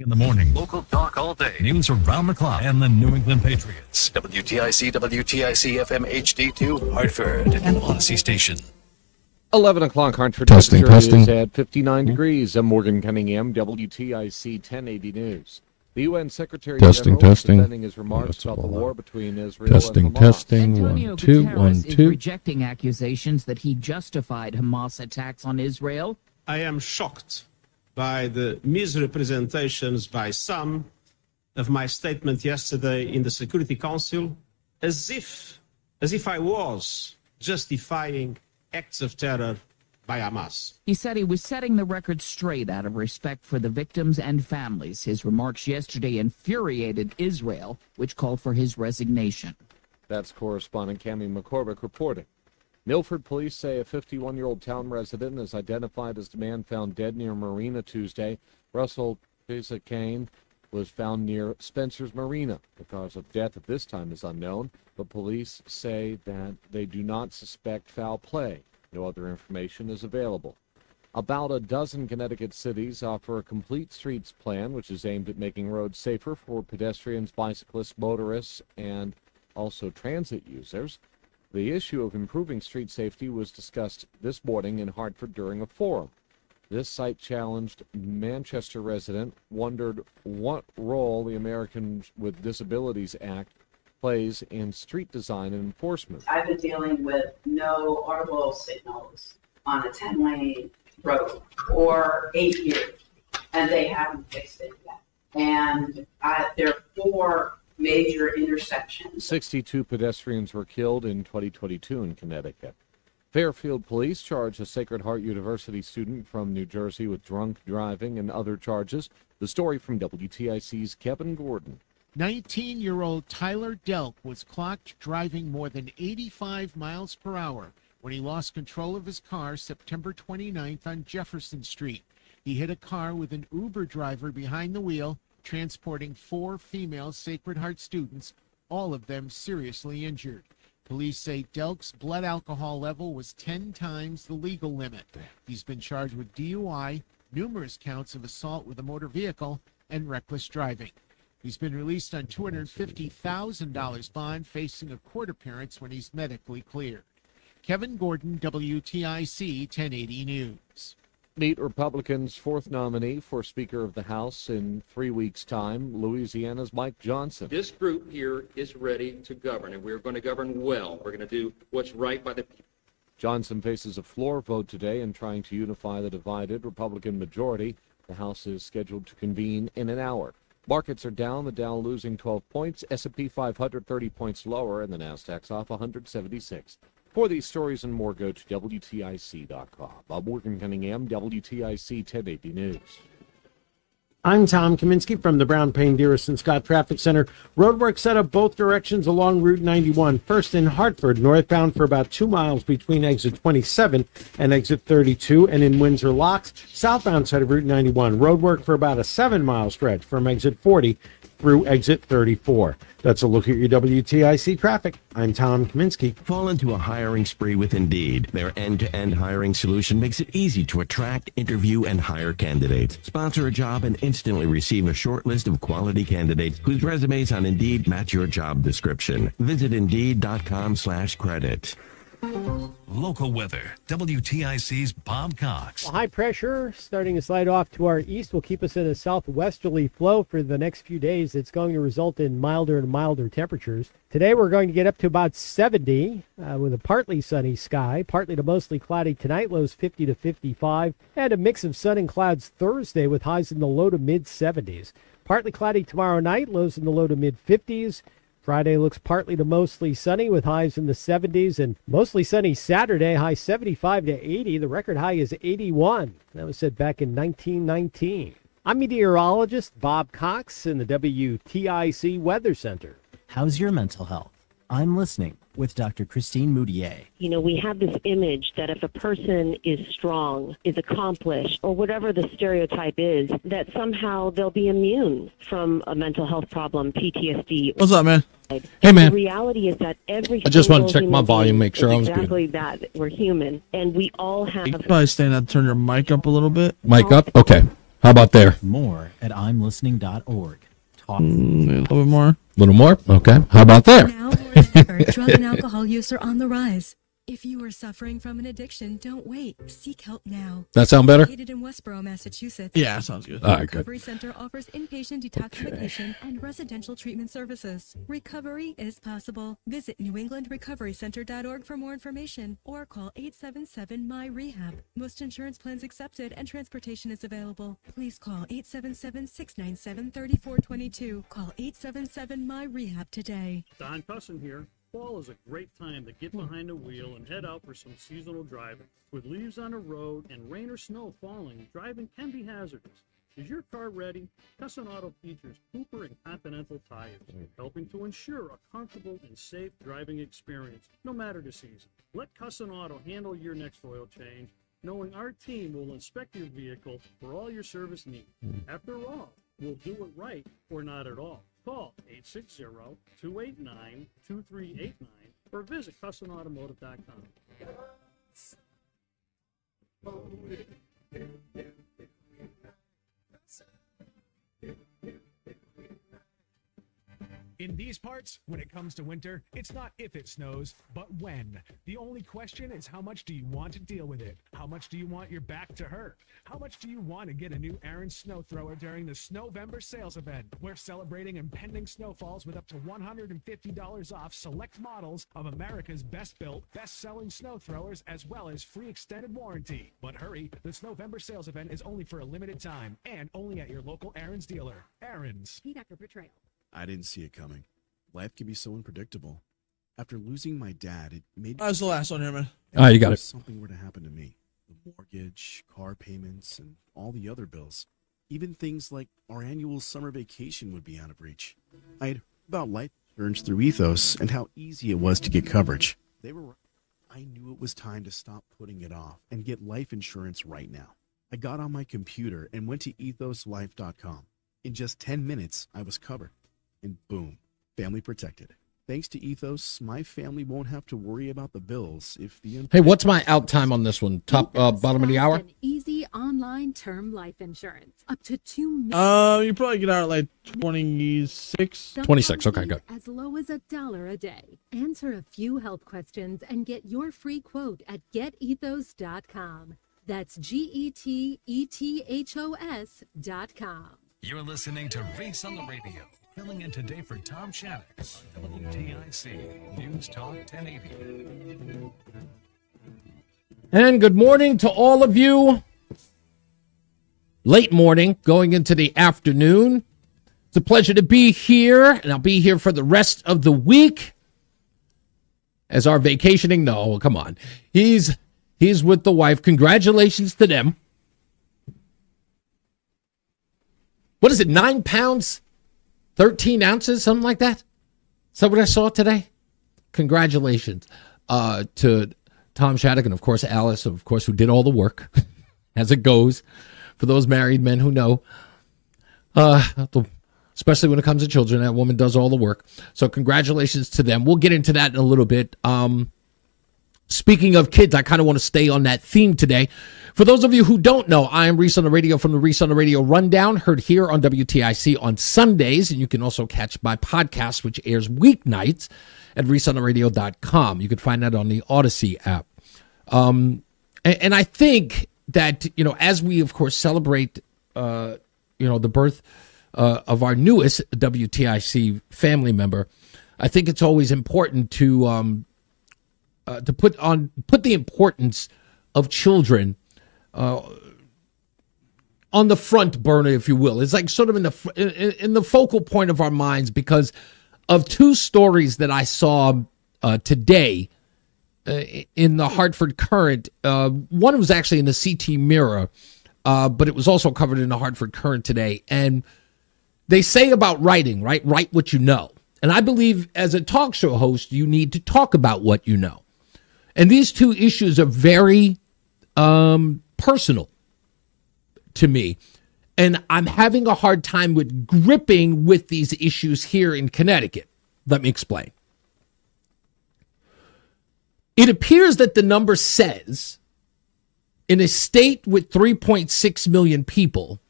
In the morning, local talk all day, news around the clock, and the New England Patriots. WTIC, WTIC FM HD2, Hartford, and Odyssey Station. 11 o'clock, Hartford. Testing. Is at 59 degrees. I'm Morgan Cunningham, WTIC 1080 News. The UN Secretary General is defending his remarks about the war between Israel and Hamas. Testing. Antonio 1 2 Guterres 1 2. is rejecting accusations that he justified Hamas attacks on Israel. I am shocked by the misrepresentations by some of my statement yesterday in the Security Council, as if I was justifying acts of terror by Hamas. He said he was setting the record straight out of respect for the victims and families. His remarks yesterday infuriated Israel, which called for his resignation. That's correspondent Cammie McCormick reporting. Milford police say a 51-year-old town resident is identified as the man found dead near Marina Tuesday. Russell Kane was found near Spencer's Marina. The cause of death at this time is unknown, but police say that they do not suspect foul play. No other information is available. About a dozen Connecticut cities offer a complete streets plan, which is aimed at making roads safer for pedestrians, bicyclists, motorists, and also transit users. The issue of improving street safety was discussed this morning in Hartford during a forum. This site-challenged Manchester resident wondered what role the Americans with Disabilities Act plays in street design and enforcement. I've been dealing with no audible signals on a 10-lane road for 8 years, and they haven't fixed it yet. And there are 4 major intersections. 62 pedestrians were killed in 2022 in Connecticut. Fairfield police charged a Sacred Heart University student from New Jersey with drunk driving and other charges. The story from WTIC's Kevin Gordon. 19-year-old Tyler Delk was clocked driving more than 85 miles per hour when he lost control of his car September 29th on Jefferson Street. He hit a car with an Uber driver behind the wheel, transporting 4 female Sacred Heart students, all of them seriously injured. Police say Delk's blood alcohol level was 10 times the legal limit. He's been charged with DUI, numerous counts of assault with a motor vehicle, and reckless driving. He's been released on $250,000 bond, facing a court appearance when he's medically cleared. Kevin Gordon, WTIC 1080 News. Meet Republicans' 4th nominee for Speaker of the House in 3 weeks' time, Louisiana's Mike Johnson. This group here is ready to govern, and we're going to govern well. We're going to do what's right by the people. Johnson faces a floor vote today in trying to unify the divided Republican majority. The House is scheduled to convene in an hour. Markets are down, the Dow losing 12 points, S&P 500 30 points lower, and the Nasdaq's off 176. For these stories and more, go to WTIC.com. I'm Morgan Cunningham, WTIC 1080 News. I'm Tom Kaminsky from the Brown Payne Dearest and Scott Traffic Center. Roadwork set up both directions along Route 91. First in Hartford, northbound for about 2 miles between exit 27 and exit 32, and in Windsor Locks, southbound side of Route 91. Roadwork for about a 7-mile stretch from exit 40 through exit 34. That's a look at your WTIC traffic. I'm Tom Kaminsky. Fall into a hiring spree with Indeed. Their end-to-end hiring solution makes it easy to attract, interview, and hire candidates. Sponsor a job and instantly receive a short list of quality candidates whose resumes on Indeed match your job description. Visit Indeed.com/credit. Local weather, WTIC's Bob Cox. Well, high pressure starting to slide off to our east will keep us in a southwesterly flow for the next few days. It's going to result in milder and milder temperatures. Today we're going to get up to about 70 with a partly sunny sky, partly to mostly cloudy tonight, lows 50 to 55, and a mix of sun and clouds Thursday with highs in the low to mid 70s. Partly cloudy tomorrow night, lows in the low to mid 50s. Friday looks partly to mostly sunny with highs in the 70s, and mostly sunny Saturday, high 75 to 80. The record high is 81. That was set back in 1919. I'm meteorologist Bob Cox in the WTIC Weather Center. How's your mental health? I'm listening with Dr. Christine Moutier. You know, we have this image that if a person is strong, is accomplished, or whatever the stereotype is, that somehow they'll be immune from a mental health problem, PTSD. What's up, man? Hey, man. The reality is that every I just want to check human my volume, being make sure is I was exactly good. that. We're human, and we all have... You can probably stand up, turn your mic up a little bit. Mic up? Okay. How about there? More at imlistening.org. Talk. A little bit more. A little more? Okay. How about there? Now more than ever, drug and alcohol use are on the rise. If you are suffering from an addiction, don't wait. Seek help now. That sound better? Located in Westboro, Massachusetts. Yeah, sounds good. All right, good. Recovery Center offers inpatient detoxification and residential treatment services. Recovery is possible. Visit newenglandrecoverycenter.org for more information or call 877-MY-REHAB. Most insurance plans accepted and transportation is available. Please call 877-697-3422. Call 877-MY-REHAB today. Don Cusson here. Fall is a great time to get behind the wheel and head out for some seasonal driving. With leaves on the road and rain or snow falling, driving can be hazardous. Is your car ready? Cusson Auto features Cooper and Continental tires, helping to ensure a comfortable and safe driving experience, no matter the season. Let Cusson Auto handle your next oil change, knowing our team will inspect your vehicle for all your service needs. After all, we'll do it right or not at all. Call 860-289-2389 or visit CussonAutomotive.com. In these parts, when it comes to winter, it's not if it snows, but when. The only question is how much do you want to deal with it? How much do you want your back to hurt? How much do you want to get a new Aaron snow thrower during the Snowvember sales event? We're celebrating impending snowfalls with up to $150 off select models of America's best-built, best-selling snow throwers, as well as free extended warranty. But hurry, the Snowvember sales event is only for a limited time and only at your local Aaron's dealer. Aaron's. Portrayal. I didn't see it coming. Life can be so unpredictable. After losing my dad, it made That was the last one here, man. All right, you got it. If something were to happen to me, the mortgage, car payments, and all the other bills, even things like our annual summer vacation would be out of reach. I had heard about life insurance through Ethos and how easy it was to get coverage. They were right. I knew it was time to stop putting it off and get life insurance right now. I got on my computer and went to ethoslife.com. In just 10 minutes, I was covered. And boom, family protected. Thanks to Ethos, my family won't have to worry about the bills if the... Hey, what's my out time on this one? Top, bottom of the hour? Easy online term life insurance. Up to $2 million. You probably get out at like 26. 26, okay, good. As low as $1 a day. Answer a few health questions and get your free quote at getethos.com. That's GETETHOS.com. You're listening to Reese on the Radio. Filling in today for Tom Shattuck on WTIC NewsTalk 1080. And good morning to all of you. Late morning, going into the afternoon. It's a pleasure to be here, and I'll be here for the rest of the week. As our vacationing, no, come on. He's with the wife. Congratulations to them. What is it, 9 pounds? 13 ounces, something like that? Is that what I saw today? Congratulations to Tom Shattuck and, of course, Alice, of course, who did all the work, as it goes, for those married men who know. Especially when it comes to children, that woman does all the work. So congratulations to them. We'll get into that in a little bit. Speaking of kids, I kind of want to stay on that theme today. For those of you who don't know, I am Reese on the Radio from the Reese on the Radio Rundown, heard here on WTIC on Sundays, and you can also catch my podcast, which airs weeknights at reeseontheradio.com. You can find that on the Odyssey app. And I think that, as we, of course, celebrate, the birth of our newest WTIC family member, I think it's always important to put the importance of children on the front burner, if you will. It's like sort of in the focal point of our minds because of two stories that I saw today in the Hartford Courant. One was actually in the CT Mirror, but it was also covered in the Hartford Courant today. And they say about writing, right? Write what you know. And I believe as a talk show host, you need to talk about what you know. And these two issues are very personal to me. And I'm having a hard time with gripping with these issues here in Connecticut. Let me explain. It appears that the number says in a state with 3.6 million people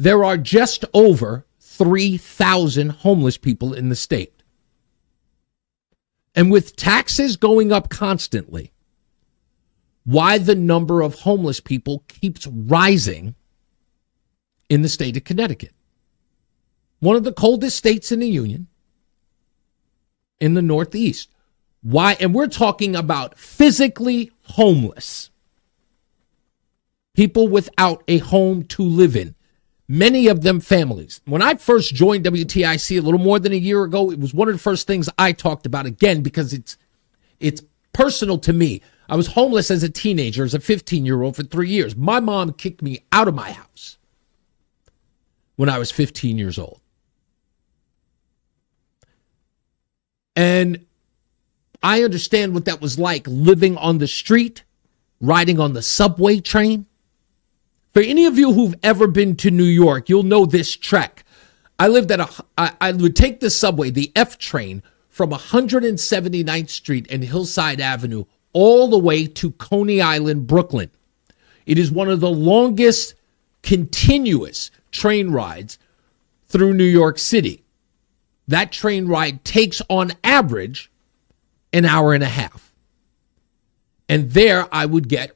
There are just over 3,000 homeless people in the state. And with taxes going up constantly, why the number of homeless people keeps rising in the state of Connecticut. One of the coldest states in the Union, in the Northeast. Why? And we're talking about physically homeless. People without a home to live in. Many of them families. When I first joined WTIC a little more than a year ago, it was one of the first things I talked about, again, because it's personal to me. I was homeless as a teenager, as a 15-year-old for 3 years. My mom kicked me out of my house when I was 15 years old. And I understand what that was like, living on the street, riding on the subway train. For any of you who've ever been to New York, you'll know this trek. I would take the subway, the F train, from 179th Street and Hillside Avenue all the way to Coney Island, Brooklyn. It is one of the longest continuous train rides through New York City. That train ride takes, on average, an hour and a half. And there I would get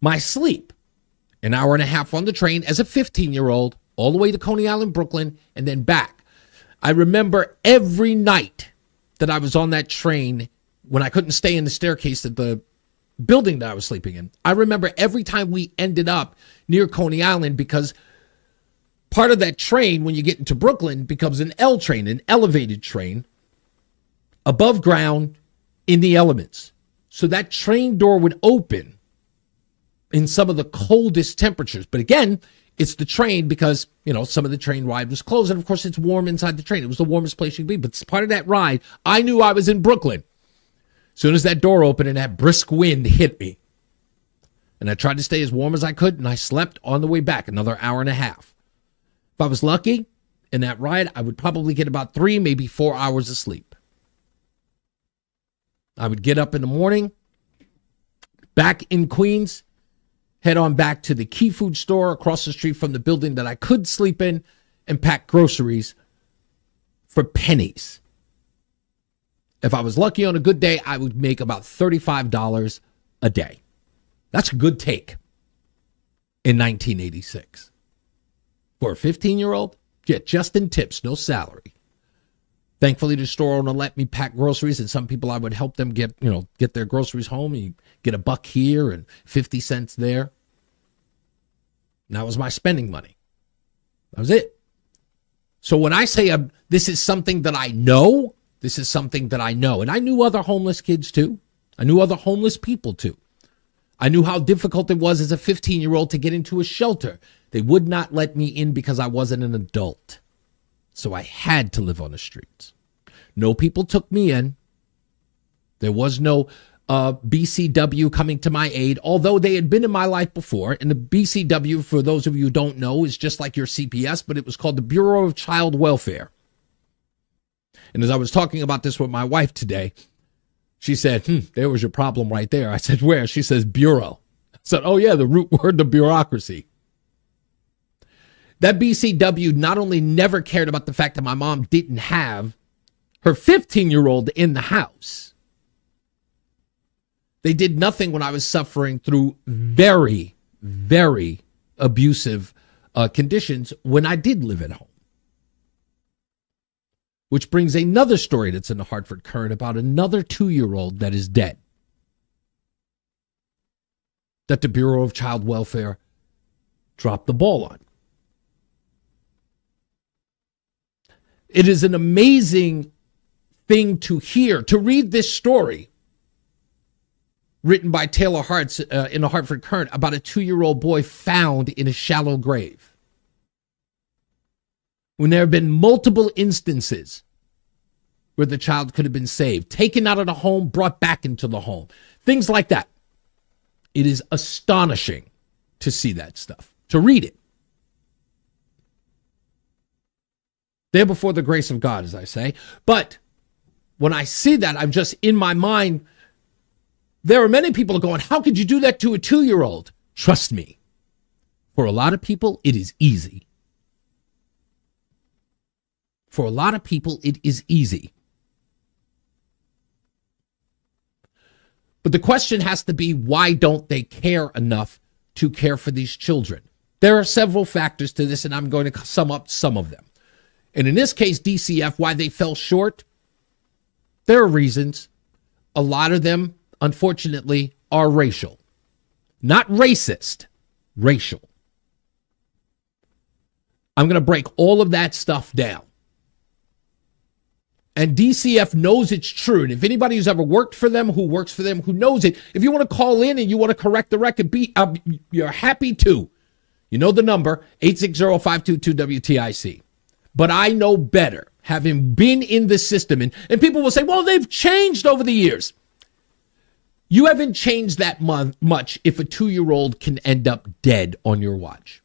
my sleep. An hour and a half on the train as a 15-year-old, all the way to Coney Island, Brooklyn, and then back. I remember every night that I was on that train, when I couldn't stay in the staircase at the building that I was sleeping in, I remember every time we ended up near Coney Island, because part of that train, when you get into Brooklyn, becomes an L train, an elevated train, above ground in the elements. So that train door would open in some of the coldest temperatures. But again, it's the train, because, you know, some of the train ride was closed. And of course, it's warm inside the train. It was the warmest place you could be. But as part of that ride, I knew I was in Brooklyn. As soon as that door opened and that brisk wind hit me. And I tried to stay as warm as I could, and I slept on the way back another hour and a half. If I was lucky in that ride, I would probably get about 3, maybe 4 hours of sleep. I would get up in the morning, back in Queens, head on back to the Key Food store across the street from the building that I could sleep in, and pack groceries for pennies. If I was lucky on a good day, I would make about $35 a day. That's a good take in 1986. For a 15-year-old, yeah, just in tips, no salary. Thankfully, the store owner let me pack groceries, and some people I would help them get their groceries home. You get $1 here and 50 cents there. And that was my spending money. That was it. So when I say this is something that I know, this is something that I know. And I knew other homeless kids too. I knew other homeless people too. I knew how difficult it was as a 15-year-old to get into a shelter. They would not let me in because I wasn't an adult. So I had to live on the streets. No people took me in. There was no BCW coming to my aid, although they had been in my life before. And the BCW, for those of you who don't know, is just like your CPS, but it was called the Bureau of Child Welfare. And as I was talking about this with my wife today, she said, there was your problem right there. I said, where? She says, bureau. I said, oh yeah, the root word, the bureaucracy. That BCW not only never cared about the fact that my mom didn't have her 15-year-old in the house. They did nothing when I was suffering through very, very abusive conditions when I did live at home. Which brings another story that's in the Hartford Current about another 2-year-old that is dead. That the Bureau of Child Welfare dropped the ball on. It is an amazing thing to hear, to read this story written by Taylor Hartz in the Hartford Current about a 2-year-old boy found in a shallow grave. When there have been multiple instances where the child could have been saved, taken out of the home, brought back into the home, things like that. It is astonishing to see that stuff, to read it. There before the grace of God, as I say. But when I see that, I'm just in my mind, there are many people going, how could you do that to a 2-year-old? Trust me. For a lot of people, it is easy. For a lot of people, it is easy. But the question has to be, why don't they care enough to care for these children? There are several factors to this, and I'm going to sum up some of them. And in this case, DCF, why they fell short, there are reasons. A lot of them, unfortunately, are racial. Not racist, racial. I'm going to break all of that stuff down. And DCF knows it's true. And if anybody who's ever worked for them, who works for them, who knows it, if you want to call in and you want to correct the record, you're happy to. You know the number, 860-522-WTIC. But I know better, having been in the system. And people will say, well, they've changed over the years. You haven't changed that much if a 2-year-old can end up dead on your watch.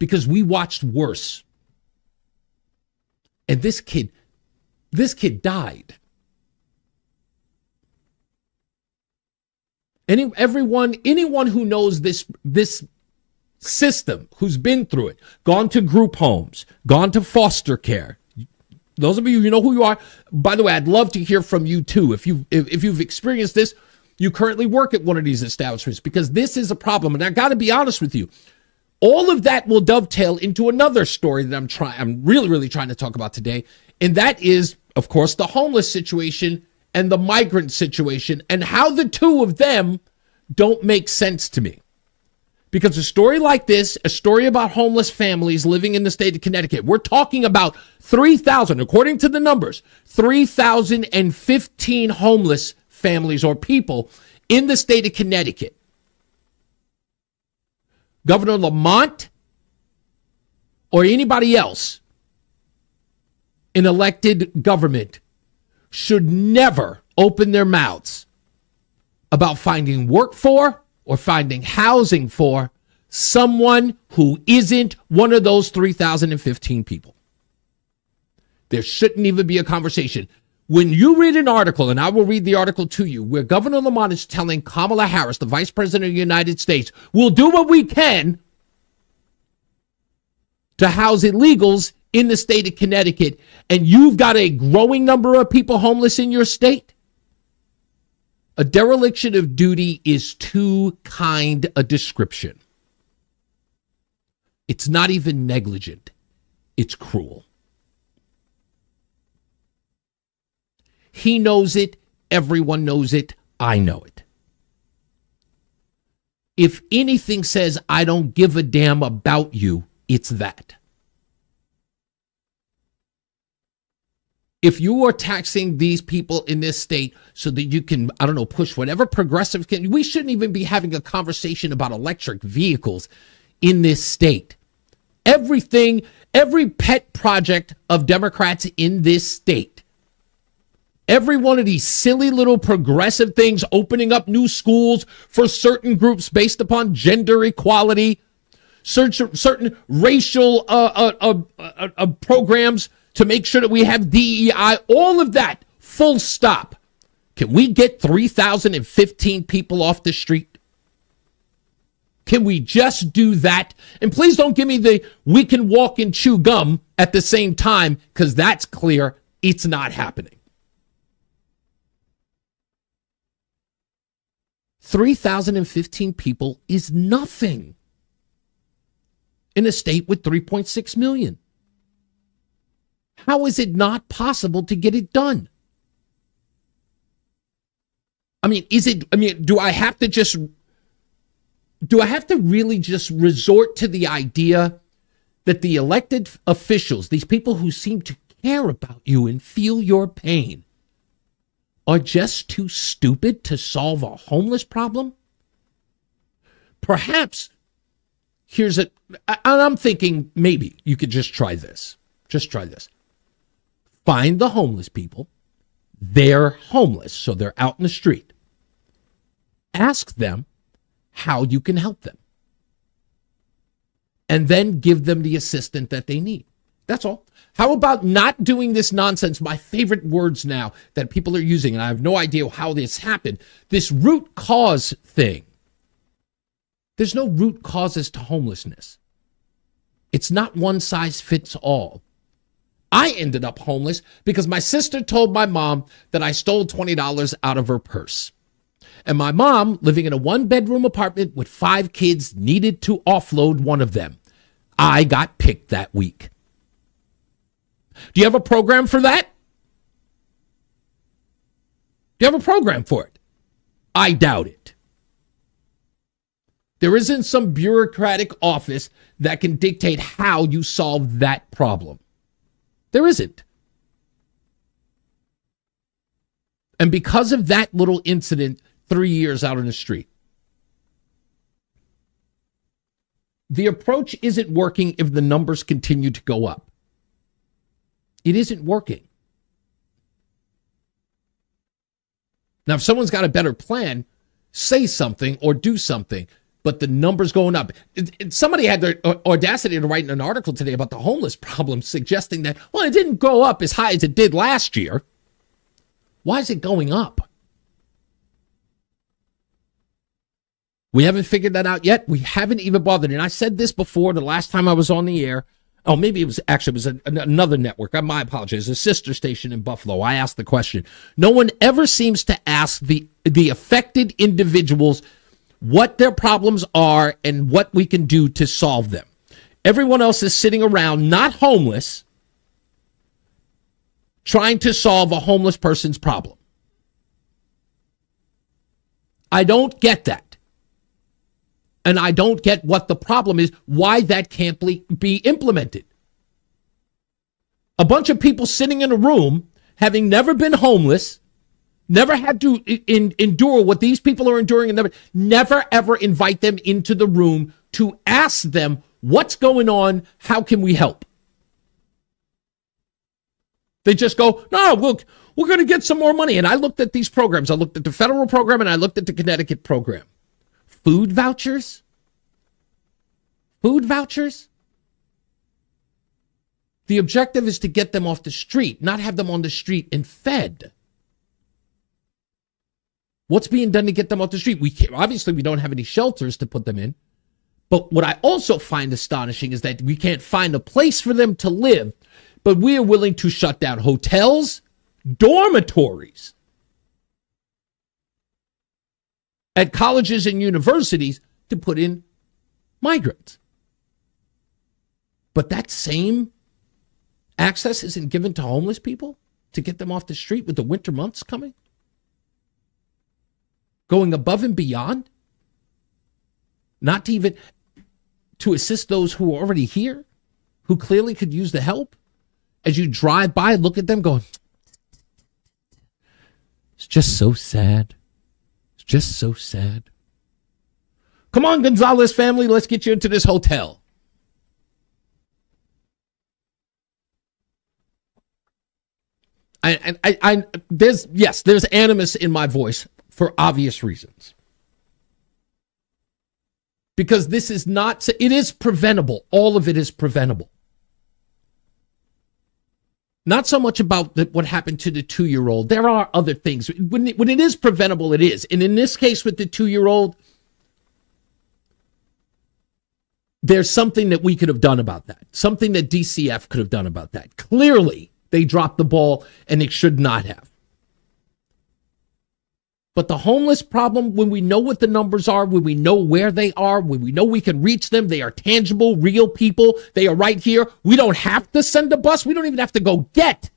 Because we watched worse. And this kid died. Anyone who knows this system, who's been through it, gone to group homes, gone to foster care. Those of you who know who you are. By the way, I'd love to hear from you too. If you've experienced this, you currently work at one of these establishments, because this is a problem. And I got to be honest with you. All of that will dovetail into another story that I'm really trying to talk about today. And that is, of course, the homeless situation and the migrant situation, and how the two of them don't make sense to me. Because a story like this, a story about homeless families living in the state of Connecticut, we're talking about 3,000, according to the numbers, 3,015 homeless families or people in the state of Connecticut. Governor Lamont or anybody else in elected government should never open their mouths about finding work for or finding housing for someone who isn't one of those 3,015 people. There shouldn't even be a conversation. When you read an article, and I will read the article to you, where Governor Lamont is telling Kamala Harris, the Vice President of the United States, we'll do what we can to house illegals in the state of Connecticut, and you've got a growing number of people homeless in your state. A dereliction of duty is too kind a description. It's not even negligent. It's cruel. He knows it. Everyone knows it. I know it. If anything says I don't give a damn about you, it's that. If you are taxing these people in this state so that you can, push whatever progressive can, we shouldn't even be having a conversation about electric vehicles in this state. Every pet project of Democrats in this state, every one of these silly little progressive things, opening up new schools for certain groups based upon gender equality, certain racial programs to make sure that we have DEI, all of that, full stop. Can we get 3,015 people off the street? Can we just do that? And please don't give me the we can walk and chew gum at the same time, because that's clear it's not happening. 3,015 people is nothing in a state with 3.6 million. How is it not possible to get it done? Do I have to really just resort to the idea that the elected officials, these people who seem to care about you and feel your pain, are just too stupid to solve a homeless problem? Perhaps I'm thinking maybe you could just try this. Just try this. Find the homeless people. They're homeless, so they're out in the street. Ask them how you can help them. And then give them the assistance that they need. That's all. How about not doing this nonsense? My favorite words now that people are using, and I have no idea how this happened, this root cause thing. There's no root causes to homelessness. It's not one size fits all. I ended up homeless because my sister told my mom that I stole $20 out of her purse. And my mom, living in a one-bedroom apartment with 5 kids, needed to offload one of them. I got picked that week. Do you have a program for that? Do you have a program for it? I doubt it. There isn't some bureaucratic office that can dictate how you solve that problem. There isn't. And because of that little incident 3 years out on the street, the approach isn't working if the numbers continue to go up. It isn't working. Now, if someone's got a better plan, say something or do something, but the numbers going up. Somebody had the audacity to write an article today about the homeless problem, suggesting that, well, it didn't go up as high as it did last year. Why is it going up? We haven't figured that out yet. We haven't even bothered. And I said this before the last time I was on the air. Oh, maybe it was another network. My apologies. A sister station in Buffalo. I asked the question. No one ever seems to ask the affected individuals what their problems are and what we can do to solve them. Everyone else is sitting around, not homeless, trying to solve a homeless person's problem. I don't get that. And I don't get what the problem is, why that can't be implemented. A bunch of people sitting in a room, having never been homeless, never had to endure what these people are enduring, and never ever invite them into the room to ask them what's going on, how can we help? They just go, no, look, we're going to get some more money. And I looked at these programs. I looked at the federal program and I looked at the Connecticut program. Food vouchers? Food vouchers? The objective is to get them off the street, not have them on the street and fed. What's being done to get them off the street? Obviously, we don't have any shelters to put them in. But what I also find astonishing is that we can't find a place for them to live, but we are willing to shut down hotels, dormitories at colleges and universities to put in migrants. But that same access isn't given to homeless people to get them off the street with the winter months coming? Going above and beyond? Not to even to assist those who are already here, who clearly could use the help? As you drive by, look at them going, it's just so sad. It's just so sad. Come on, Gonzalez family, let's get you into this hotel. There's animus in my voice for obvious reasons. Because this is not, it is preventable. All of it is preventable. Not so much about what happened to the 2-year-old. There are other things. When it is preventable, it is. And in this case with the 2-year-old, there's something that we could have done about that. Something that DCF could have done about that. Clearly, they dropped the ball and it should not have. But the homeless problem, when we know what the numbers are, when we know where they are, when we know we can reach them, they are tangible, real people. They are right here. We don't have to send a bus. We don't even have to go get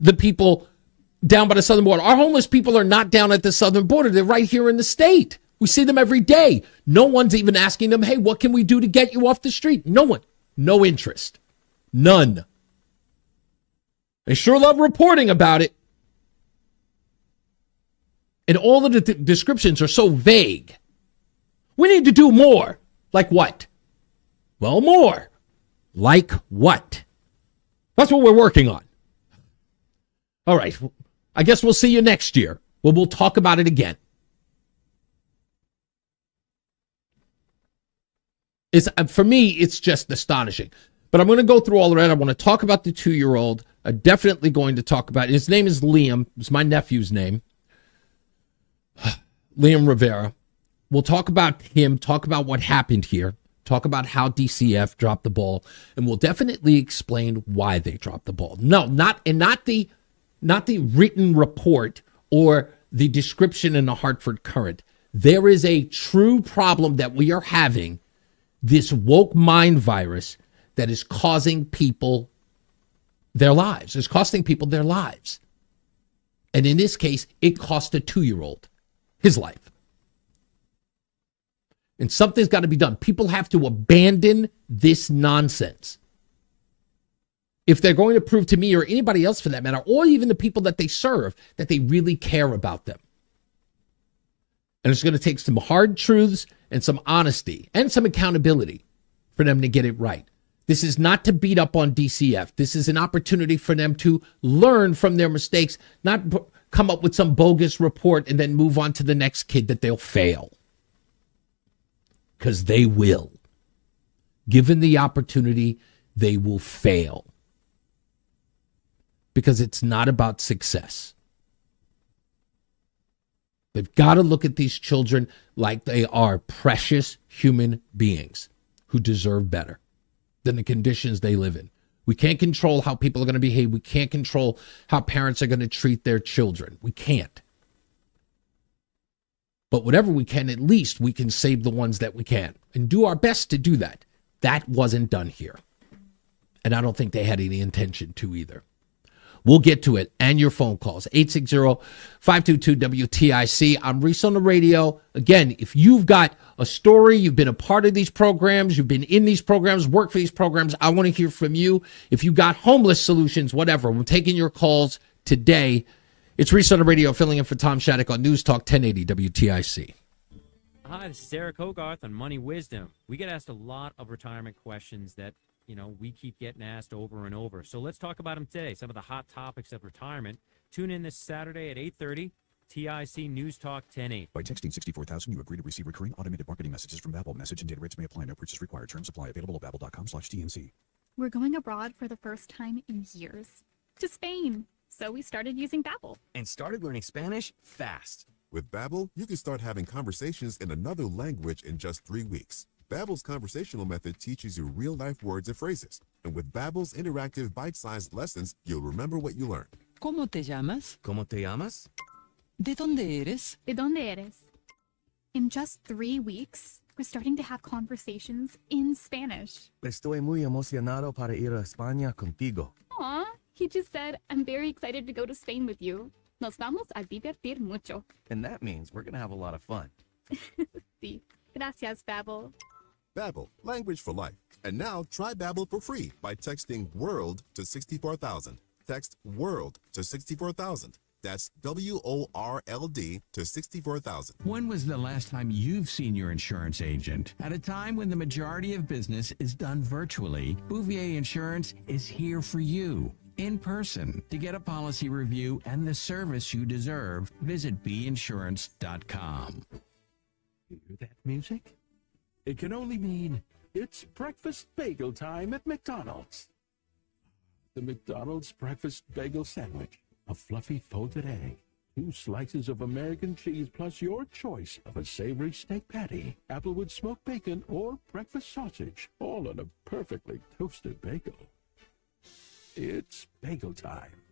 the people down by the southern border. Our homeless people are not down at the southern border. They're right here in the state. We see them every day. No one's even asking them, hey, what can we do to get you off the street? No one. No interest. None. They sure love reporting about it. And all of the descriptions are so vague. We need to do more. Like what? Well, more. Like what? That's what we're working on. All right. I guess we'll see you next year. We'll talk about it again. For me, it's just astonishing. But I'm going to go through all of that. I want to talk about the 2-year-old. I'm definitely going to talk about it. His name is Liam. It's my nephew's name. Liam Rivera. We'll talk about him, talk about what happened here, talk about how DCF dropped the ball, and we'll definitely explain why they dropped the ball. No, not the written report or the description in the Hartford Courant. There is a true problem that we are having, this woke mind virus that is causing people their lives. It's costing people their lives. And in this case, it cost a 2-year-old his life. And something's got to be done. People have to abandon this nonsense. If they're going to prove to me or anybody else for that matter, or even the people that they serve, that they really care about them. And it's going to take some hard truths and some honesty and some accountability for them to get it right. This is not to beat up on DCF. This is an opportunity for them to learn from their mistakes, not come up with some bogus report and then move on to the next kid that they'll fail. Because they will. Given the opportunity, they will fail. Because it's not about success. They've got to look at these children like they are precious human beings who deserve better than the conditions they live in. We can't control how people are going to behave. We can't control how parents are going to treat their children. We can't. But whatever we can, at least we can save the ones that we can and do our best to do that. That wasn't done here. And I don't think they had any intention to either. We'll get to it and your phone calls. 860-522-WTIC. I'm Reese on the radio. Again, if you've got a story, you've been a part of these programs, you've been in these programs, work for these programs, I want to hear from you. If you got homeless solutions, whatever, we're taking your calls today. It's Reese on the radio, filling in for Tom Shattuck on News Talk 1080 WTIC. Hi, this is Eric Hogarth on Money Wisdom. We get asked a lot of retirement questions that, we keep getting asked over and over. So let's talk about them today, some of the hot topics of retirement. Tune in this Saturday at 8:30, TIC News Talk 1080. By texting 64,000, you agree to receive recurring automated marketing messages from Babbel. Message and data rates may apply. No purchase required. Terms apply. Available at babbel.com/TNC. We're going abroad for the first time in years. To Spain. So we started using Babbel. And started learning Spanish fast. With Babbel, you can start having conversations in another language in just 3 weeks. Babbel's conversational method teaches you real-life words and phrases. And with Babbel's interactive bite-sized lessons, you'll remember what you learned. ¿Cómo te llamas? ¿Cómo te llamas? ¿De dónde eres? ¿De dónde eres? In just 3 weeks, we're starting to have conversations in Spanish. Estoy muy emocionado para ir a España contigo. Aw, he just said, I'm very excited to go to Spain with you. Nos vamos a divertir mucho. And that means we're going to have a lot of fun. Sí. Gracias, Babbel. Babbel, language for life. And now try Babbel for free by texting WORLD to 64,000. Text WORLD to 64,000. That's WORLD to 64,000. When was the last time you've seen your insurance agent? At a time when the majority of business is done virtually, Bouvier Insurance is here for you. In person. To get a policy review and the service you deserve, visit beinsurance.com. You hear that music? It can only mean it's breakfast bagel time at McDonald's. The McDonald's breakfast bagel sandwich. A fluffy folded egg, 2 slices of American cheese, plus your choice of a savory steak patty, applewood smoked bacon, or breakfast sausage, all on a perfectly toasted bagel. It's bagel time.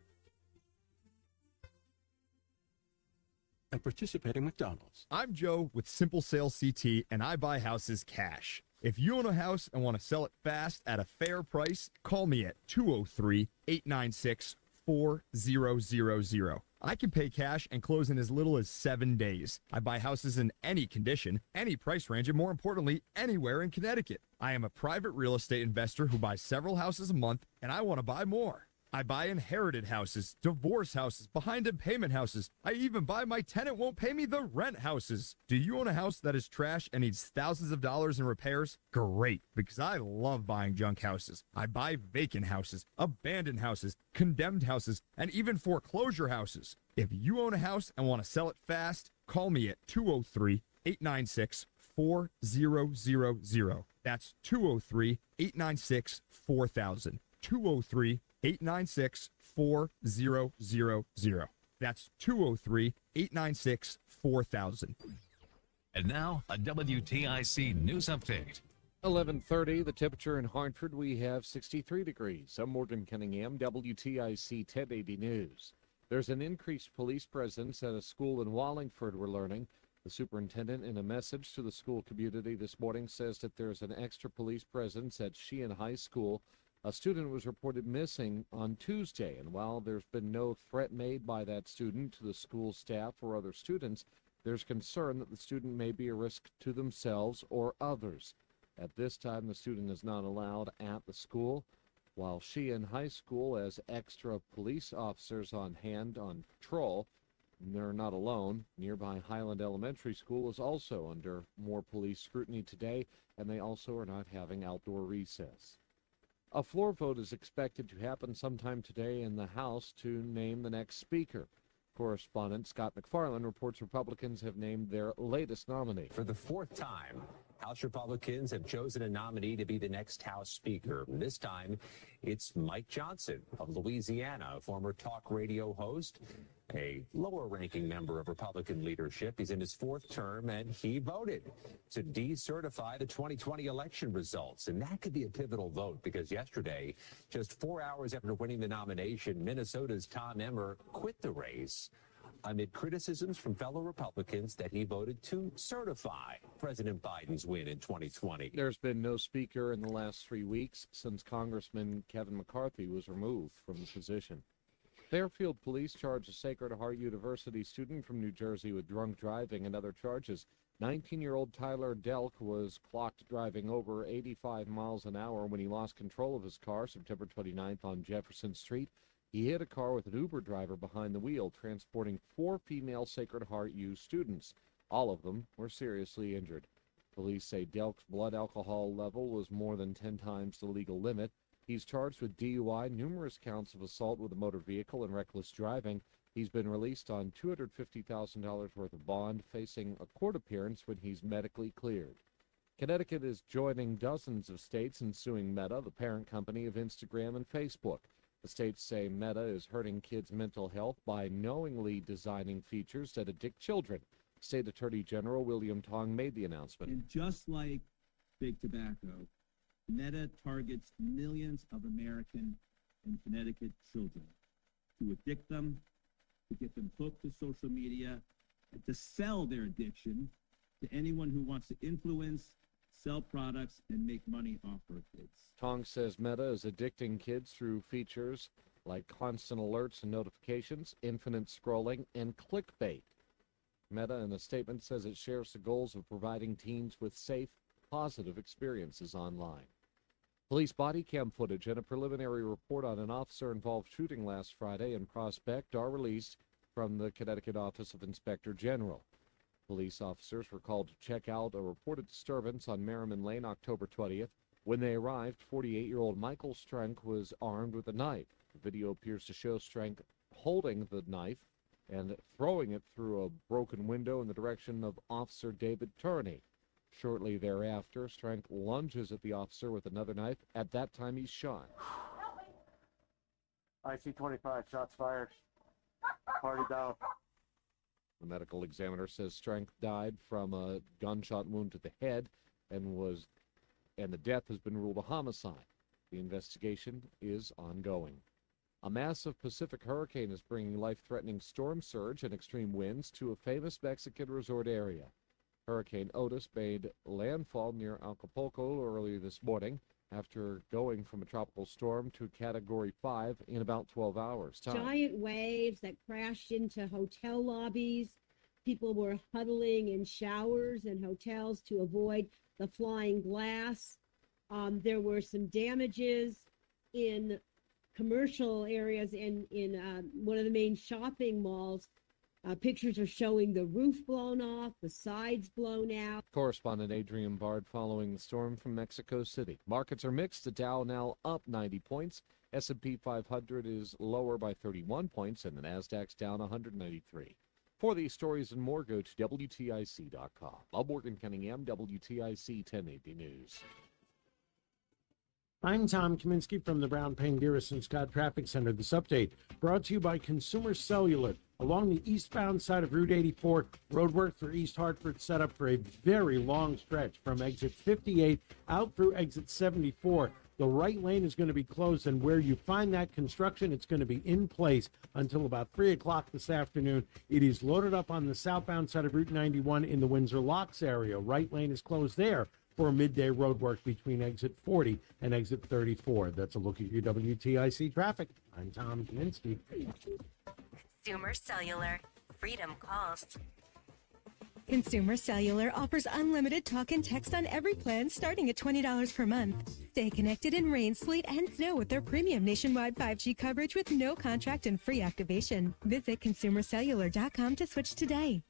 At participating McDonald's. I'm Joe with Simple Sales CT, and I buy houses cash. If you own a house and want to sell it fast at a fair price, call me at 203-896-4000. I can pay cash and close in as little as 7 days. I buy houses in any condition, any price range, and more importantly, anywhere in Connecticut. I am a private real estate investor who buys several houses a month, and I want to buy more. I buy inherited houses, divorce houses, behind-in-payment houses. I even buy my tenant won't pay me the rent houses. Do you own a house that is trash and needs thousands of dollars in repairs? Great, because I love buying junk houses. I buy vacant houses, abandoned houses, condemned houses, and even foreclosure houses. If you own a house and want to sell it fast, call me at 203-896-4000. That's 203-896-4000. 203-896-4000. That's 203-896-4000. And now, a WTIC news update. 11:30, the temperature in Hartford, we have 63 degrees. I'm Morgan Cunningham, WTIC 1080 News. There's an increased police presence at a school in Wallingford, we're learning. The superintendent, in a message to the school community this morning, says that there's an extra police presence at Sheehan High School. A student was reported missing on Tuesday, and while there's been no threat made by that student to the school staff or other students, there's concern that the student may be a risk to themselves or others. At this time, the student is not allowed at the school, while Sheehan High School has extra police officers on hand on patrol. They're not alone. Nearby Highland Elementary School is also under more police scrutiny today, and they also are not having outdoor recess. A floor vote is expected to happen sometime today in the House to name the next speaker. Correspondent Scott McFarland reports Republicans have named their latest nominee. For the fourth time, House Republicans have chosen a nominee to be the next House Speaker. This time, it's Mike Johnson of Louisiana, a former talk radio host, a lower-ranking member of Republican leadership. He's in his fourth term, and he voted to decertify the 2020 election results. And that could be a pivotal vote because yesterday, just 4 hours after winning the nomination, Minnesota's Tom Emmer quit the race amid criticisms from fellow Republicans that he voted to certify President Biden's win in 2020. There's been no speaker in the last 3 weeks since Congressman Kevin McCarthy was removed from the position. Fairfield police charged a Sacred Heart University student from New Jersey with drunk driving and other charges. 19-year-old Tyler Delk was clocked driving over 85 miles an hour when he lost control of his car September 29th on Jefferson Street. He hit a car with an Uber driver behind the wheel, transporting 4 female Sacred Heart U students. All of them were seriously injured. Police say Delk's blood alcohol level was more than 10 times the legal limit. He's charged with DUI, numerous counts of assault with a motor vehicle, and reckless driving. He's been released on $250,000 worth of bond, facing a court appearance when he's medically cleared. Connecticut is joining dozens of states in suing Meta, the parent company of Instagram and Facebook. The states say Meta is hurting kids' mental health by knowingly designing features that addict children. State Attorney General William Tong made the announcement. And just like big tobacco, Meta targets millions of American and Connecticut children to addict them, to get them hooked to social media, and to sell their addiction to anyone who wants to influence, sell products, and make money off our kids. Tong says Meta is addicting kids through features like constant alerts and notifications, infinite scrolling, and clickbait. Meta, in a statement, says it shares the goals of providing teens with safe, positive experiences online. Police body cam footage and a preliminary report on an officer-involved shooting last Friday in Prospect are released from the Connecticut Office of Inspector General. Police officers were called to check out a reported disturbance on Merriman Lane October 20th. When they arrived, 48-year-old Michael Strank was armed with a knife. The video appears to show Strank holding the knife and throwing it through a broken window in the direction of Officer David Turney. Shortly thereafter, Strank lunges at the officer with another knife. At that time, he's shot. IC-25, shots fired. Party down. The medical examiner says Strank died from a gunshot wound to the head and the death has been ruled a homicide. The investigation is ongoing. A massive Pacific hurricane is bringing life-threatening storm surge and extreme winds to a famous Mexican resort area. Hurricane Otis made landfall near Acapulco earlier this morning after going from a tropical storm to Category 5 in about 12 hours. Giant waves that crashed into hotel lobbies. People were huddling in showers and hotels to avoid the flying glass. There were some damages in commercial areas in one of the main shopping malls. Pictures are showing the roof blown off, the sides blown out. Correspondent Adrian Bard following the storm from Mexico City. Markets are mixed. The Dow now up 90 points. S&P 500 is lower by 31 points, and the Nasdaq's down 193. For these stories and more, go to WTIC.com. I'm Morgan Cunningham, WTIC 1080 News. I'm Tom Kaminsky from the Brown Pain Garrison Scott Traffic Center. This update brought to you by Consumer Cellular. Along the eastbound side of Route 84, roadwork through East Hartford set up for a very long stretch from exit 58 out through exit 74. The right lane is going to be closed, and where you find that construction, it's going to be in place until about 3 o'clock this afternoon. It is loaded up on the southbound side of Route 91 in the Windsor Locks area. Right lane is closed there for midday roadwork between exit 40 and exit 34. That's a look at your WTIC traffic. I'm Tom Kaminsky. Consumer Cellular. Freedom calls. Consumer Cellular offers unlimited talk and text on every plan starting at $20 per month. Stay connected in rain, sleet, and snow with their premium nationwide 5G coverage with no contract and free activation. Visit consumercellular.com to switch today.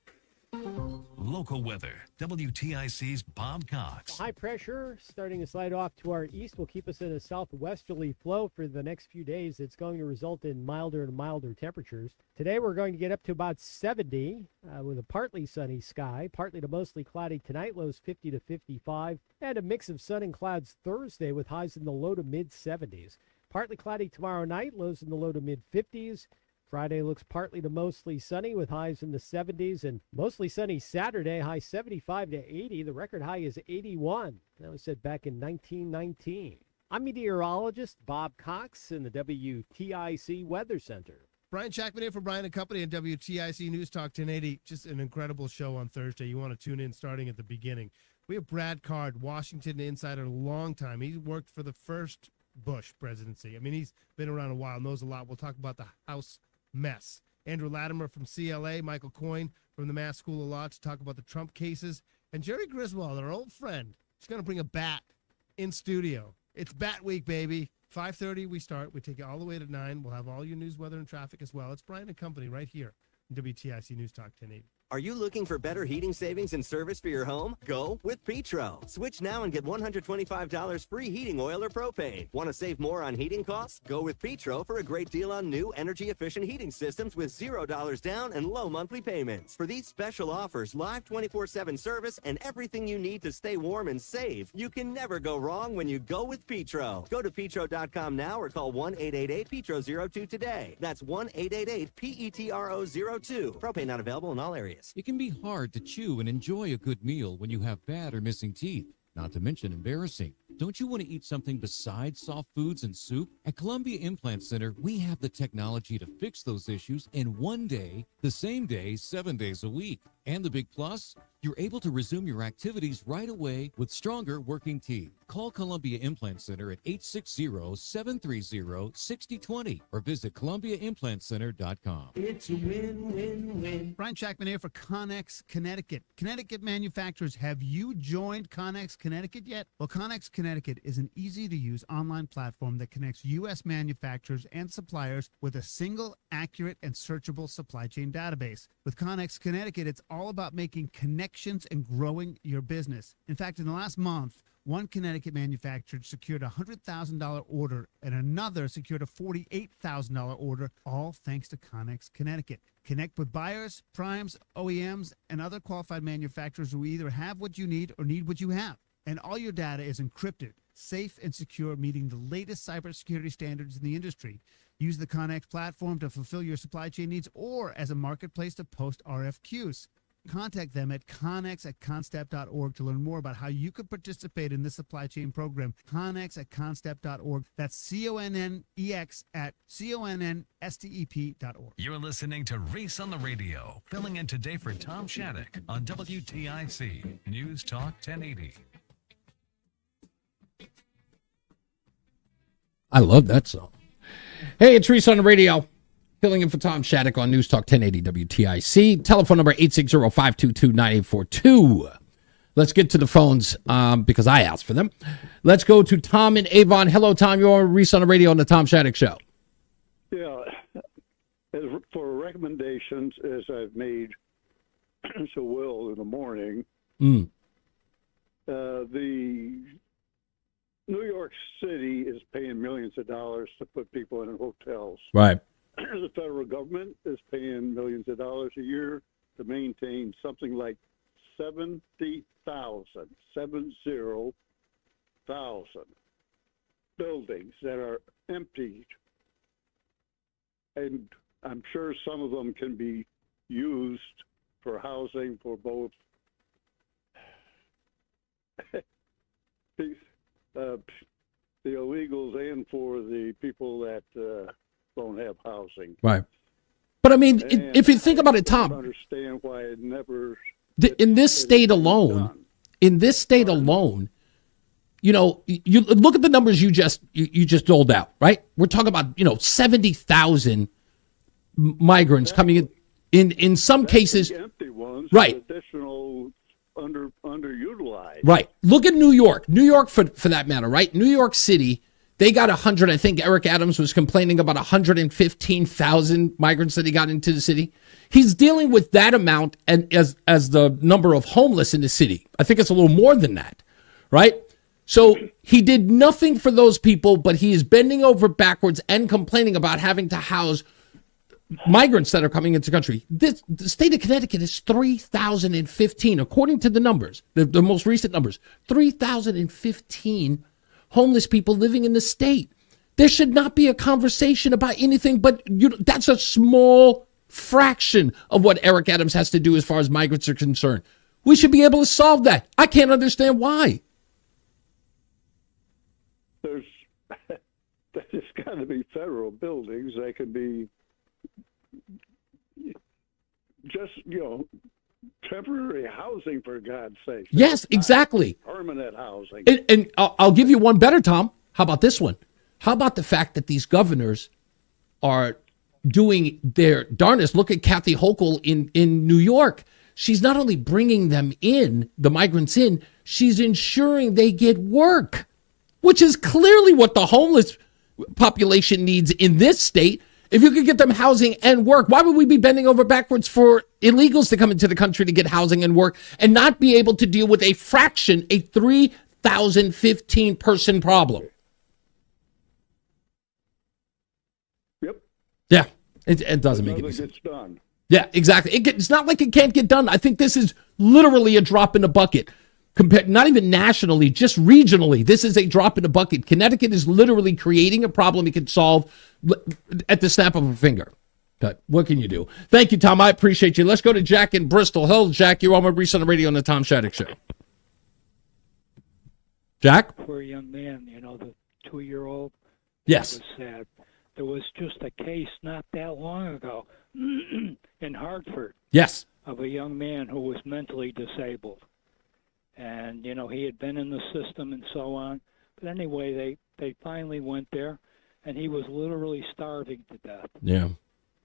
Local weather. WTIC's Bob Cox. High pressure starting to slide off to our east will keep us in a southwesterly flow for the next few days. It's going to result in milder and milder temperatures. Today we're going to get up to about 70 with a partly sunny sky. Partly to mostly cloudy tonight, lows 50 to 55. And a mix of sun and clouds Thursday with highs in the low to mid 70s. Partly cloudy tomorrow night, lows in the low to mid 50s. Friday looks partly to mostly sunny with highs in the 70s, and mostly sunny Saturday, high 75 to 80. The record high is 81. That was set back in 1919. I'm meteorologist Bob Cox in the WTIC Weather Center. Brian Shackman here for Brian & Company and WTIC News Talk 1080. Just an incredible show on Thursday. You want to tune in starting at the beginning. We have Brad Card, Washington insider, a long time. He worked for the first Bush presidency. I mean, he's been around a while, knows a lot. We'll talk about the House mess. Andrew Latimer from CLA, Michael Coyne from the Mass School of Law to talk about the Trump cases, and Jerry Griswold, our old friend, is going to bring a bat in studio. It's Bat Week, baby. 5:30 we start. We take it all the way to 9. We'll have all your news, weather, and traffic as well. It's Brian & Company right here on WTIC News Talk 1080. Are you looking for better heating savings and service for your home? Go with Petro. Switch now and get $125 free heating oil or propane. Want to save more on heating costs? Go with Petro for a great deal on new energy-efficient heating systems with $0 down and low monthly payments. For these special offers, live 24/7 service, and everything you need to stay warm and save, you can never go wrong when you go with Petro. Go to petro.com now or call 1-888-PETRO-02 today. That's 1-888-PETRO-02. Propane not available in all areas. It can be hard to chew and enjoy a good meal when you have bad or missing teeth, not to mention embarrassing. Don't you want to eat something besides soft foods and soup? At Columbia Implant Center, we have the technology to fix those issues in one day, the same day, 7 days a week. And the big plus? You're able to resume your activities right away with stronger working teeth. Call Columbia Implant Center at 860-730-6020 or visit ColumbiaImplantCenter.com. It's a win-win-win. Brian Shackman here for Connex Connecticut. Connecticut manufacturers, have you joined Connex Connecticut yet? Well, Connex Connecticut is an easy-to-use online platform that connects U.S. manufacturers and suppliers with a single, accurate, and searchable supply chain database. With Connex Connecticut, it's all about making connections and growing your business. In fact, in the last month, one Connecticut manufacturer secured a $100,000 order and another secured a $48,000 order, all thanks to Connex Connecticut. Connect with buyers, primes, OEMs, and other qualified manufacturers who either have what you need or need what you have. And all your data is encrypted, safe, and secure, meeting the latest cybersecurity standards in the industry. Use the Connex platform to fulfill your supply chain needs or as a marketplace to post RFQs. Contact them at connex@constep.org to learn more about how you could participate in this supply chain program. Connex@constep.org. That's CONNEX@CONNSTEP.org. You're listening to Reese on the Radio, filling in today for Tom Shattuck on WTIC News Talk 1080. I love that song. Hey, it's Reese on the Radio. Filling in for Tom Shattuck on News Talk 1080 WTIC. Telephone number 860-522-9842. Let's get to the phones because I asked for them. Let's go to Tom in Avon. Hello, Tom. You're on Reese on the Radio on the Tom Shattuck Show. Yeah. For recommendations, as I've made so well in the morning, the New York City is paying millions of dollars to put people in hotels. Right. The federal government is paying millions of dollars a year to maintain something like 70,000 buildings that are emptied. And I'm sure some of them can be used for housing for both the illegals and for the people that don't have housing. Right. But I mean, if you think about it, I don't Tom, understand why it never. in this state alone, you know, you look at the numbers you just doled out, right? We're talking about, 70,000 migrants coming in some cases. Empty ones, right? Additional underutilized. Right. Look at New York. New York, for that matter, right? New York City, they got 100. I think Eric Adams was complaining about 115,000 migrants that he got into the city. He's dealing with that amount, and as the number of homeless in the city. I think it's a little more than that, right? So he did nothing for those people, but he is bending over backwards and complaining about having to house migrants that are coming into the country. The state of Connecticut is 3,015, according to the numbers, the most recent numbers, 3,015 homeless people living in the state. There should not be a conversation about anything, but that's a small fraction of what Eric Adams has to do as far as migrants are concerned. We should be able to solve that. I can't understand why. There's got to be federal buildings. They can be just, temporary housing, for God's sake. Yes, exactly. Permanent housing. And I'll give you one better, Tom. How about this one? How about the fact that these governors are doing their darnest? Look at Kathy Hochul in New York. She's not only bringing them in, the migrants in, she's ensuring they get work, which is clearly what the homeless population needs in this state. If you could get them housing and work, why would we be bending over backwards for illegals to come into the country to get housing and work and not be able to deal with a 3,015 person problem? Yep. Yeah, it doesn't make any sense. Gets done. Yeah, exactly. It's not like it can't get done. I think this is literally a drop in the bucket. Compared, not even nationally, just regionally, this is a drop in the bucket. Connecticut is literally creating a problem it can solve at the snap of a finger. But what can you do? Thank you, Tom. I appreciate you. Let's go to Jack in Bristol. Hello, Jack. You're on with Reese on the Radio on the Tom Shattuck Show. Jack? Poor young man, the 2-year-old. Yes. It was sad. There was just a case not that long ago in Hartford. Yes. Of a young man who was mentally disabled. And, he had been in the system and so on. But anyway, they finally went there, and he was literally starving to death. Yeah.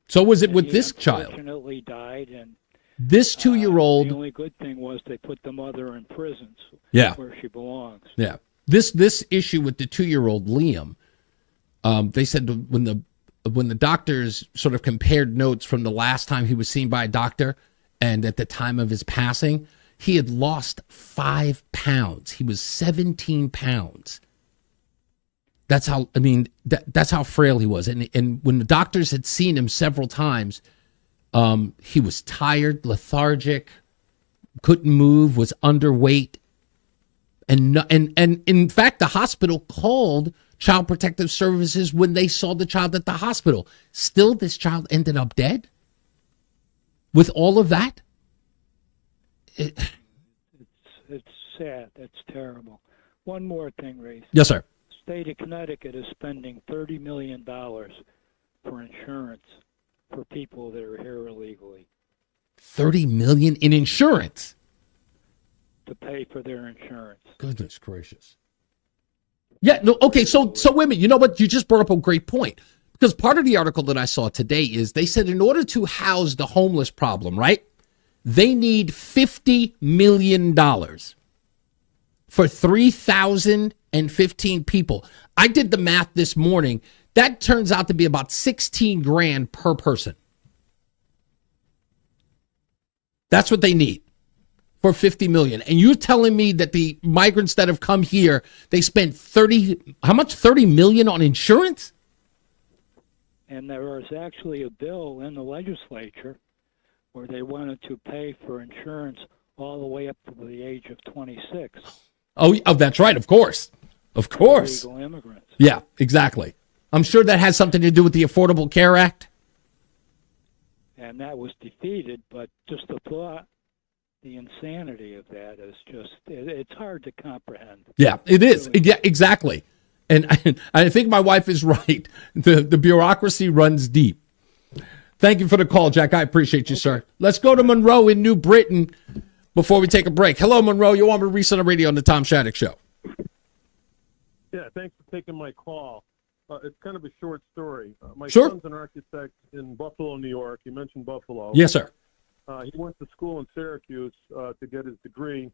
So was it with this child? Unfortunately died, and this 2-year-old. The only good thing was they put the mother in prison, where she belongs. Yeah. This issue with the 2-year-old Liam, they said when the doctors sort of compared notes from the last time he was seen by a doctor and at the time of his passing, he had lost 5 pounds. He was 17 pounds. That's how, that's how frail he was. And when the doctors had seen him several times, he was tired, lethargic, couldn't move, was underweight. And in fact, the hospital called Child Protective Services when they saw the child at the hospital. Still, this child ended up dead? With all of that? It's sad. It's terrible. One more thing, Reese. Yes, sir. State of Connecticut is spending $30 million for insurance for people that are here illegally. $30 million in insurance to pay for their insurance. Goodness gracious. Yeah. No. Okay. So wait a minute. You know what? You just brought up a great point, because part of the article that I saw today is they said in order to house the homeless problem, right? They need $50 million for 3,015 people. I did the math this morning. That turns out to be about 16 grand per person. That's what they need for 50 million. And you're telling me that the migrants that have come here, they spent 30 million on insurance? And there was actually a bill in the legislature where they wanted to pay for insurance all the way up to the age of 26. Oh, that's right. Of course. Of course. Illegal immigrants. Yeah, exactly. I'm sure that has something to do with the Affordable Care Act. and that was defeated. But just the thought, the insanity of that is just—it's hard to comprehend. Yeah, it is. Yeah, exactly. And I think my wife is right. The bureaucracy runs deep. Thank you for the call, Jack. I appreciate you, sir. Let's go to Monroe in New Britain before we take a break. Hello, Monroe. You're on with Reese on the Radio on the Tom Shattuck Show. Yeah, thanks for taking my call. It's kind of a short story. My Sure. son's an architect in Buffalo, New York. You mentioned Buffalo. Yes, sir. He went to school in Syracuse to get his degree,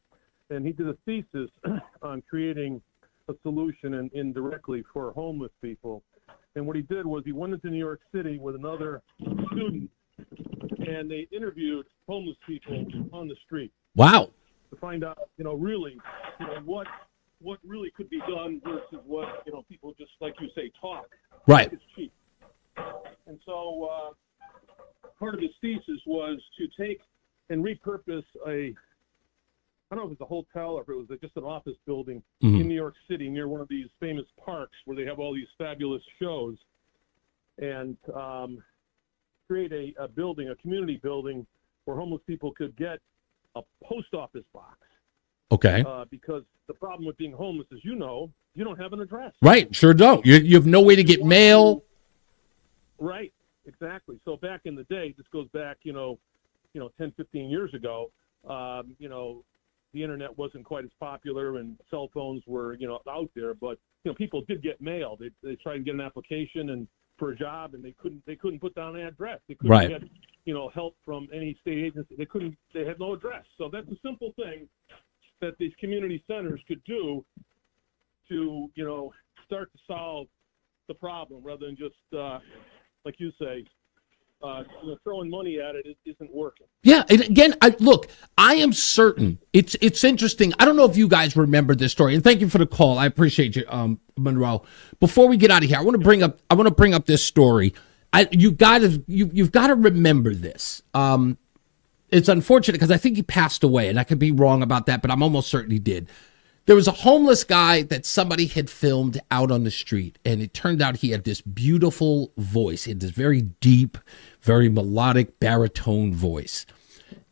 and he did a thesis on creating a solution indirectly for homeless people. And what he did was he went into New York City with another student, and they interviewed homeless people on the street. Wow. To find out, really, what really could be done versus what, people just, like you say, talk. Right. It's cheap. And so part of his thesis was to take and repurpose I don't know if it was a hotel or if it was just an office building in New York City near one of these famous parks where they have all these fabulous shows, and create a building, a community building where homeless people could get a post office box. Okay. Because the problem with being homeless is, you don't have an address. Right. Sure don't. You have no way to get mail. Right. Exactly. So back in the day, this goes back, 10, 15 years ago, the internet wasn't quite as popular and cell phones were, out there, but, people did get mail. They tried to get an application and for a job, and they couldn't put down an address. They couldn't get, help from any state agency. They had no address. So that's a simple thing that these community centers could do to, start to solve the problem rather than just, like you say, throwing money at it isn't working. Yeah, and again, I am certain it's interesting. I don't know if you guys remember this story, and thank you for the call. I appreciate you, Monroe. Before we get out of here, I want to bring up this story. You've got to remember this. It's unfortunate because I think he passed away, and I could be wrong about that, but I'm almost certain he did. There was a homeless guy that somebody had filmed out on the street, and it turned out he had this beautiful voice. He had this very deep, very melodic baritone voice.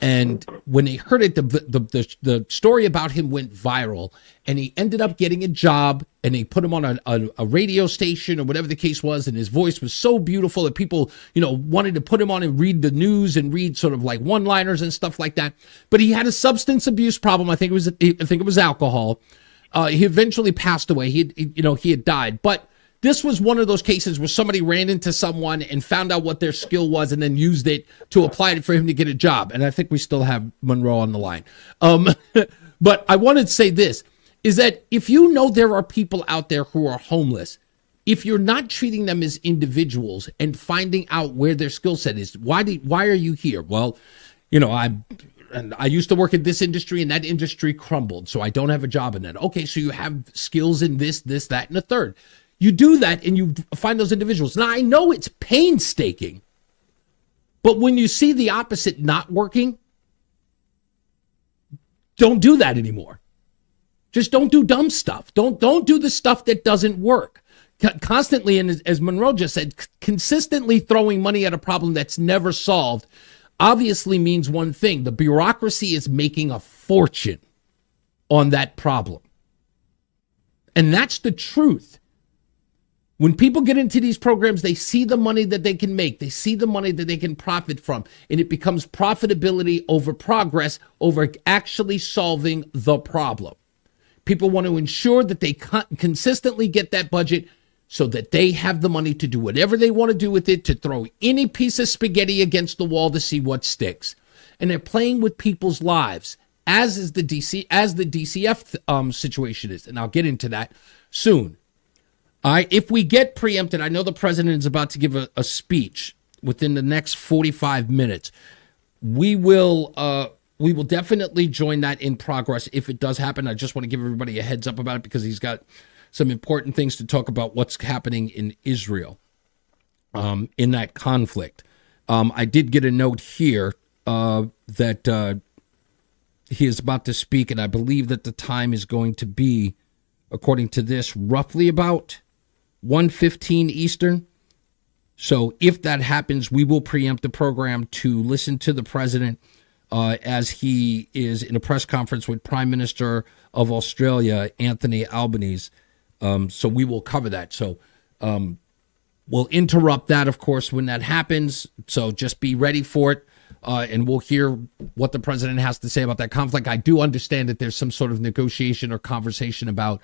And when they heard it, the story about him went viral, and he ended up getting a job, and they put him on a radio station or whatever the case was, and his voice was so beautiful that people, wanted to put him on and read the news and read sort of like one-liners and stuff like that. But he had a substance abuse problem. I think it was alcohol. He eventually passed away. He had died. But this was one of those cases where somebody ran into someone and found out what their skill was and then used it to apply it for him to get a job. And I think we still have Monroe on the line. But I wanted to say this, is that if there are people out there who are homeless, if you're not treating them as individuals and finding out where their skill set is, why are you here? Well, I used to work in this industry, and that industry crumbled, so I don't have a job in that. Okay, so you have skills in this, that, and the third. You do that, and you find those individuals. Now, I know it's painstaking, but when you see the opposite not working, don't do that anymore. Just don't do dumb stuff. Don't do the stuff that doesn't work. Constantly, and as Monroe just said, consistently throwing money at a problem that's never solved obviously means one thing. The bureaucracy is making a fortune on that problem. And that's the truth. When people get into these programs, they see the money that they can make. They see the money that they can profit from. And it becomes profitability over progress, over actually solving the problem. People want to ensure that they consistently get that budget so that they have the money to do whatever they want to do with it, to throw any piece of spaghetti against the wall to see what sticks. And they're playing with people's lives, as the DCF situation is. And I'll get into that soon. If we get preempted, I know the president is about to give a speech within the next 45 minutes. We will definitely join that in progress if it does happen. I just want to give everybody a heads up about it because he's got some important things to talk about what's happening in Israel in that conflict. I did get a note here that he is about to speak, and I believe that the time is going to be, according to this, roughly about 1:15 Eastern. So if that happens, we will preempt the program to listen to the president as he is in a press conference with Prime Minister of Australia, Anthony Albanese. So we will cover that. So we'll interrupt that, of course, when that happens. So just be ready for it. And we'll hear what the president has to say about that conflict. I do understand that there's some sort of negotiation or conversation about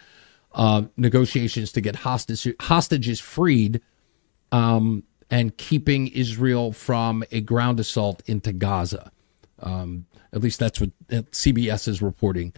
negotiations to get hostages freed and keeping Israel from a ground assault into Gaza. At least that's what CBS is reporting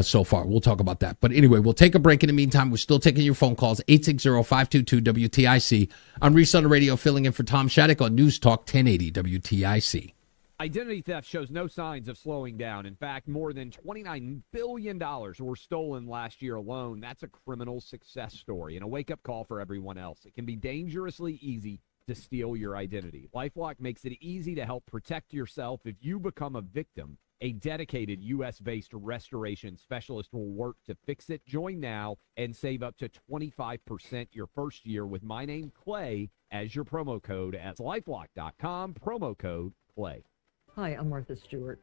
so far. We'll talk about that. But anyway, we'll take a break. In the meantime, we're still taking your phone calls, 860-522-WTIC. I'm Reese on the Radio, filling in for Tom Shattuck on News Talk 1080 WTIC. Identity theft shows no signs of slowing down. In fact, more than $29 billion were stolen last year alone. That's a criminal success story and a wake-up call for everyone else. It can be dangerously easy to steal your identity. LifeLock makes it easy to help protect yourself if you become a victim. A dedicated U.S.-based restoration specialist will work to fix it. Join now and save up to 25% your first year with my name, Clay, as your promo code at LifeLock.com, promo code Clay. Hi, I'm Martha Stewart.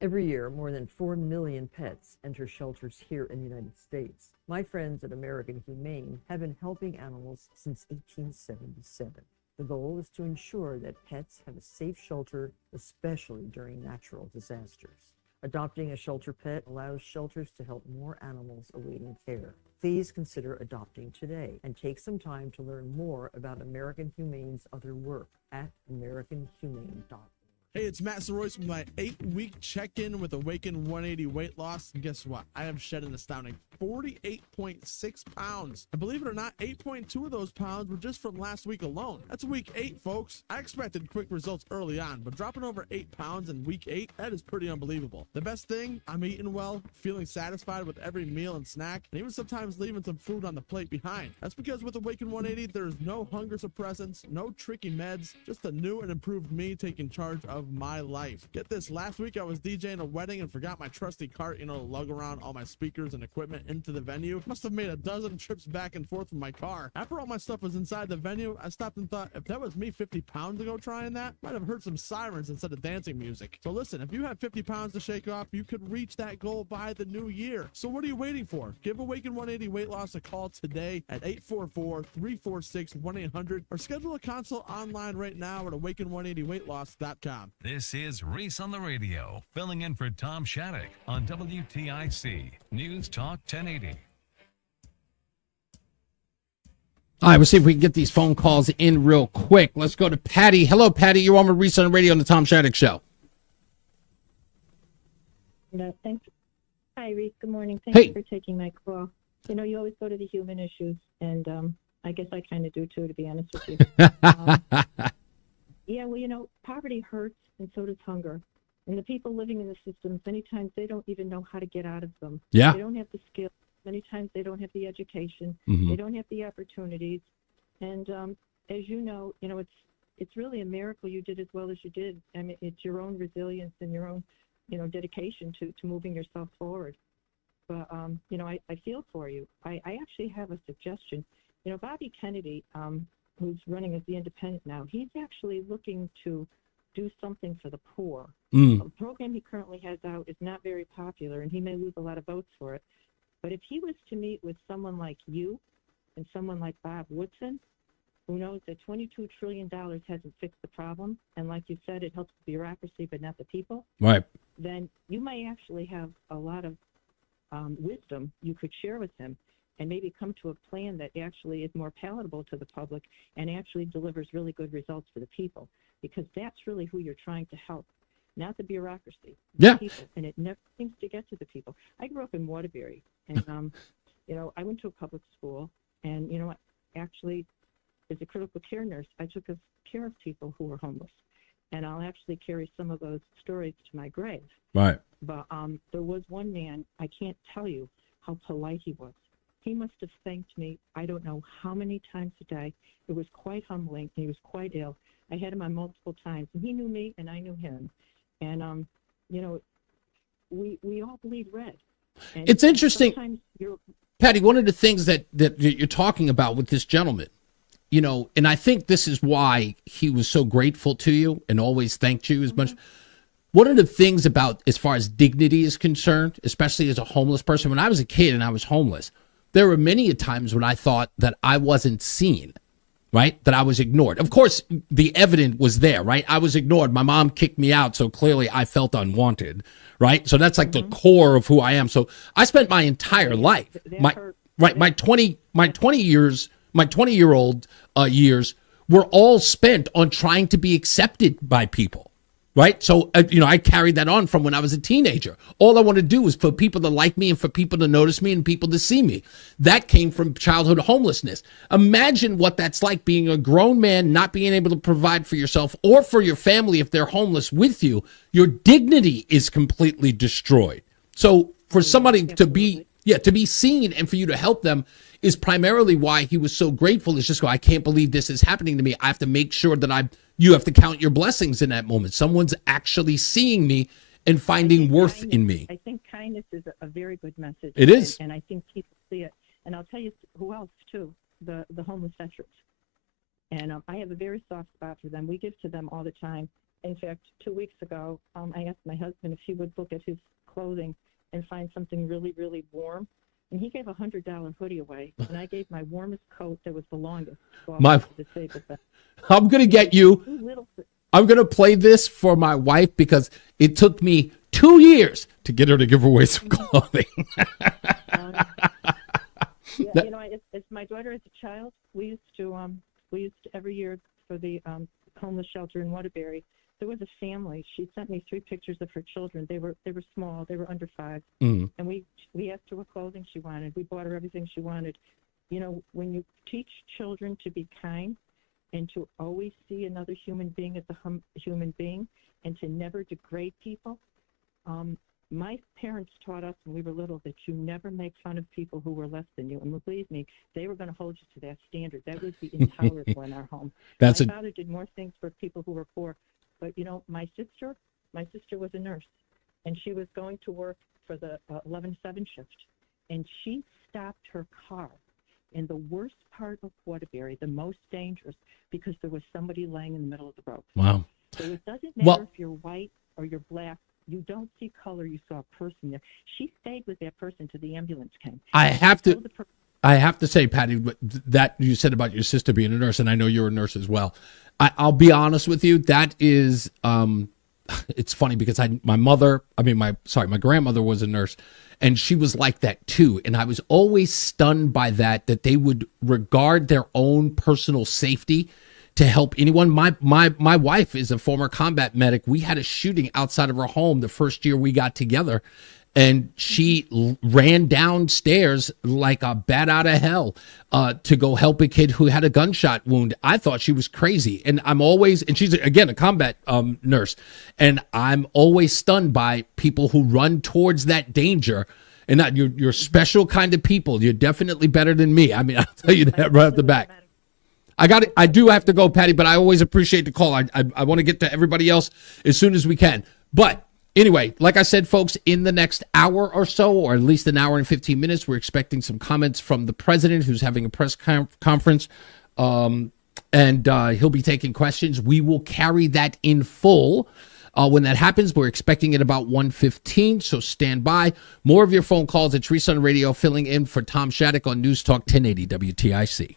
Every year, more than 4 million pets enter shelters here in the United States. My friends at American Humane have been helping animals since 1877. The goal is to ensure that pets have a safe shelter, especially during natural disasters. Adopting a shelter pet allows shelters to help more animals awaiting care. Please consider adopting today and take some time to learn more about American Humane's other work at americanhumane.org. Hey, it's Matt Soroyce with my 8-week check-in with Awaken 180 weight loss. And guess what? I have shed an astounding 48.6 pounds. And believe it or not, 8.2 of those pounds were just from last week alone. That's week 8, folks. I expected quick results early on, but dropping over 8 pounds in week 8, that is pretty unbelievable. The best thing, I'm eating well, feeling satisfied with every meal and snack, and even sometimes leaving some food on the plate behind. That's because with Awaken 180, there's no hunger suppressants, no tricky meds, just a new and improved me taking charge of my life. Get this, last week I was DJing a wedding and forgot my trusty cart, to lug around all my speakers and equipment into the venue. Must have made a dozen trips back and forth from my car. After all my stuff was inside the venue, I stopped and thought, if that was me 50 pounds ago trying that, might have heard some sirens instead of dancing music. So listen, if you have 50 pounds to shake off, you could reach that goal by the new year. So what are you waiting for? Give Awaken 180 Weight Loss a call today at 844-346-1800 or schedule a consult online right now at awaken180weightloss.com. This is Reese on the Radio, filling in for Tom Shattuck on WTIC News Talk 1080. All right, we'll see if we can get these phone calls in real quick. Let's go to Patty. Hello, Patty. You're on with Reese on the Radio on the Tom Shattuck Show. No, thanks. Hi, Reese. Good morning. Hey. Thanks for taking my call. You always go to the human issues, and I guess I kind of do too, to be honest with you. Yeah, well, poverty hurts, and so does hunger. And the people living in the systems, many times they don't even know how to get out of them. Yeah. They don't have the skills. Many times they don't have the education. Mhm. They don't have the opportunities. And as you know, it's really a miracle you did as well as you did. I mean, it's your own resilience and your own, dedication to moving yourself forward. But, I feel for you. I actually have a suggestion. Bobby Kennedy, who's running as the independent now, he's actually looking to do something for the poor. The program he currently has out is not very popular, and he may lose a lot of votes for it. But if he was to meet with someone like you and someone like Bob Woodson, who knows that $22 trillion hasn't fixed the problem, and like you said, it helps the bureaucracy but not the people, Right. then you may actually have a lot of wisdom you could share with him and maybe come to a plan that actually is more palatable to the public and actually delivers really good results for the people, because that's really who you're trying to help, not the bureaucracy. Yeah. The people, and it never seems to get to the people. I grew up in Waterbury, and, I went to a public school, and, actually, as a critical care nurse, I took care of people who were homeless, and I'll actually carry some of those stories to my grave. Right. But there was one man, I can't tell you how polite he was. He must have thanked me, I don't know how many times a day. It was quite humbling. He was quite ill. I had him on multiple times, and he knew me, and I knew him. And, we all bleed red. And It's interesting, sometimes you're- Patty, one of the things that you're talking about with this gentleman you know, and I think this is why he was so grateful to you and always thanked you as much. One of the things about, as far as dignity is concerned, especially as a homeless person, when I was a kid and I was homeless, there were many times when I thought that I wasn't seen, right? That I was ignored. Of course, the evidence was there, right? I was ignored. My mom kicked me out, so clearly I felt unwanted, right? So that's like the core of who I am. So I spent my entire life, my 20-year-old years were all spent on trying to be accepted by people. Right. So, you know, I carried that on from when I was a teenager. All I want to do is for people to like me and for people to notice me and people to see me. That came from childhood homelessness. Imagine what that's like, being a grown man, not being able to provide for yourself or for your family if they're homeless with you. Your dignity is completely destroyed. So for somebody to be seen and for you to help them is primarily why he was so grateful. It's just I can't believe this is happening to me. I have to make sure that you have to count your blessings in that moment. Someone's actually seeing me and finding worth in me. I think kindness is a very good message. It is. And I think people see it. And I'll tell you who else, too, the homeless veterans. And I have a very soft spot for them. We give to them all the time. In fact, 2 weeks ago, I asked my husband if he would look at his clothing and find something really, really warm. And he gave a $100 hoodie away, and I gave my warmest coat that was the longest. So I'm going to get you. I'm going to play this for my wife because it took me 2 years to get her to give away some clothing. Yeah, you know, as my daughter as a child, we used to every year for the homeless shelter in Waterbury. There was a family. She sent me 3 pictures of her children. They were small. They were under 5. And we asked her what clothing she wanted. We bought her everything she wanted. You know, when you teach children to be kind and to always see another human being as a human being and to never degrade people, my parents taught us when we were little that you never make fun of people who were less than you. And believe me, they were going to hold you to that standard. That would be intolerable in our home. My father did more things for people who were poor. But, you know, my sister was a nurse, and she was going to work for the 11-7 shift, and she stopped her car in the worst part of Waterbury, the most dangerous, because there was somebody laying in the middle of the road. Wow. So it doesn't matter if you're white or you're black. You don't see color. You saw a person there. She stayed with that person till the ambulance came. I have to say, Patty, that you said about your sister being a nurse, and I know you're a nurse as well. I'll be honest with you. That is, it's funny because my grandmother was a nurse, and she was like that too. And I was always stunned by that they would regard their own personal safety to help anyone. My wife is a former combat medic. We had a shooting outside of our home the first year we got together. And she ran downstairs like a bat out of hell to go help a kid who had a gunshot wound. I thought she was crazy. And she's, again, a combat nurse. And I'm always stunned by people who run towards that danger. And that you're special kind of people. You're definitely better than me. I mean, I'll tell you that right off the bat. I do have to go, Patty, but I always appreciate the call. I want to get to everybody else as soon as we can. But anyway, like I said, folks, in the next hour or so, or at least an hour and 15 minutes, we're expecting some comments from the president, who's having a press conference, and he'll be taking questions. We will carry that in full when that happens. We're expecting it about 1:15, so stand by. More of your phone calls. It's Reese On Radio, filling in for Tom Shattuck on News Talk 1080 WTIC.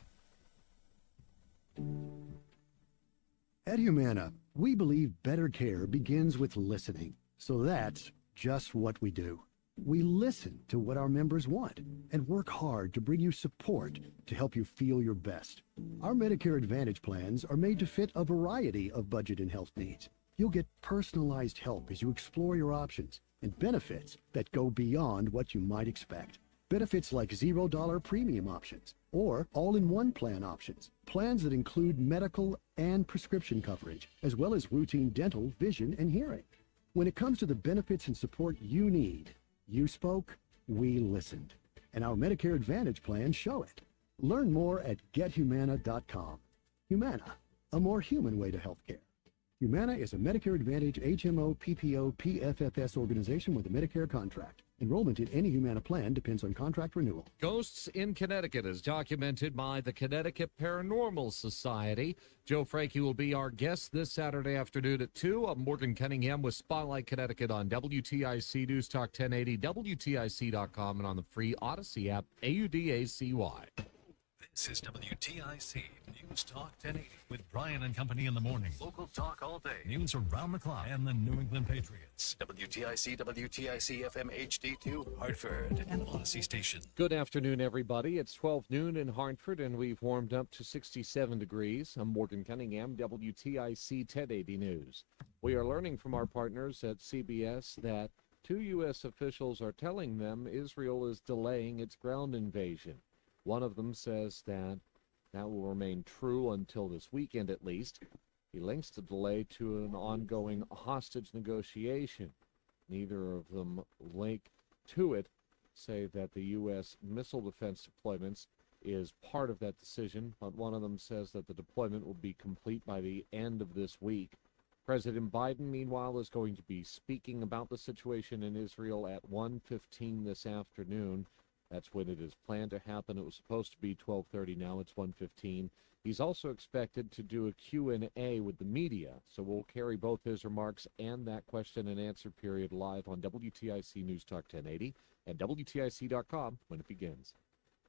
At Humana, we believe better care begins with listening. So that's just what we do. We listen to what our members want and work hard to bring you support to help you feel your best. Our Medicare Advantage plans are made to fit a variety of budget and health needs. You'll get personalized help as you explore your options and benefits that go beyond what you might expect. Benefits like $0 premium options or all-in-one plan options, plans that include medical and prescription coverage, as well as routine dental, vision, and hearing. When it comes to the benefits and support you need, you spoke, we listened. And our Medicare Advantage plans show it. Learn more at gethumana.com. Humana, a more human way to healthcare. Humana is a Medicare Advantage HMO PPO PFFS organization with a Medicare contract. Enrollment in any Humana plan depends on contract renewal. Ghosts in Connecticut is documented by the Connecticut Paranormal Society. Joe Frankie will be our guest this Saturday afternoon at 2. I'm Morgan Cunningham with Spotlight Connecticut on WTIC News Talk 1080, WTIC.com, and on the free Odyssey app, AUDACY. This is WTIC News Talk 1080 with Brian and Company in the morning. Local talk all day. News around the clock and the New England Patriots. WTIC, WTIC FM HD2, Hartford, and Odyssey Station. Good afternoon, everybody. It's 12 noon in Hartford, and we've warmed up to 67 degrees. I'm Morgan Cunningham, WTIC 1080 News. We are learning from our partners at CBS that 2 U.S. officials are telling them Israel is delaying its ground invasion. One of them says that will remain true until this weekend at least. He links the delay to an ongoing hostage negotiation. Neither of them link to it, say that the U.S. missile defense deployments is part of that decision, but one of them says that the deployment will be complete by the end of this week. President Biden, meanwhile, is going to be speaking about the situation in Israel at 1:15 this afternoon. That's when it is planned to happen. It was supposed to be 12:30. Now it's 1:15. He's also expected to do a Q&A with the media, so we'll carry both his remarks and that question and answer period live on WTIC News Talk 1080 and WTIC.com when it begins.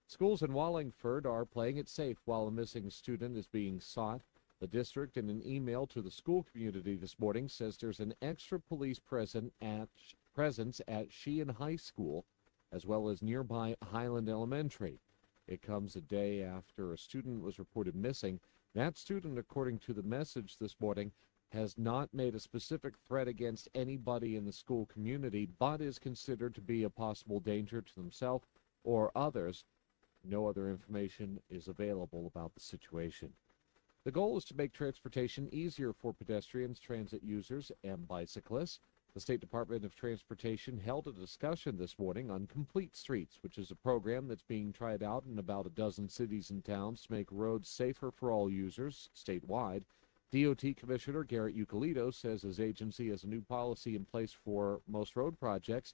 Schools in Wallingford are playing it safe while a missing student is being sought. The district, in an email to the school community this morning, says there's an extra police presence at Sheehan High School, as well as nearby Highland Elementary. It comes a day after a student was reported missing. That student, according to the message this morning, has not made a specific threat against anybody in the school community, but is considered to be a possible danger to himself or others. No other information is available about the situation. The goal is to make transportation easier for pedestrians, transit users, and bicyclists. The State Department of Transportation held a discussion this morning on Complete Streets, which is a program that's being tried out in about a dozen cities and towns to make roads safer for all users statewide. DOT Commissioner Garrett Eucalito says his agency has a new policy in place for most road projects,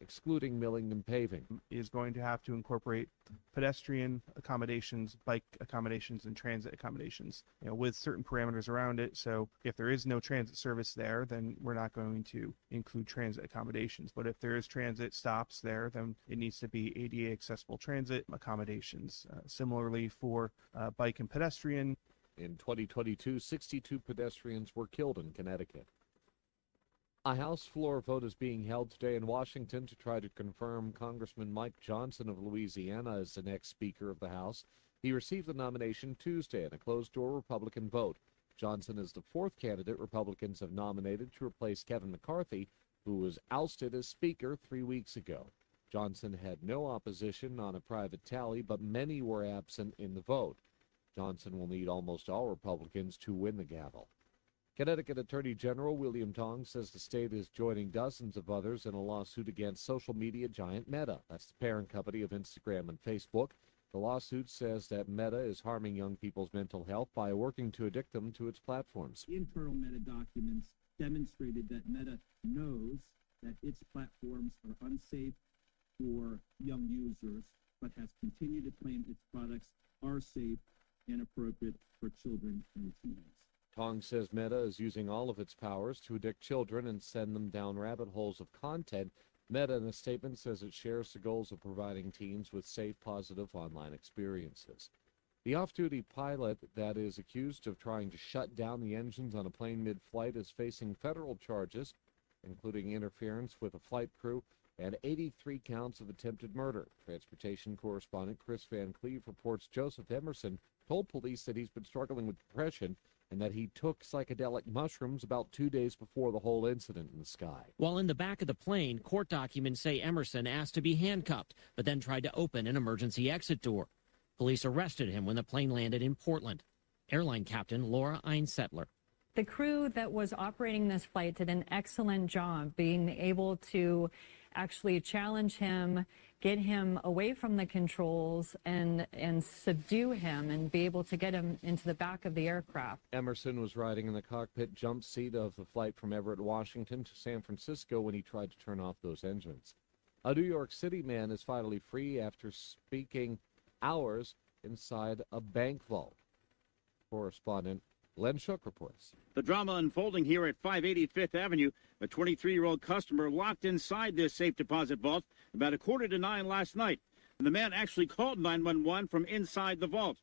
excluding milling and paving. Is going to have to incorporate pedestrian accommodations, bike accommodations, and transit accommodations, with certain parameters around it. So if there is no transit service there, then we're not going to include transit accommodations. But if there is transit stops there, then it needs to be ADA accessible transit accommodations. Similarly for bike and pedestrian. In 2022, 62 pedestrians were killed in Connecticut. A House floor vote is being held today in Washington to try to confirm Congressman Mike Johnson of Louisiana as the next Speaker of the House. He received the nomination Tuesday in a closed-door Republican vote. Johnson is the fourth candidate Republicans have nominated to replace Kevin McCarthy, who was ousted as Speaker 3 weeks ago. Johnson had no opposition on a private tally, but many were absent in the vote. Johnson will need almost all Republicans to win the gavel. Connecticut Attorney General William Tong says the state is joining dozens of others in a lawsuit against social media giant Meta. That's the parent company of Instagram and Facebook. The lawsuit says that Meta is harming young people's mental health by working to addict them to its platforms. Internal Meta documents demonstrated that Meta knows that its platforms are unsafe for young users, but has continued to claim its products are safe and appropriate for children and teens. Tong says Meta is using all of its powers to addict children and send them down rabbit holes of content. Meta, in a statement, says it shares the goals of providing teens with safe, positive online experiences. The off-duty pilot that is accused of trying to shut down the engines on a plane mid-flight is facing federal charges, including interference with a flight crew and 83 counts of attempted murder. Transportation correspondent Chris Van Cleve reports Joseph Emerson told police that he's been struggling with depression and that he took psychedelic mushrooms about 2 days before the whole incident in the sky. While in the back of the plane, court documents say Emerson asked to be handcuffed, but then tried to open an emergency exit door. Police arrested him when the plane landed in Portland. Airline captain Laura Einsettler. The crew that was operating this flight did an excellent job being able to actually challenge him, get him away from the controls, and subdue him and be able to get him into the back of the aircraft. Emerson was riding in the cockpit jump seat of the flight from Everett, Washington to San Francisco when he tried to turn off those engines. A New York City man is finally free after speaking hours inside a bank vault. Correspondent Len Shook reports. The drama unfolding here at 580 Fifth Avenue. A 23-year-old customer locked inside this safe deposit vault about 8:45 last night. And the man actually called 911 from inside the vault.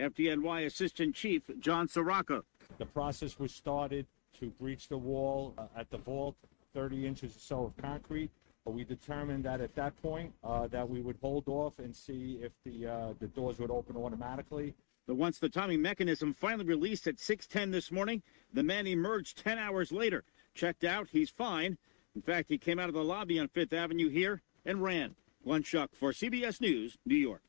FDNY Assistant Chief John Sirocco. The process was started to breach the wall at the vault, 30 inches or so of concrete. But we determined that at that point that we would hold off and see if the doors would open automatically. But once the timing mechanism finally released at 6:10 this morning, the man emerged 10 hours later. Checked out, he's fine. In fact, he came out of the lobby on Fifth Avenue here and ran. Glenn Schuck for CBS News, New York.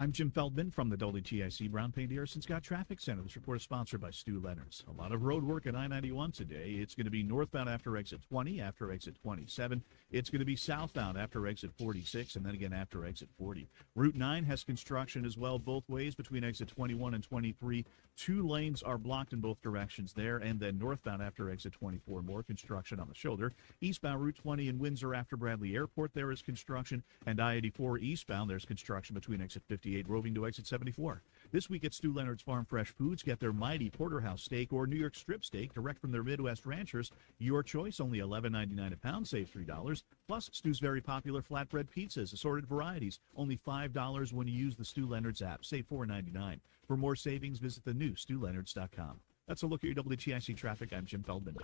I'm Jim Feldman from the WTIC Brown Paint Harrison Scott Traffic Center. This report is sponsored by Stu Leonard's. A lot of road work at I-91 today. It's going to be northbound after exit 20, after exit 27. It's going to be southbound after exit 46, and then again after exit 40. Route 9 has construction as well both ways between exit 21 and 23. 2 lanes are blocked in both directions there, and then northbound after exit 24, more construction on the shoulder. Eastbound Route 20 in Windsor after Bradley Airport, there is construction, and I-84 eastbound, there's construction between exit 58 roving to exit 74. This week at Stu Leonard's Farm Fresh Foods, get their mighty porterhouse steak or New York strip steak direct from their Midwest ranchers. Your choice, only $11.99 a pound, save $3. Plus, Stu's very popular flatbread pizzas, assorted varieties, only $5 when you use the Stu Leonard's app, save $4.99. For more savings, visit the new StuLeonards.com. That's a look at your WTIC traffic. I'm Jim Feldman.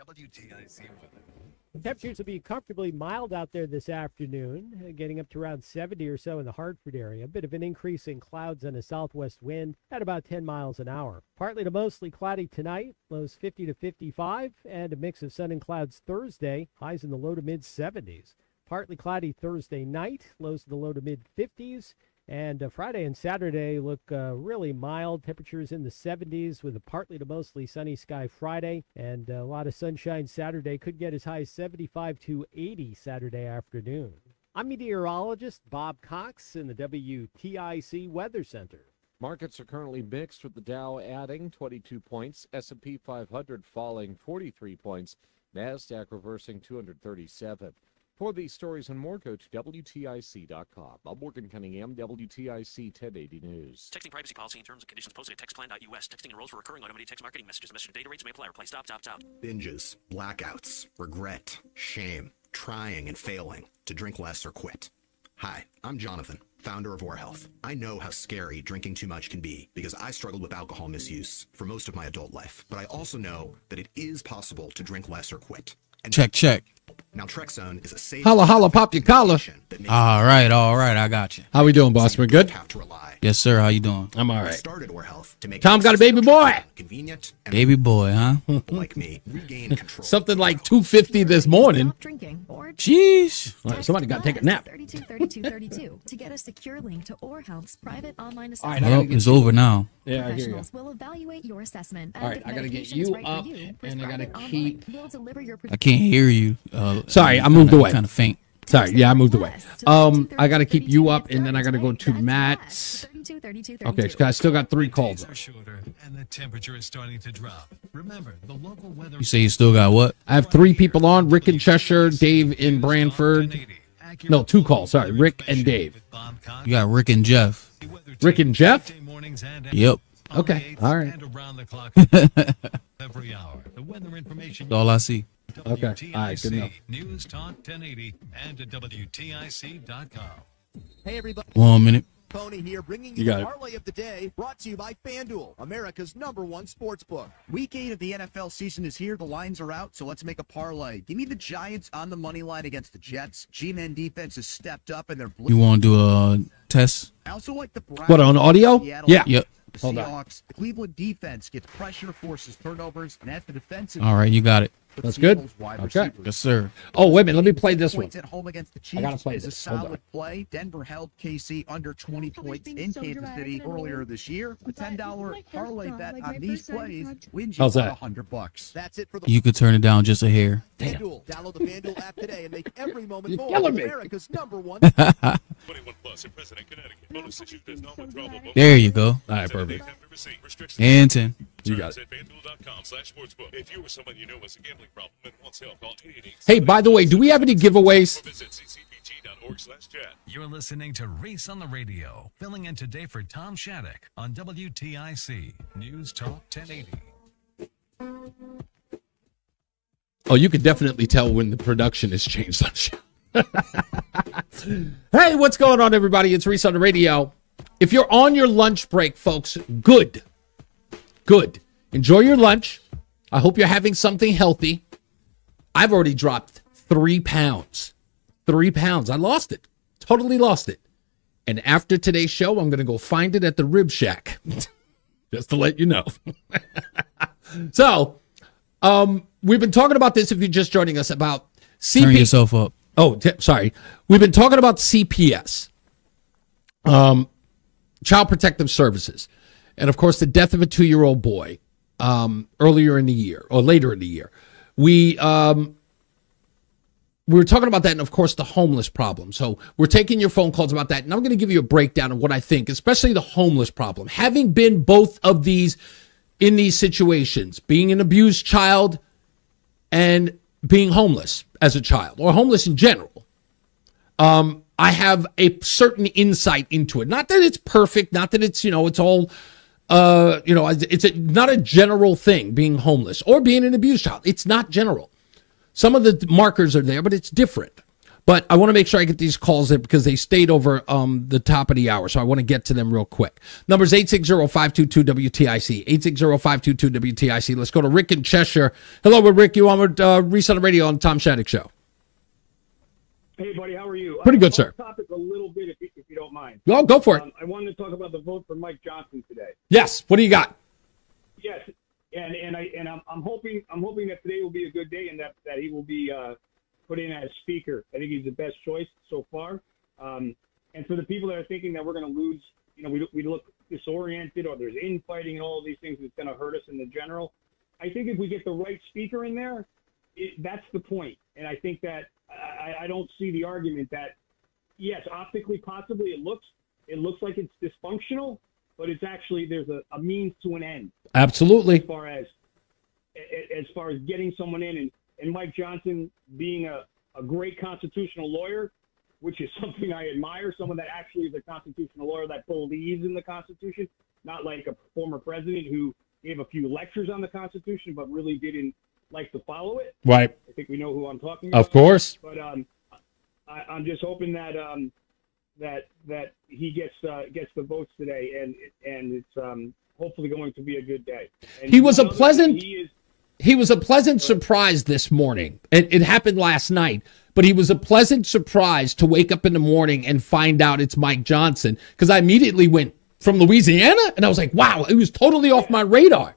WTIC weather. Temperatures will be comfortably mild out there this afternoon, getting up to around 70 or so in the Hartford area. A bit of an increase in clouds and a southwest wind at about 10 miles an hour. Partly to mostly cloudy tonight, lows 50 to 55, and a mix of sun and clouds Thursday, highs in the low to mid 70s. Partly cloudy Thursday night, lows in the low to mid 50s. And Friday and Saturday look really mild. Temperatures in the 70s with a partly to mostly sunny sky Friday. And a lot of sunshine Saturday. Could get as high as 75 to 80 Saturday afternoon. I'm meteorologist Bob Cox in the WTIC Weather Center. Markets are currently mixed with the Dow adding 22 points, S&P 500 falling 43 points, NASDAQ reversing 237. For these stories and more, go to WTIC.com. I'm Morgan Cunningham, WTIC 1080 News. Texting privacy policy and terms and conditions posted at textplan.us. Texting enrolls for recurring automated text marketing messages. Message data rates may apply. Reply stop. Binges, blackouts, regret, shame, trying and failing, to drink less or quit. Hi, I'm Jonathan, founder of Or Health. I know how scary drinking too much can be because I struggled with alcohol misuse for most of my adult life. But I also know that it is possible to drink less or quit. And Check. Now, Trexone is a safe... Holla, pop your collar. All right, I got you. How we doing, boss? We good? Yes, sir. How you doing? I'm all right. Started Or Health to make Tom got a baby boy. Convenient and Baby boy, huh? like me regain control. Something like 2:50 this morning. Drinking or Jeez. All right, somebody got to take a nap. 323232 to get a secure link to Or Health's private online All right, assessment. I Oh, it's over now. Yeah, I hear you. Professionals will evaluate your assessment. All right, if I got to get medication you is right for up, you, and I got prescribe to it online. keep... We'll deliver your I can't hear you. Sorry, I moved away. Kind of faint. Sorry, yeah, I moved away. I got to keep you up, and then I got to go to Matt's. Okay, because I still got 3 calls. Days are shorter, and the temperature is starting to drop. Remember, the local weather... You say you still got what? I have 3 people on, Rick in Cheshire, Dave in Branford. No, 2 calls, sorry, Rick and Dave. You got Rick and Jeff. Rick and Jeff? Yep. Okay, all right. Every hour. The weather information... That's all I see. Okay, all right, good enough. News Talk 1080 and at WTIC.com. Hey, everybody. 1 minute. Tony here, bringing You you got the it. parlay of the day, brought to you by FanDuel, America's #1 sports book. Week 8 of the NFL season is here. The lines are out, so let's make a parlay. Give me the Giants on the money line against the Jets. G-Men defense has stepped up, and they're... You want to do a test? I also like the Browns. What, on audio? Seattle. Yeah. Yep. The Hold on. Seahawks. The Cleveland defense gets pressure, forces turnovers, and as the defensive... All right, you got it. That's good? Seattle's wide Okay. receivers. Yes, sir. Oh, wait a minute, let me play this one. Points at home against the I gotta Chiefs play is a this. Hold on. solid play. Denver held KC under 20 points in Kansas City earlier this year. A $10 parlay bet on these plays wins you How's that? $100. That's it for the You could turn it down just a hair. FanDuel. Download the FanDuel app today and make every moment You're more. killing me. America's #1. 21 plus in President, Connecticut. Bonus issues does not withdraw. There you go. All right, perfect. And 10. You got it. At FanDuel.com/sportsbook. If you or someone you know has a gambling problem and wants help, call 888. Hey, by the way, do we have any giveaways? Visit ccpg.org/chat. You're listening to Reese on the Radio, filling in today for Tom Shattuck on WTIC News Talk 1080. Oh, you can definitely tell when the production has changed on the show. Hey, what's going on, everybody? It's Reese on the Radio. If you're on your lunch break, folks, good. Enjoy your lunch. I hope you're having something healthy. I've already dropped 3 pounds. 3 pounds. I lost it. Totally lost it. And after today's show, I'm going to go find it at the Rib Shack. Just to let you know. So, we've been talking about this, if you're just joining us, about Turn yourself up. Oh, sorry. We've been talking about CPS, Child Protective Services, and, of course, the death of a 2-year-old boy earlier in the year, or later in the year. We were talking about that, and, of course, the homeless problem. So we're taking your phone calls about that, and I'm going to give you a breakdown of what I think, especially the homeless problem. Having been both of these in these situations, being an abused child and being homeless as a child, or homeless in general, I have a certain insight into it. Not that it's perfect, not that it's, it's all, it's not a general thing, being homeless or being an abused child. It's not general. Some of the markers are there, but it's different. But I want to make sure I get these calls in because they stayed over the top of the hour, so I want to get to them real quick. Number's 860-522-WTIC, 860-522-WTIC. Let's go to Rick in Cheshire. Hello, Rick. You on with Reese on the Radio on Tom Shattuck Show. Hey, buddy, how are you? Pretty good, sir. Topic a little bit, if you don't mind. Well, go for it. I wanted to talk about the vote for Mike Johnson today. Yes. What do you got? Yes, and I'm hoping that today will be a good day and that he will be put in as speaker. I think he's the best choice so far. And for the people that are thinking that we're going to lose, we look disoriented or there's infighting and all of these things that's going to hurt us in the general. I think if we get the right speaker in there, that's the point. And I think that I don't see the argument that, yes, optically, possibly it looks like it's dysfunctional, but it's actually there's a means to an end. Absolutely. As far as getting someone in and Mike Johnson being a great constitutional lawyer, which is something I admire, someone that actually is a constitutional lawyer that believes in the Constitution, not like a former president who gave a few lectures on the Constitution but really didn't like to follow it. Right. I think we know who I'm talking about. Of course. But I'm just hoping that that he gets the votes today, and it's hopefully going to be a good day. And He was a pleasant surprise this morning. It happened last night, but he was a pleasant surprise to wake up in the morning and find out it's Mike Johnson, because I immediately went from Louisiana, and I was like, wow, it was totally off my radar.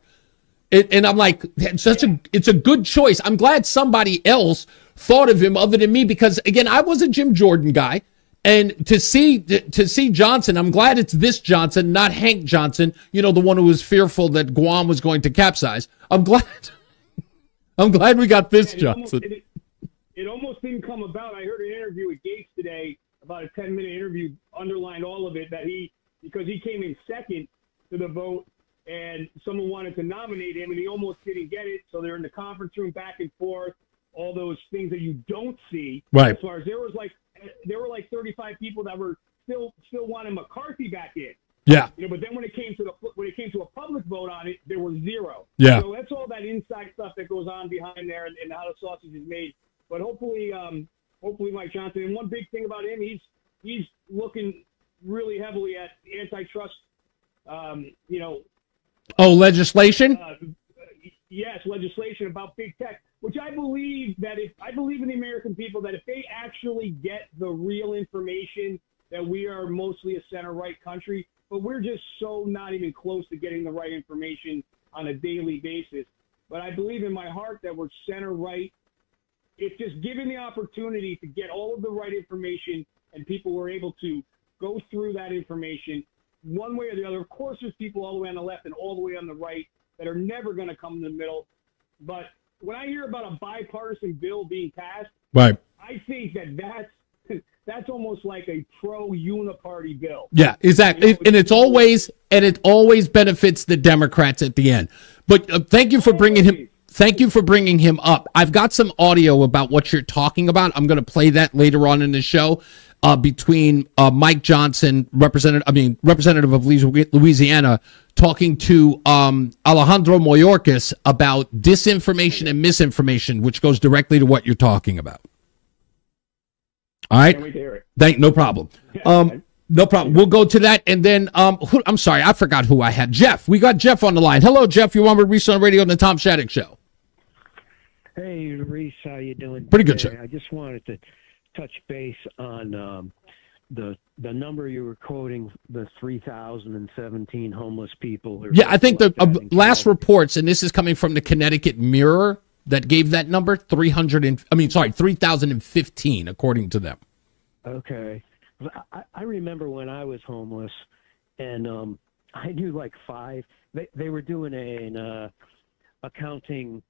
And I'm like, it's a good choice. I'm glad somebody else thought of him other than me, because, again, I was a Jim Jordan guy. And to see Johnson, I'm glad it's this Johnson, not Hank Johnson, the one who was fearful that Guam was going to capsize. I'm glad we got this Johnson. It almost didn't come about. I heard an interview with Gates today, about a 10-minute interview, underlined all of it, that because he came in second to the vote, and someone wanted to nominate him, and he almost didn't get it. So they're in the conference room back and forth, all those things that you don't see. Right. As far as there were like 35 people that were still wanting McCarthy back in. Yeah. But then when it came to a public vote on it, there was zero. Yeah. So that's all that inside stuff that goes on behind there and how the sausage is made. But hopefully Mike Johnson. And one big thing about him, he's looking really heavily at antitrust. Legislation? Yes, legislation about big tech, which I believe in the American people that if they actually get the real information, that we are mostly a center-right country, but we're just so not even close to getting the right information on a daily basis. But I believe in my heart that we're center-right. If just given the opportunity to get all of the right information and people were able to go through that information one way or the other. Of course, there's people all the way on the left and all the way on the right that are never going to come in the middle. But when I hear about a bipartisan bill being passed, right, I think that's that's almost like a pro-uniparty bill. Yeah, exactly. And it always benefits the Democrats at the end. But thank you for bringing him up. I've got some audio about what you're talking about. I'm going to play that later on in the show between Mike Johnson, representative of Louisiana, talking to Alejandro Mayorkas about disinformation and misinformation, which goes directly to what you're talking about. All right. Can't wait to hear it. No problem. No problem. We'll go to that. And then, I'm sorry, I forgot who I had. Jeff. We got Jeff on the line. Hello, Jeff. You're on with Reese On The Radio on the Tom Shattuck Show. Hey, Reese. How you doing? Pretty good, sir. I just wanted to touch base on the number you were quoting, the 3,017 homeless people. Yeah, I think the last reports, and this is coming from the Connecticut Mirror, that gave that number 3,015, according to them. Okay. I remember when I was homeless, and I knew like 5. They were doing an accounting.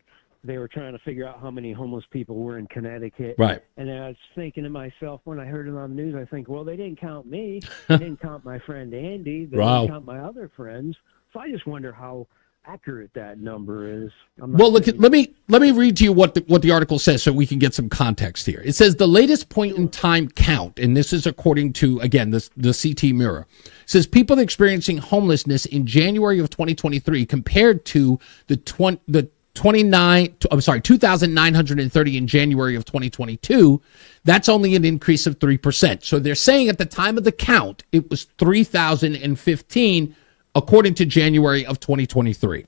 They were trying to figure out how many homeless people were in Connecticut. Right. And I was thinking to myself, when I heard it on the news, I think, well, they didn't count me. They didn't count my friend Andy. They didn't count my other friends. So I just wonder how accurate that number is. Well, look, let me read to you what the article says so we can get some context here. It says the latest point in time count, and this is according to, again, the CT Mirror, says people experiencing homelessness in January of 2023 compared to the 2,930 in January of 2022. That's only an increase of 3%. So they're saying at the time of the count, it was 3,015 according to January of 2023.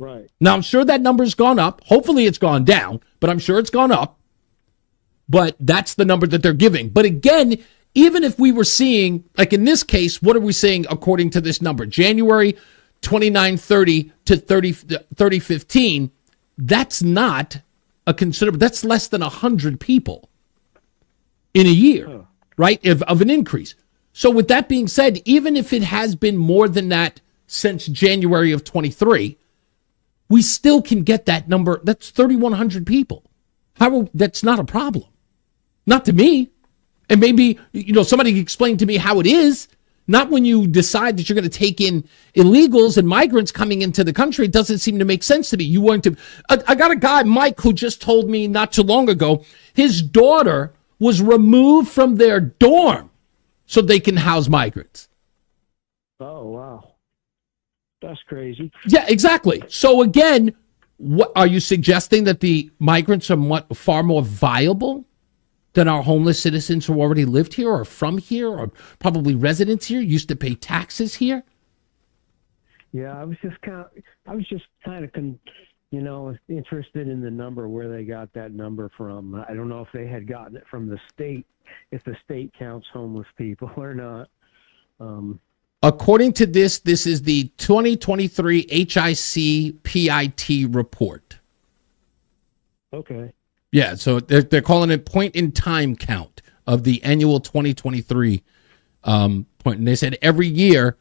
Right. Now, I'm sure that number's gone up. Hopefully it's gone down, but I'm sure it's gone up. But that's the number that they're giving. But again, even if we were seeing, like in this case, what are we saying according to this number? January 2930 to 3015, that's not a considerable, that's less than 100 people in a year, right, of an increase. So with that being said, even if it has been more than that since January of 23, we still can get that number. That's 3,100 people. That's not a problem. Not to me. And maybe, somebody explain to me how it is. Not when you decide that you're going to take in illegals and migrants coming into the country. It doesn't seem to make sense to me. You want to. I got a guy, Mike, who just told me not too long ago, his daughter was removed from their dorm so they can house migrants. Oh, wow. That's crazy. Yeah, exactly. So again, what are you suggesting, that the migrants are far more viable than our homeless citizens who already lived here or from here or probably residents here, used to pay taxes here? Yeah, I was just kind of interested in the number, where they got that number from. I don't know if they had gotten it from the state, if the state counts homeless people or not. According to this is the 2023 HIC PIT report. Okay. Yeah, so they're calling it point in time count of the annual 2023 point. And they said every year,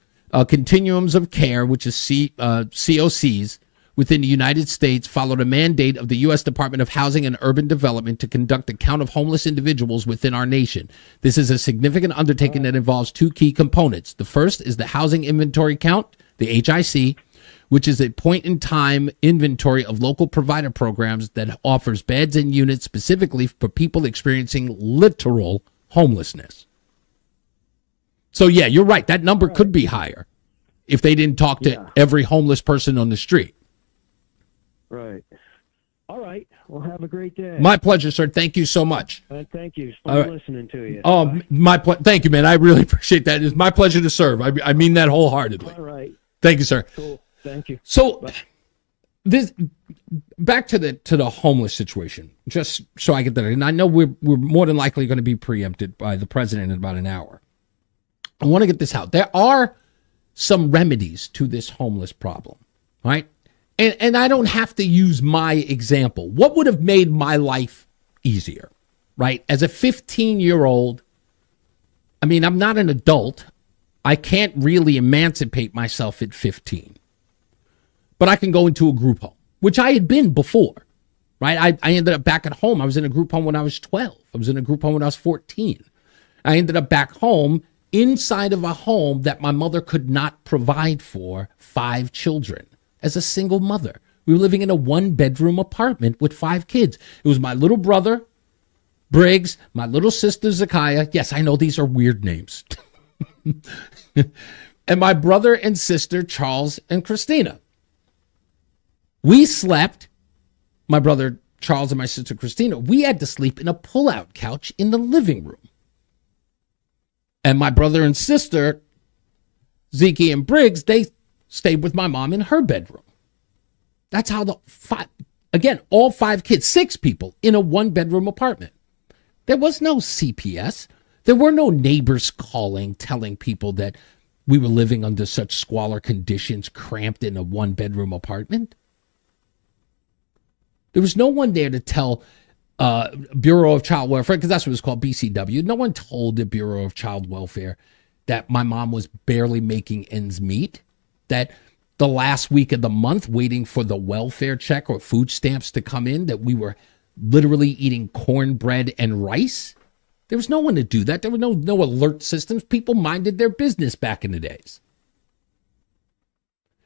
continuums of care, which is COCs, within the United States followed a mandate of the U.S. Department of Housing and Urban Development to conduct a count of homeless individuals within our nation. This is a significant undertaking that involves 2 key components. The first is the Housing Inventory Count, the HIC, which is a point-in-time inventory of local provider programs that offers beds and units specifically for people experiencing literal homelessness. So, yeah, you're right. That number could be higher if they didn't talk to every homeless person on the street. Right. All right. Well, have a great day. My pleasure, sir. Thank you so much. Thank you. It's fun listening to you. Oh, thank you, man. I really appreciate that. It's my pleasure to serve. I mean that wholeheartedly. All right. Thank you, sir. Cool. Thank you. So, back to the homeless situation, just so I get that. And I know we're more than likely going to be preempted by the president in about an hour. I want to get this out. There are some remedies to this homeless problem, right? And I don't have to use my example. What would have made my life easier, right? As a 15-year-old, I mean, I'm not an adult. I can't really emancipate myself at 15. But I can go into a group home, which I had been before. right? I ended up back at home. I was in a group home when I was 12. I was in a group home when I was 14. I ended up back home inside of a home that my mother could not provide for 5 children as a single mother. We were living in a 1-bedroom apartment with 5 kids. It was my little brother, Briggs, my little sister, Zakiah. Yes, I know these are weird names. And my brother and sister, Charles and Christina. We slept, my brother Charles and my sister Christina, we had to sleep in a pull-out couch in the living room. And my brother and sister, Zeke and Briggs, they stayed with my mom in her bedroom. That's how all 5 kids, 6 people in a 1-bedroom apartment. There was no CPS. There were no neighbors calling, telling people that we were living under such squalor conditions, cramped in a 1-bedroom apartment. There was no one there to tell Bureau of Child Welfare, because that's what it was called, BCW. No one told the Bureau of Child Welfare that my mom was barely making ends meet, that the last week of the month waiting for the welfare check or food stamps to come in, that we were literally eating cornbread and rice. There was no one to do that. There were no alert systems. People minded their business back in the days.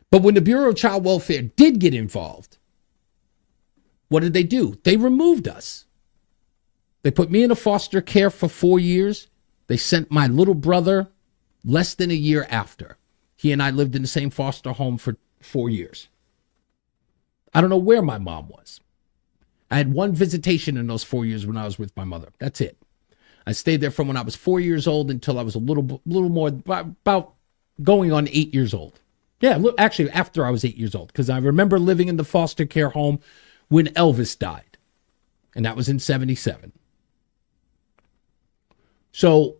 But when the Bureau of Child Welfare did get involved, what did they do? They removed us. They put me in a foster care for 4 years. They sent my little brother less than a year after. He and I lived in the same foster home for 4 years. I don't know where my mom was. I had 1 visitation in those 4 years when I was with my mother. That's it. I stayed there from when I was 4 years old until I was a little more, about going on 8 years old. Yeah, actually after I was 8 years old, because I remember living in the foster care home when Elvis died, and that was in 1977. So,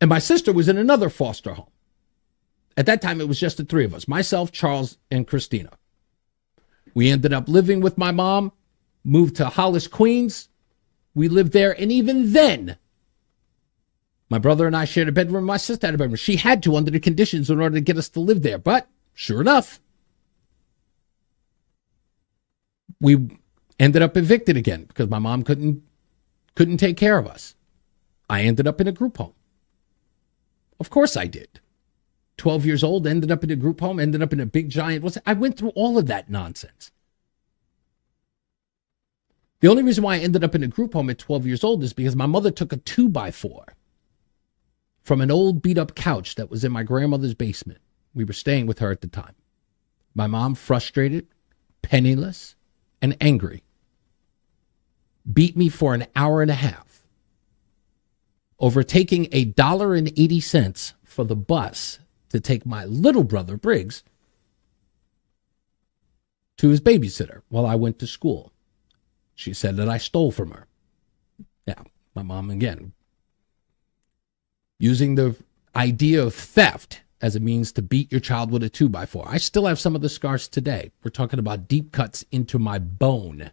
and my sister was in another foster home. At that time, it was just the 3 of us, myself, Charles, and Christina. We ended up living with my mom, moved to Hollis, Queens. We lived there, and even then, my brother and I shared a bedroom. My sister had a bedroom. She had to under the conditions in order to get us to live there. But sure enough, we ended up evicted again because my mom couldn't take care of us. I ended up in a group home. Of course I did. 12 years old, ended up in a group home, ended up in a big giant. I went through all of that nonsense. The only reason why I ended up in a group home at 12 years old is because my mother took a 2x4 from an old beat-up couch that was in my grandmother's basement. We were staying with her at the time. My mom, frustrated, penniless, and angry, beat me for an hour and a half over taking $1.80 for the bus to take my little brother, Briggs, to his babysitter while I went to school. She said that I stole from her. Yeah, my mom, again, using the idea of theft as a means to beat your child with a 2x4. I still have some of the scars today. We're talking about deep cuts into my bone,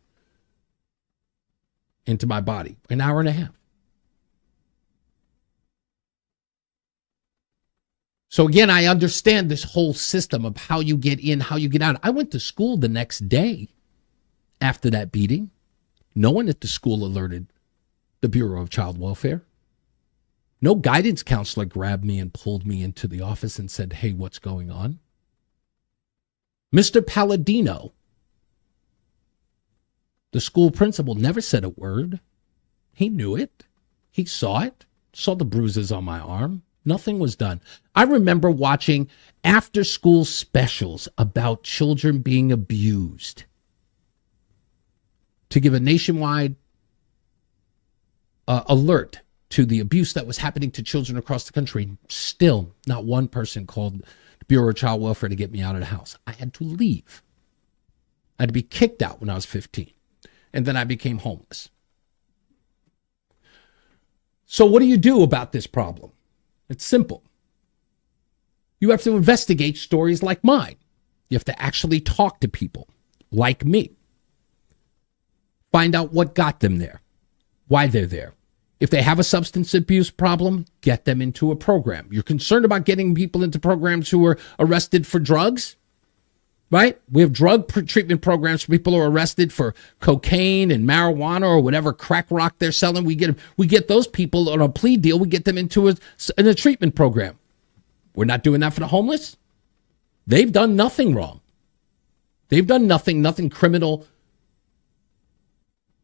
into my body. An hour and a half. So again, I understand this whole system of how you get in, how you get out. I went to school the next day after that beating. No one at the school alerted the Bureau of Child Welfare. No guidance counselor grabbed me and pulled me into the office and said, hey, what's going on? Mr. Palladino, the school principal, never said a word. He knew it. He saw it, saw the bruises on my arm. Nothing was done. I remember watching after-school specials about children being abused to give a nationwide alert to the abuse that was happening to children across the country. Still, not one person called the Bureau of Child Welfare to get me out of the house. I had to leave. I had to be kicked out when I was 15. And then I became homeless. So what do you do about this problem? It's simple. You have to investigate stories like mine. You have to actually talk to people like me. Find out what got them there, why they're there. If they have a substance abuse problem, get them into a program. You're concerned about getting people into programs who are arrested for drugs? right? We have drug treatment programs for people who are arrested for cocaine and marijuana or whatever crack rock they're selling. We get those people on a plea deal. We get them into a treatment program. We're not doing that for the homeless. They've done nothing wrong. They've done nothing criminal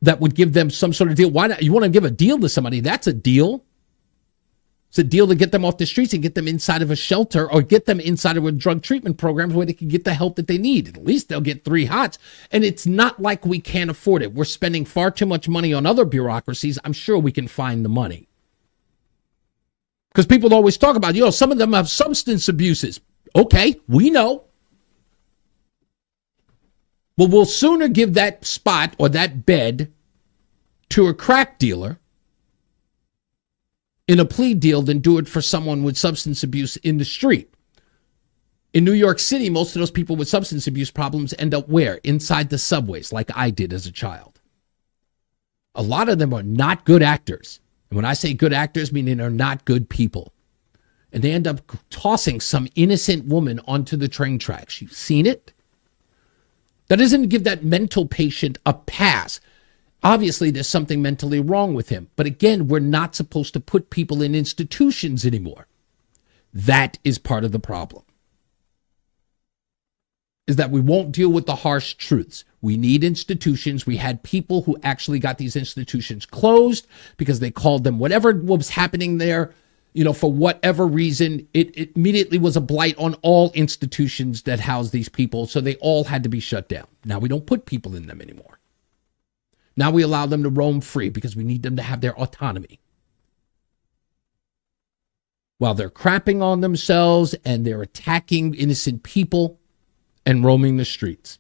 that would give them some sort of deal. Why not? You want to give a deal to somebody? That's a deal. It's a deal to get them off the streets and get them inside of a shelter or get them inside of a drug treatment program where they can get the help that they need. At least they'll get 3 hots. And it's not like we can't afford it. We're spending far too much money on other bureaucracies. I'm sure we can find the money. Because people always talk about, some of them have substance abuses. Okay, we know. But we'll sooner give that spot or that bed to a crack dealer in a plea deal than do it for someone with substance abuse in the street. In New York City, most of those people with substance abuse problems end up where? Inside the subways, like I did as a child. A lot of them are not good actors. And when I say good actors, meaning they're not good people. And they end up tossing some innocent woman onto the train tracks. You've seen it? That doesn't give that mental patient a pass. Obviously, there's something mentally wrong with him. But again, we're not supposed to put people in institutions anymore. That is part of the problem. Is that we won't deal with the harsh truths. We need institutions. We had people who actually got these institutions closed because they called them whatever was happening there, for whatever reason. It immediately was a blight on all institutions that house these people. So they all had to be shut down. Now we don't put people in them anymore. Now we allow them to roam free because we need them to have their autonomy. While they're crapping on themselves and they're attacking innocent people and roaming the streets.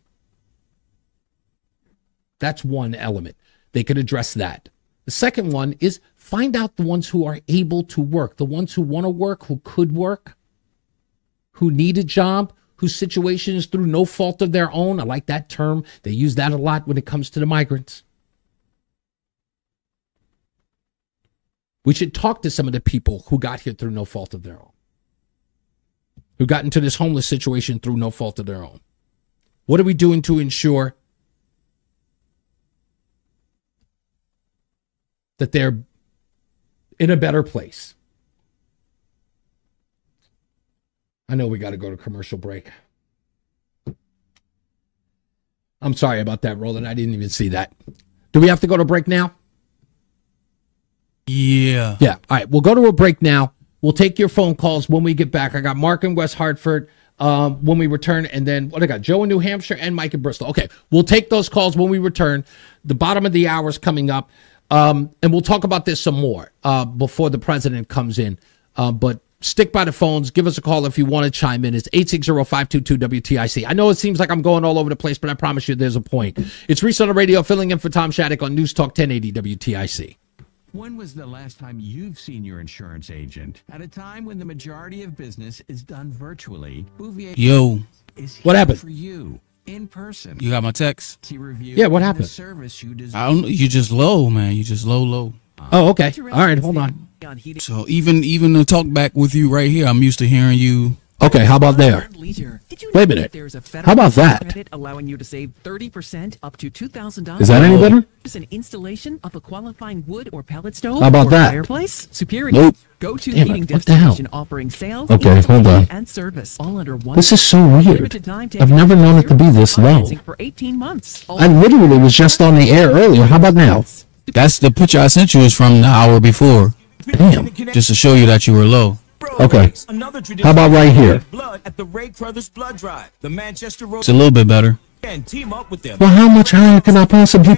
That's one element. They could address that. The second one is find out the ones who are able to work, the ones who want to work, who could work, who need a job, whose situation is through no fault of their own. I like that term. They use that a lot when it comes to the migrants. We should talk to some of the people who got here through no fault of their own, who got into this homeless situation through no fault of their own. What are we doing to ensure that they're in a better place? I know we got to go to commercial break. I'm sorry about that, Roland. I didn't even see that. Do we have to go to break now? Yeah. Yeah. All right. We'll go to a break now. We'll take your phone calls when we get back. I got Mark in West Hartford when we return. And then what I got? Joe in New Hampshire and Mike in Bristol. Okay. We'll take those calls when we return. The bottom of the hour is coming up. And we'll talk about this some more before the president comes in. But stick by the phones. Give us a call if you want to chime in. It's 860-522-WTIC. I know it seems like I'm going all over the place, but I promise you there's a point. It's Reese on the Radio, filling in for Tom Shattuck on News Talk 1080 WTIC. When was the last time you've seen your insurance agent? At a time when the majority of business is done virtually, Bouvier is what happened? For you in person. You got my text? Yeah, what happened? I don't know. You just low, man. You just low. Oh, okay. All right, hold on. So even to talk back with you right here, I'm used to hearing you. Okay, how about there? Wait a minute. How about that? Allowing you to save 30% up to $2,000. Is that any better? An installation of a qualifying wood or pellet stove. How about or that? Fireplace. Superior. Nope. Go-to Damn heating it, what the hell? destination offering sales, Okay, hold on. and service all under one. This is so weird. I've never known it to be this low. For 18 months. I literally was just on the air earlier. How about now? That's the picture I sent you is from the hour before. Damn. Just to show you that you were low. Okay. How about right here? It's a little bit better. Well, how much higher can I possibly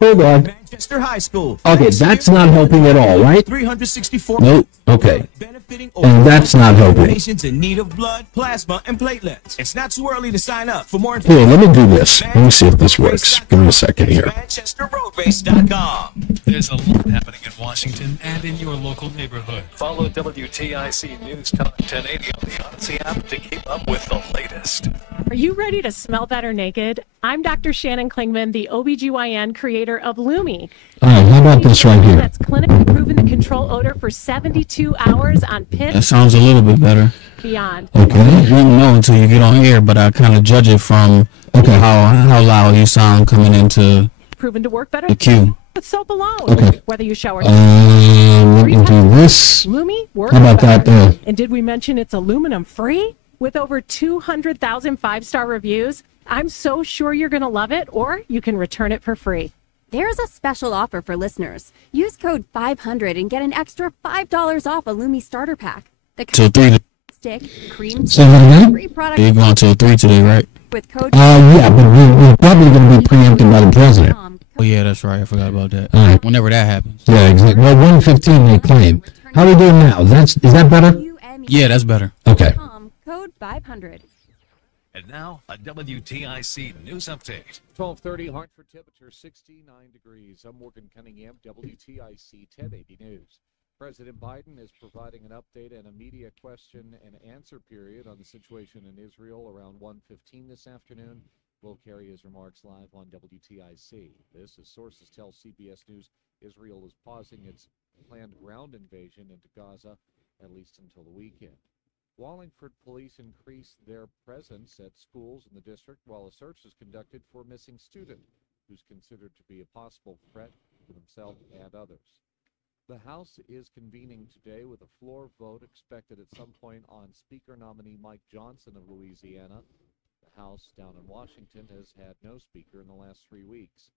Hold on. Manchester High School. Okay, that's not helping at all, right? 364. Nope. Okay. And that's not helping. Patients in need of blood, plasma, and platelets. It's not too early to sign up. For more information. Here, let me do this. Let me see if this works. Give me a second here. Manchester Road TalkRace.com. There's a lot happening in Washington and in your local neighborhood. Follow WTIC News Talk 1080 on the Odyssey app to keep up with the latest. Are you ready to smell better naked? I'm Dr. Shannon Klingman, the OBGYN creator of Lumi. All right, how about this right here? That's clinically proven to control odor for 72 hours on pitch. That sounds a little bit better. Beyond. Okay. You won't know until you get on air, but I kind of judge it from how loud you sound coming into Proven to work better the queue. with soap alone. Okay. Whether you shower. Let me do this. Lumi works How about better. that there? And did we mention it's aluminum free? With over 200,000 five-star reviews, I'm so sure you're going to love it, or you can return it for free. There's a special offer for listeners. Use code 500 and get an extra $5 off a Lumi starter pack. The Till 3. stick, cream, Say that again? free product You're going till 3 today, right? with code. Yeah, but we're probably going to be preempted by the president. Oh, yeah, that's right. I forgot about that. All right. Whenever that happens. Yeah, exactly. Well, 115 they claim. How are we doing now? Is that better? Yeah, that's better. Okay. Code 500. And now, a WTIC news update. 12:30, Hartford temperature 69 degrees. I'm Morgan Cunningham, WTIC 1080 News. President Biden is providing an update and a media question and answer period on the situation in Israel around 1:15 this afternoon. We'll carry his remarks live on WTIC. This, as sources tell CBS News, Israel is pausing its planned ground invasion into Gaza, at least until the weekend. Wallingford police increased their presence at schools in the district while a search is conducted for a missing student who's considered to be a possible threat to himself and others. The House is convening today with a floor vote expected at some point on Speaker nominee Mike Johnson of Louisiana. The House down in Washington has had no speaker in the last 3 weeks.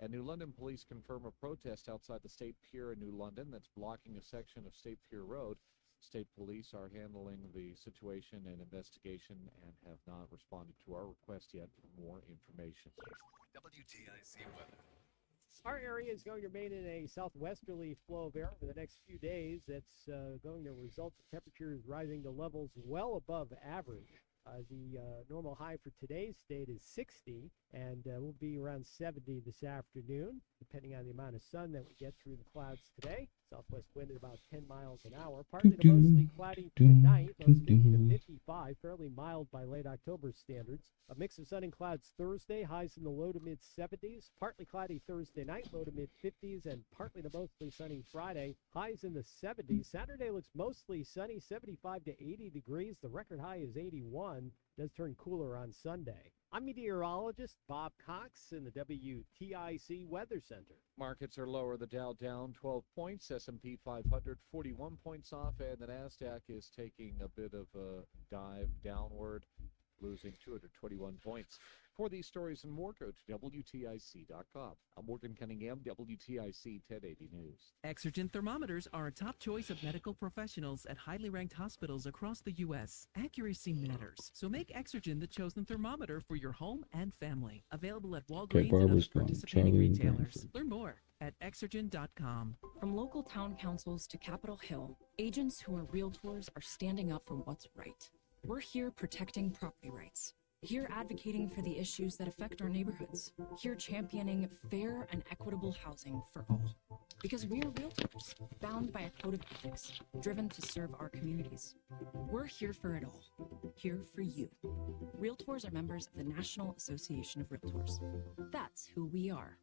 And New London police confirm a protest outside the State Pier in New London that's blocking a section of State Pier Road. State police are handling the situation and investigation and have not responded to our request yet for more information. WTIC weather. Our area is going to remain in a southwesterly flow of air for the next few days. That's going to result in temperatures rising to levels well above average. The normal high for today's state is 60, and we'll be around 70 this afternoon, depending on the amount of sun that we get through the clouds today. Southwest wind at about 10 miles an hour. Partly to mostly cloudy tonight, lows to 55, fairly mild by late October standards. A mix of sun and clouds Thursday, highs in the low to mid 70s. Partly cloudy Thursday night, low to mid 50s, and partly to mostly sunny Friday, highs in the 70s. Saturday looks mostly sunny, 75 to 80 degrees. The record high is 81. Does turn cooler on Sunday. I'm meteorologist Bob Cox in the WTIC Weather Center. Markets are lower. The Dow down 12 points, S&P 500 41 points off, and the NASDAQ is taking a bit of a dive downward, losing 221 points. For these stories and more, go to WTIC.com. I'm Morgan Cunningham, WTIC 1080 News. Exergen thermometers are a top choice of medical professionals at highly ranked hospitals across the U.S. Accuracy matters, so make Exergen the chosen thermometer for your home and family. Available at Walgreens and other participating retailers. Learn more at Exergen.com. From local town councils to Capitol Hill, agents who are realtors are standing up for what's right. We're here protecting property rights. Here advocating for the issues that affect our neighborhoods. Here championing fair and equitable housing for all. Because we are realtors, bound by a code of ethics, driven to serve our communities. We're here for it all. Here for you. Realtors are members of the National Association of Realtors. That's who we are.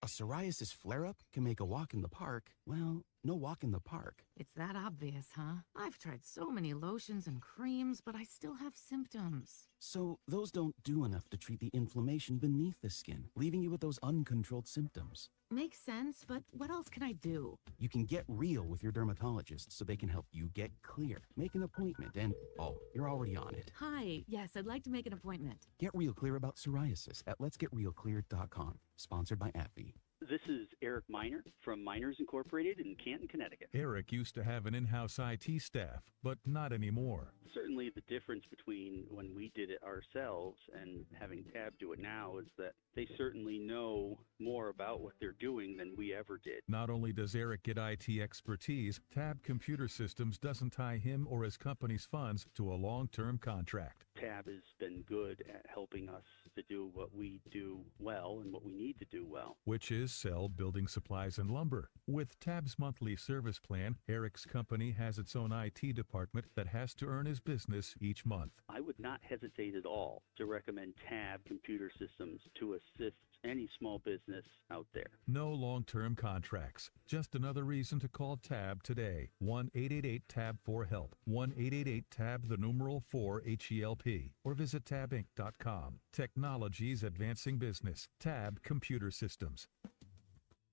A psoriasis flare-up can make a walk in the park, well, no walk in the park. It's that obvious, huh? I've tried so many lotions and creams, but I still have symptoms. So those don't do enough to treat the inflammation beneath the skin, leaving you with those uncontrolled symptoms. Makes sense, but what else can I do? You can get real with your dermatologist so they can help you get clear. Make an appointment and, oh, you're already on it. Hi, yes, I'd like to make an appointment. Get real clear about psoriasis at letsgetrealclear.com. Sponsored by AbbVie. This is Eric Miner from Miners Incorporated in Canton, Connecticut. Eric used to have an in-house IT staff, but not anymore. Certainly the difference between when we did it ourselves and having Tab do it now is that they certainly know more about what they're doing than we ever did. Not only does Eric get IT expertise, Tab Computer Systems doesn't tie him or his company's funds to a long-term contract. Tab has been good at helping us to do what we do well and what we need to do well. Which is sell building supplies and lumber. With Tab's monthly service plan, Eric's company has its own IT department that has to earn his business each month. I would not hesitate at all to recommend Tab Computer Systems to assist any small business out there. No long-term contracts. Just another reason to call Tab today. 1-888-TAB-4-HELP. 1-888-TAB-4-HELP. Or visit tabinc.com. Technology's advancing business. Tab Computer Systems.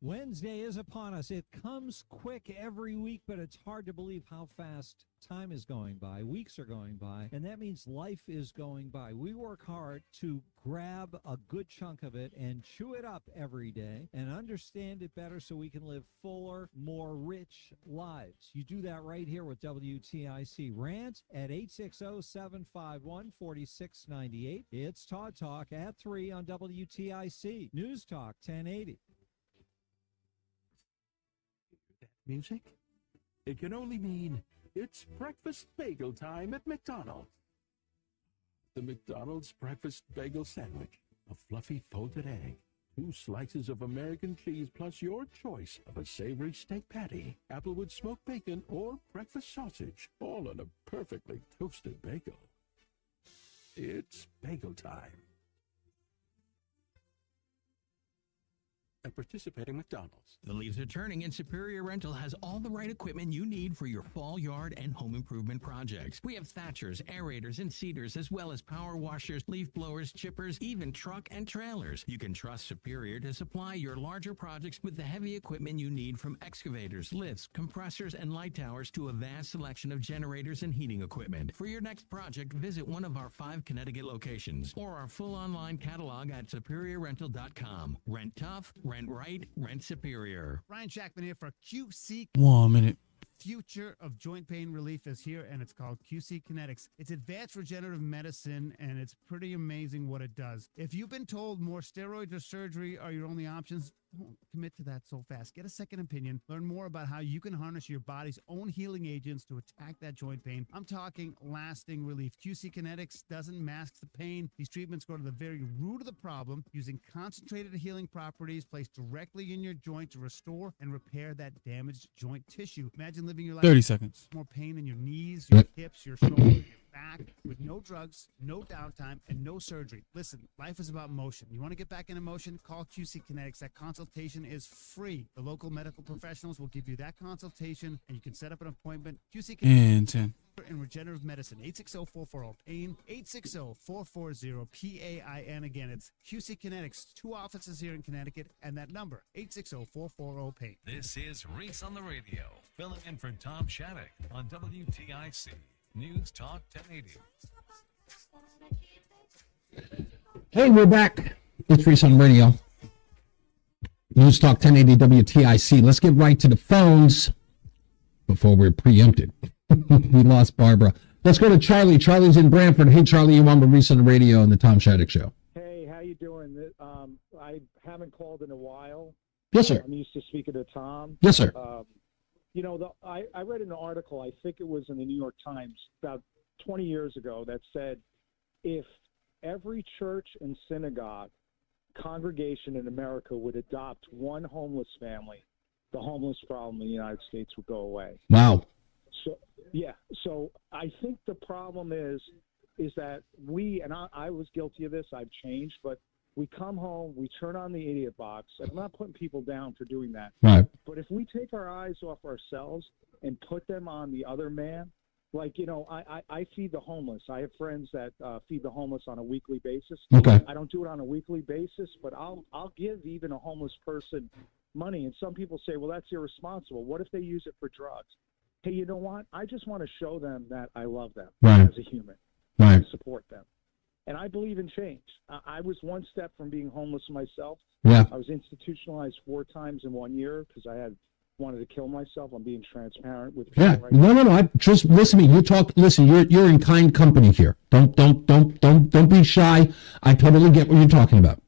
Wednesday is upon us. It comes quick every week, but it's hard to believe how fast time is going by. Weeks are going by, and that means life is going by. We work hard to grab a good chunk of it and chew it up every day and understand it better so we can live fuller, more rich lives. You do that right here with WTIC. Rant at 860-751-4698. It's Todd Talk at 3 on WTIC. News Talk 1080. Music? It can only mean it's breakfast bagel time at McDonald's. The McDonald's breakfast bagel sandwich, a fluffy folded egg, 2 slices of American cheese plus your choice of a savory steak patty, applewood smoked bacon, or breakfast sausage, all on a perfectly toasted bagel. It's bagel time at participating McDonald's. The leaves are turning, and Superior Rental has all the right equipment you need for your fall, yard, and home improvement projects. We have thatchers, aerators, and seeders, as well as power washers, leaf blowers, chippers, even truck and trailers. You can trust Superior to supply your larger projects with the heavy equipment you need, from excavators, lifts, compressors, and light towers to a vast selection of generators and heating equipment. For your next project, visit one of our 5 Connecticut locations or our full online catalog at superiorrental.com. Rent tough, rent right, rent superior. Ryan Shackman here for QC. 1 minute. Future of joint pain relief is here, and it's called QC Kinetics. It's advanced regenerative medicine, and it's pretty amazing what it does. If you've been told more steroids or surgery are your only options, don't commit to that so fast. Get a second opinion. Learn more about how you can harness your body's own healing agents to attack that joint pain. I'm talking lasting relief. QC Kinetics doesn't mask the pain. These treatments go to the very root of the problem, using concentrated healing properties placed directly in your joint to restore and repair that damaged joint tissue. Imagine living your life 30 seconds. More pain in your knees, your hips, your shoulders, your back, with no drugs, no downtime, and no surgery. Listen, life is about motion. You want to get back into motion? Call QC Kinetics. That consultation is free. The local medical professionals will give you that consultation, and you can set up an appointment. QC And Kinetics 10. in regenerative medicine. 860-440-PAIN. 860-440-PAIN. Again, it's QC Kinetics. 2 offices here in Connecticut, and that number, 860-440-PAIN. This is Reese on the Radio, filling in for Tom Shattuck on WTIC. News Talk 1080. Hey, we're back. It's Reese on Radio. News Talk 1080 WTIC. Let's get right to the phones before we're preempted. We lost Barbara. Let's go to Charlie. Charlie's in Branford. Hey, Charlie, you're on the Reese on the Radio on the Tom Shattuck Show. Hey, how you doing? I haven't called in a while. Yes, sir. I'm used to speaking to Tom. Yes, sir. You know, I read an article, I think it was in the New York Times, about 20 years ago, that said if every church and synagogue congregation in America would adopt one homeless family, the homeless problem in the United States would go away. Wow. So, yeah. So I think the problem is that we, and I was guilty of this, I've changed, but we come home, we turn on the idiot box, and I'm not putting people down for doing that. Right. But if we take our eyes off ourselves and put them on the other man, like, you know, I feed the homeless. I have friends that feed the homeless on a weekly basis. Okay. I don't do it on a weekly basis, but I'll give even a homeless person money. And some people say, well, that's irresponsible. What if they use it for drugs? Hey, you know what? I just want to show them that I love them as a human. Right. I support them. And I believe in change. I was one step from being homeless myself. Yeah. I was institutionalized 4 times in 1 year because I wanted to kill myself. I'm being transparent with people. Yeah. Right No. now. I just listen to me. You talk. Listen. You're in kind company here. Don't be shy. I totally get what you're talking about.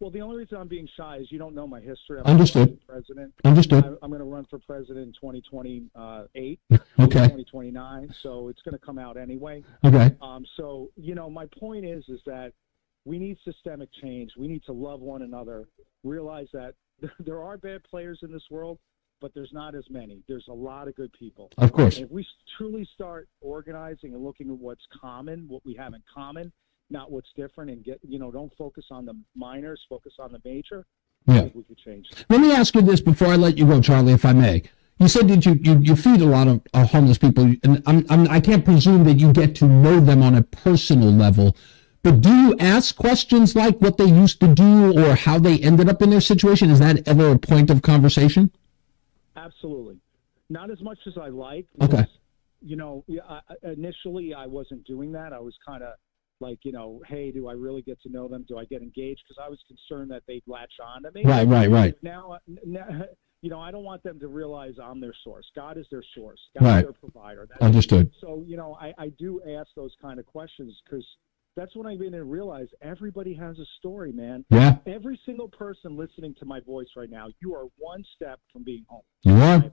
Well, the only reason I'm being shy is you don't know my history. I'm Understood. President. Understood. I'm going to run for president in 2028. Okay. 2029. So it's going to come out anyway. Okay. So, you know, my point is that we need systemic change. We need to love one another, realize that there are bad players in this world, but there's not as many. There's a lot of good people. Of course. And if we truly start organizing and looking at what's common, what we have in common, not what's different, and don't focus on the minors, focus on the major, I think we could change. Let me ask you this before I let you go, Charlie, if I may. You said that you feed a lot of homeless people, and I can't presume that you get to know them on a personal level, but do you ask questions like what they used to do or how they ended up in their situation? Is that ever a point of conversation? Absolutely. Not as much as I like. Okay. Initially I wasn't doing that. I was kind of like, hey, do I really get to know them? Do I get engaged? Because I was concerned that they'd latch on to me. Right. Now, I don't want them to realize I'm their source. God is their source. God is their provider. Understood. So, I do ask those kind of questions because that's when I begin to realize everybody has a story, man. Yeah. Every single person listening to my voice right now, you are one step from being home. You are.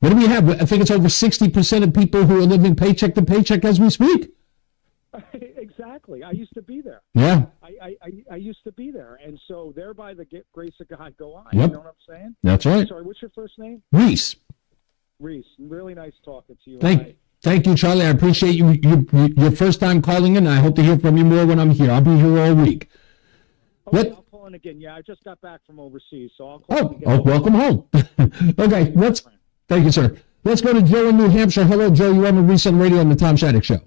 What do we have? I think it's over 60% of people who are living paycheck to paycheck as we speak. Exactly. I used to be there. Yeah. I used to be there. And so there by the grace of God go I. Yep. You know what I'm saying? That's right. Sorry, what's your first name? Reese. Reese. Really nice talking to you. Thank you, Charlie. I appreciate your first time calling in. I hope to hear from you more when I'm here. I'll be here all week. Okay, I'll call in again. Yeah, I just got back from overseas, so I'll call in again. Oh, welcome home. Okay, thank you, sir. Let's go to Joe in New Hampshire. Hello, Joe. You're on the Reese On The Radio on the Tom Shattuck Show.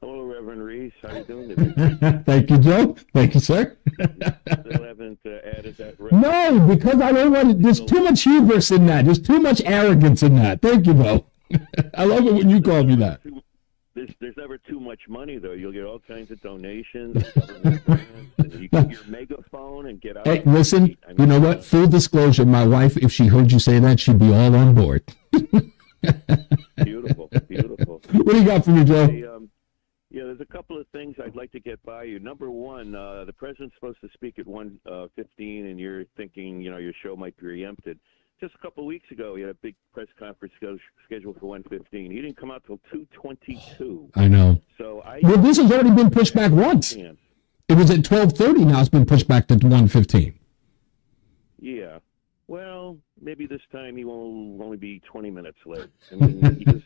Hello, Reverend Reese. How you doing today? Thank you, Joe. Thank you, sir. Still haven't added that. No, because I don't want to. There's too much hubris in that. There's too much arrogance in that. Thank you, though. I love it when you call me that. There's never too much money, though. You'll get all kinds of donations, government grants, and you get your megaphone and get out. Hey, listen, you know what? Full disclosure, my wife, if she heard you say that, she'd be all on board. Beautiful. What do you got for me, Joe? There's a couple of things I'd like to get by you. Number one, the president's supposed to speak at 1:15, and you're thinking, your show might be preempted. Just a couple of weeks ago, he had a big press conference scheduled for 1:15. He didn't come out till 2:22. I know. So this has already been pushed back once. It was at 12:30. Now it's been pushed back to 1:15. Yeah. Well, maybe this time he will only be 20 minutes late. I mean,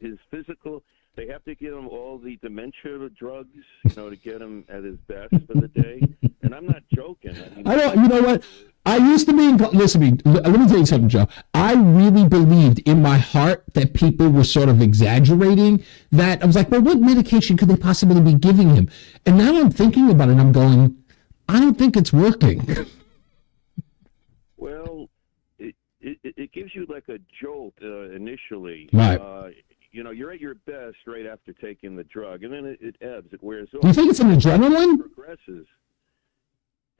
his physical. They have to give him all the dementia drugs, to get him at his best for the day. And I'm not joking. I don't. You know what? I used to be. Listen to me. Let me tell you something, Joe. I really believed in my heart that people were sort of exaggerating that. I was like, well, what medication could they possibly be giving him? And now I'm thinking about it, and I'm going, I don't think it's working. Well, it gives you like a jolt initially. Right. You're at your best right after taking the drug, and then it ebbs, it wears off. Do you think it's an adrenaline? It progresses.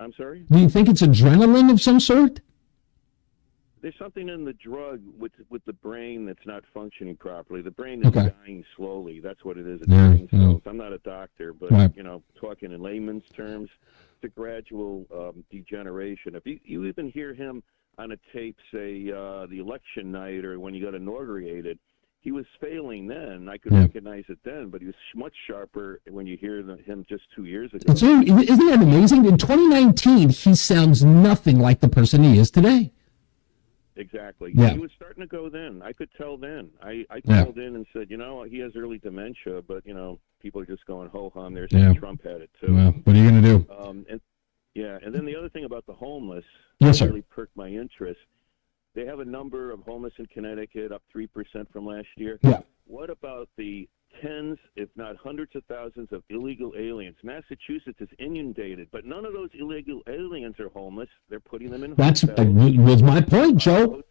I'm sorry? Do you think it's adrenaline of some sort? There's something in the drug with the brain that's not functioning properly. The brain is dying slowly. That's what it is. It's dying slowly. I'm not a doctor, but, talking in layman's terms, it's a gradual degeneration. If you even hear him on a tape, say, the election night or when you got inaugurated, he was failing then. I could recognize it then, but he was much sharper when you hear him just 2 years ago. Isn't that amazing? In 2019, he sounds nothing like the person he is today. Exactly. Yeah. He was starting to go then. I could tell then. I called in and said, he has early dementia, but, people are just going ho-hum. They're saying Trump had it, too. Well, what are you going to do? And then the other thing about the homeless really perked my interest. They have a number of homeless in Connecticut, up 3% from last year. Yeah. What about the tens, if not hundreds of thousands of illegal aliens? Massachusetts is inundated, but none of those illegal aliens are homeless. They're putting them in That hotels. was my point, Joe.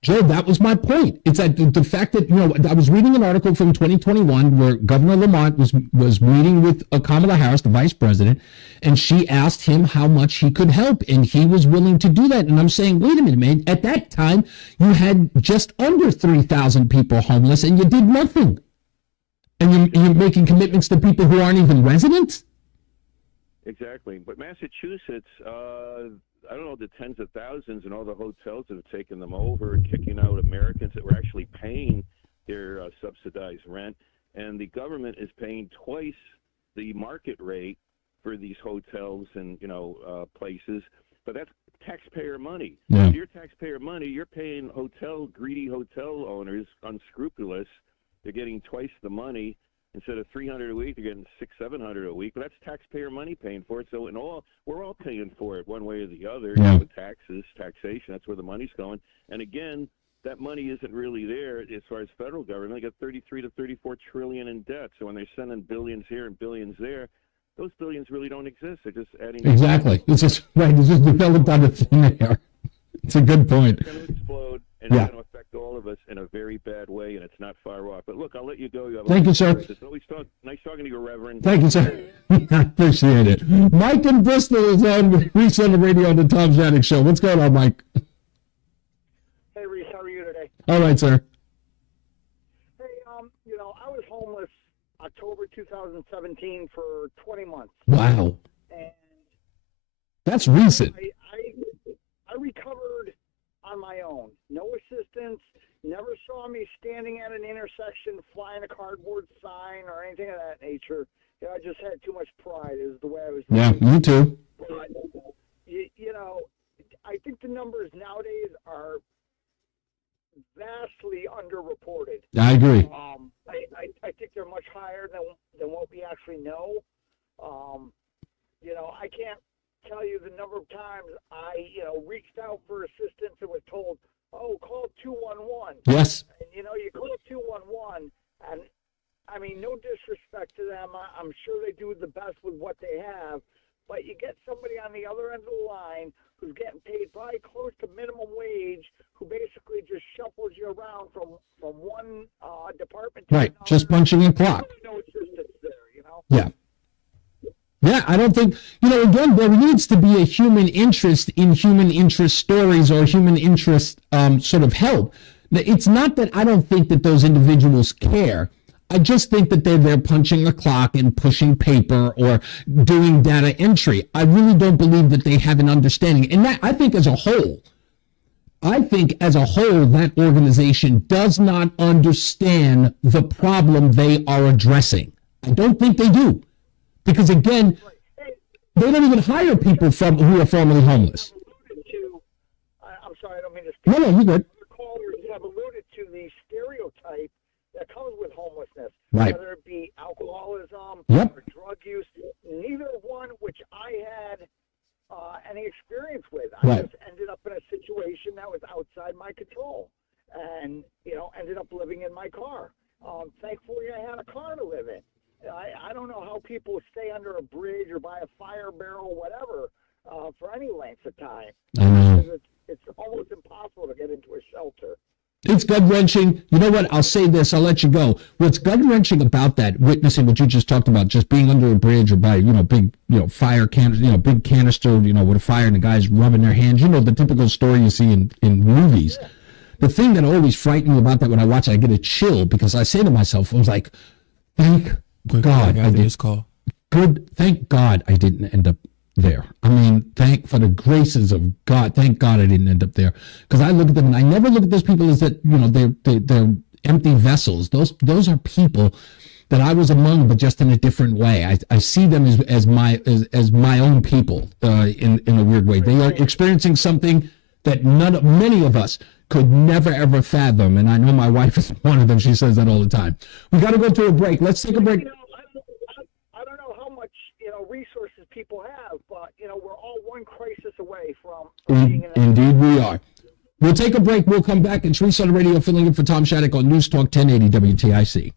Joe, that was my point. It's that the fact that, I was reading an article from 2021 where Governor Lamont was meeting with Kamala Harris, the vice president, and she asked him how much he could help, and he was willing to do that. And I'm saying, wait a minute, man. At that time, you had just under 3,000 people homeless, and you did nothing. And you're making commitments to people who aren't even residents? Exactly. But Massachusetts, I don't know, the tens of thousands and all the hotels that have taken them over, kicking out Americans that were actually paying their subsidized rent. And the government is paying twice the market rate for these hotels and places, but that's taxpayer money. Yeah. With your taxpayer money, you're paying greedy hotel owners, unscrupulous. They're getting twice the money. Instead of $300 a week, they're getting $600-700 a week. But that's taxpayer money paying for it. So we're all paying for it one way or the other. Yeah. With taxation, that's where the money's going. And again, that money isn't really there as far as federal government. They got 33 to 34 trillion in debt. So when they're sending billions here and billions there, those billions really don't exist. They're just adding. Exactly. It's just It's just developed out of thin air. It's a good point. It's going to explode, and Yeah. it's going to affect all of us in a very bad way, and it's not far off. But look, I'll let you go. You have Thank you, sir. It's always nice talking to you, Reverend. Thank you, sir. I appreciate it. Mike in Bristol is on with Reese on the Radio on the Tom Shattuck Show. What's going on, Mike? Hey, Reese, how are you today? All right, sir. Hey, I was homeless October 2017 for 20 months. Wow. And That's recent. I recovered on my own. No assistance. Never saw me standing at an intersection flying a cardboard sign or anything of that nature. I just had too much pride is the way I was. Yeah, me too. But, I think the numbers nowadays are vastly underreported. I agree. I think they're much higher than what we actually know. I can't tell you the number of times I, reached out for assistance and was told, "Oh, call 211." Yes. And you call 211, and I mean, no disrespect to them. I'm sure they do the best with what they have, but you get somebody on the other end of the line who's getting paid probably close to minimum wage, who basically just shuffles you around from one department to Right. another. Just punching a clock. No assistance there, Yeah. Yeah, I don't think, again, there needs to be a human interest in human interest stories or human interest sort of help. It's not that I don't think that those individuals care. I just think that they're there punching a clock and pushing paper or doing data entry. I really don't believe that they have an understanding. And that, I think as a whole, that organization does not understand the problem they are addressing. I don't think they do. Because again, they don't even hire people who are formerly homeless. I'm sorry, I don't mean to speak. No, you're good. Callers have alluded to the stereotype that comes with homelessness, Right. whether it be alcoholism Yep. or drug use. Neither one which I had any experience with. I Right. just ended up in a situation that was outside my control, and ended up living in my car. Thankfully, I had a car to live in. I don't know how people stay under a bridge or by a fire barrel, whatever, for any length of time. I know. Because it's almost impossible to get into a shelter. It's gut-wrenching. You know what? I'll say this. I'll let you go. What's gut-wrenching about that, witnessing what you just talked about, just being under a bridge or by, big, fire canister, big canister, with a fire and the guys rubbing their hands, the typical story you see in movies. Yeah. The thing that always frightened me about that when I watch it, I get a chill because I say to myself, I was like, thank God I did this call. Thank God I didn't end up there. I mean, for the graces of God, thank God I didn't end up there. Because I look at them and I never look at those people as that, they're empty vessels. Those are people that I was among, but just in a different way. I see them as my own people in a weird way. They are experiencing something that many of us could never ever fathom, and I know my wife is one of them. She says that all the time. We got to go to a break. Let's take a break. I don't know how much resources people have, but we're all one crisis away from being in a Indeed, we are. We'll take a break. We'll come back. It's Reese on the Radio, filling in for Tom Shattuck on NewsTalk 1080 WTIC.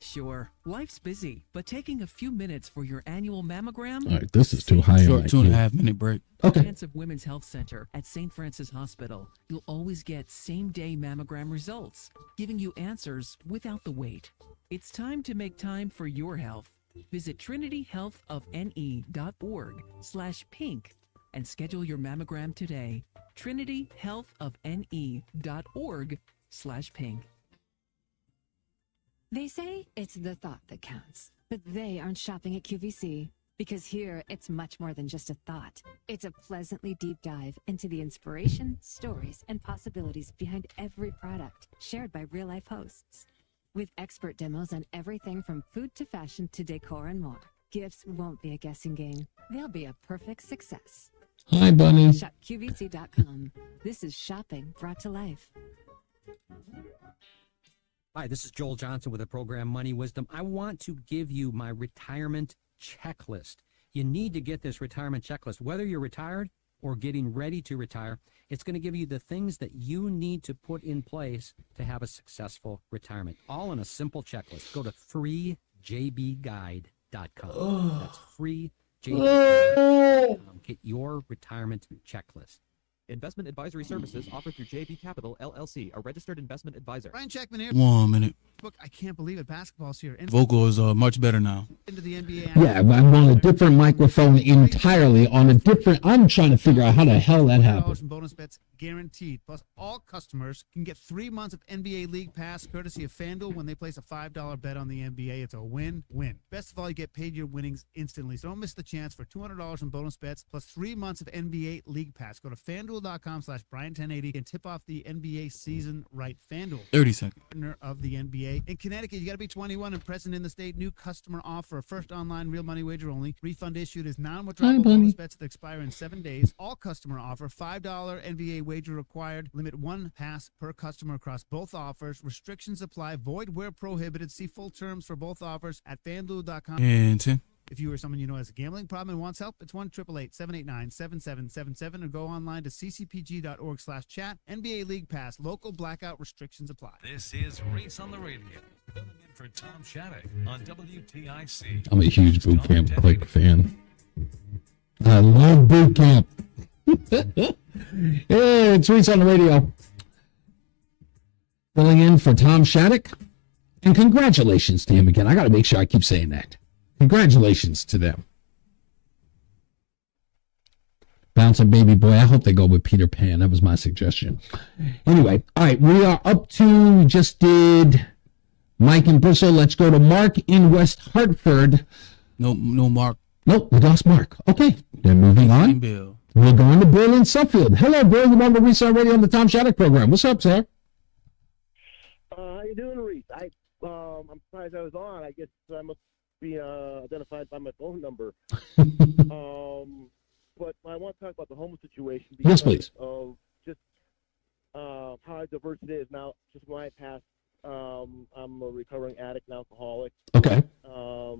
Sure, life's busy, but taking a few minutes for your annual mammogram. All right, this is too high. Short 2.5-minute break. Okay. Comprehensive Women's Health Center at St. Francis Hospital. You'll always get same-day mammogram results, giving you answers without the wait. It's time to make time for your health. Visit trinityhealthofne.org/pink and schedule your mammogram today. trinityhealthofne.org/pink. They say it's the thought that counts, but they aren't shopping at QVC because here it's much more than just a thought. It's a pleasantly deep dive into the inspiration, stories, and possibilities behind every product shared by real-life hosts. With expert demos on everything from food to fashion to decor and more, gifts won't be a guessing game. They'll be a perfect success. Hi, Bunny. Shop QVC.com. This is shopping brought to life. Hi, this is Joel Johnson with the program Money Wisdom. I want to give you my retirement checklist. You need to get this retirement checklist. Whether you're retired or getting ready to retire, it's going to give you the things that you need to put in place to have a successful retirement, all in a simple checklist. Go to freejbguide.com. That's freejbguide.com. Get your retirement checklist. Investment advisory services offered through JB Capital, LLC, a registered investment advisor. Brian Checkman here. 1 minute. Look, I can't believe it. Basketball's here. Vocal is much better now. Into the NBA. Yeah, I'm on a different microphone entirely. On a different. I'm trying to figure out how the hell that happened. And bonus bets guaranteed. Plus, all customers can get 3 months of NBA League Pass courtesy of FanDuel when they place a $5 bet on the NBA. It's a win-win. Best of all, you get paid your winnings instantly. So don't miss the chance for $200 in bonus bets plus 3 months of NBA League Pass. Go to FanDuel.com/Brian1080 and tip off the NBA season right. FanDuel. 30 seconds. Partner of the NBA. In Connecticut, you got to be 21 and present in the state. New customer offer. First online real money wager only. Refund issued is non-withdrawable bonus bets that expire in 7 days. All customer offer. $5 NBA wager required. Limit 1 pass per customer across both offers. Restrictions apply. Void where prohibited. See full terms for both offers at FanDuel.com. And 10. If you or someone you know has a gambling problem and wants help, it's 1-888-789-7777 or go online to ccpg.org/chat. NBA League Pass. Local blackout restrictions apply. This is Reese on the Radio. Filling in for Tom Shattuck on WTIC. I'm a huge boot camp Click fan. I love boot camp. Hey, it's Reese on the Radio. Filling in for Tom Shattuck. And congratulations to him again. I got to make sure I keep saying that. Congratulations to them. Bouncing Baby Boy. I hope they go with Peter Pan. That was my suggestion. Anyway, all right. We are up to, we just did Mike in Bristol. Let's go to Mark in West Hartford. No Mark. Nope, we lost Mark. Okay, then moving on. Bill. We're going to Bill in Suffield. Hello, Bill. You're on the Reese on Radio on the Tom Shattuck program. What's up, sir? How you doing, Reese? I'm surprised I was on. I guess I must be identified by my phone number. But I want to talk about the homeless situation because yes, please. Of just how diverse it is. Now, just my past, I'm a recovering addict and alcoholic. Okay. I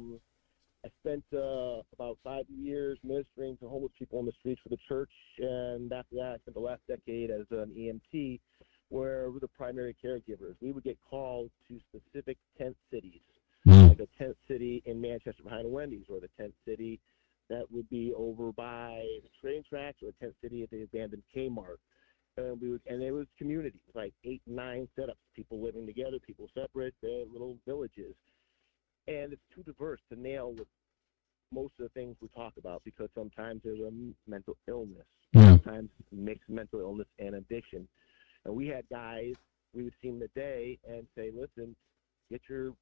spent about 5 years ministering to homeless people on the streets for the church, and after that, I spent the last decade as an EMT, where we're the primary caregivers. We would get called to specific tent cities, like a tent city in Manchester behind Wendy's, or the tent city that would be over by the train tracks, or a tent city at the abandoned Kmart. And it was communities, like 8, 9 setups, people living together, people separate, little villages. And it's too diverse to nail with most of the things we talk about, because sometimes there's a mental illness, sometimes mixed mental illness and addiction. And we had guys, we would see them today and say, listen, get your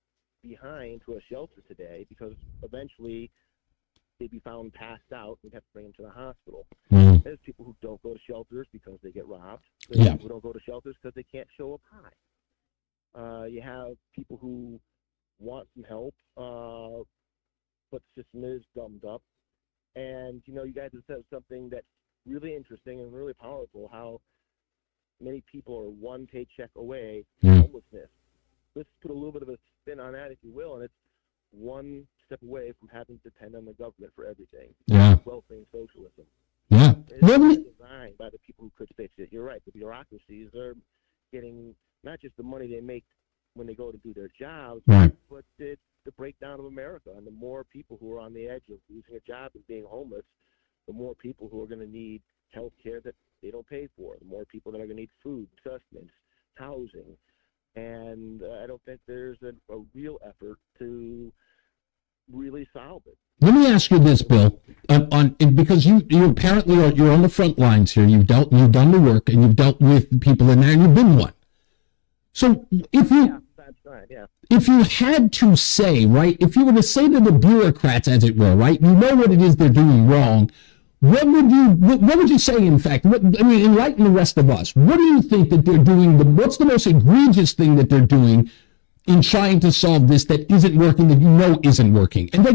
behind to a shelter today, because eventually they'd be found passed out. We'd have to bring them to the hospital. There's people who don't go to shelters because they get robbed. There's people who don't go to shelters because they can't show up high. You have people who want some help, but the system is gummed up. And, you guys have said something that's really interesting and really powerful, how many people are one paycheck away from homelessness. Let's put a little bit of a spin on that, if you will, and it's one step away from having to depend on the government for everything. Welfare and socialism. It's designed by the people who could fix it. You're right. The bureaucracies are getting not just the money they make when they go to do their jobs, but it's the breakdown of America. And the more people who are on the edge of losing a job and being homeless, the more people who are going to need health care that they don't pay for, the more people that are going to need food, sustenance, housing. And I don't think there's a real effort to really solve it. Let me ask you this, Bill, because you apparently you're on the front lines here. You've done the work, and you've dealt with people in there, and you've been one. So if you had to say, right, if you were to say to the bureaucrats, as it were, right, you know what it is they're doing wrong, what would you say, in fact? Enlighten the rest of us. What do you think that they're doing? What's the most egregious thing that they're doing in trying to solve this that isn't working, that you know isn't working? And they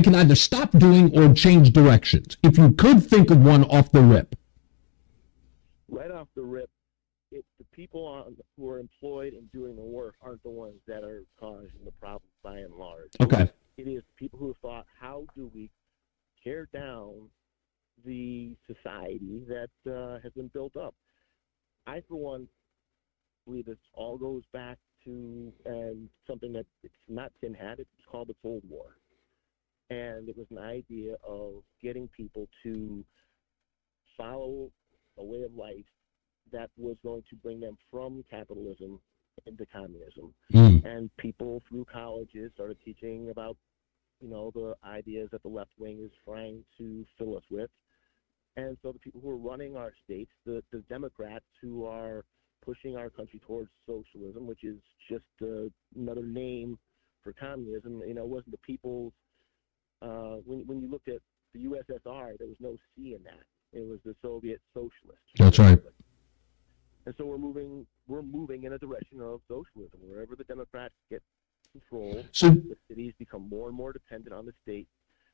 can either stop doing or change directions. If you could think of one off the rip. Right off the rip, it's the people who are employed and doing the work aren't the ones that are causing the problem by and large. Okay. It is people who have thought, how do we tear down the society that has been built up? I, for one, believe this all goes back to something that it's not Tim had. It's called the Cold War. And it was an idea of getting people to follow a way of life that was going to bring them from capitalism into communism. And people through colleges started teaching about, the ideas that the left wing is trying to fill us with. And so the people who are running our states, the Democrats who are pushing our country towards socialism, which is just another name for communism, it wasn't the people's, when you looked at the USSR, there was no C in that. It was the Soviet socialist. That's right. And so we're moving in a direction of socialism. Wherever the Democrats get control, the cities become more and more dependent on the state.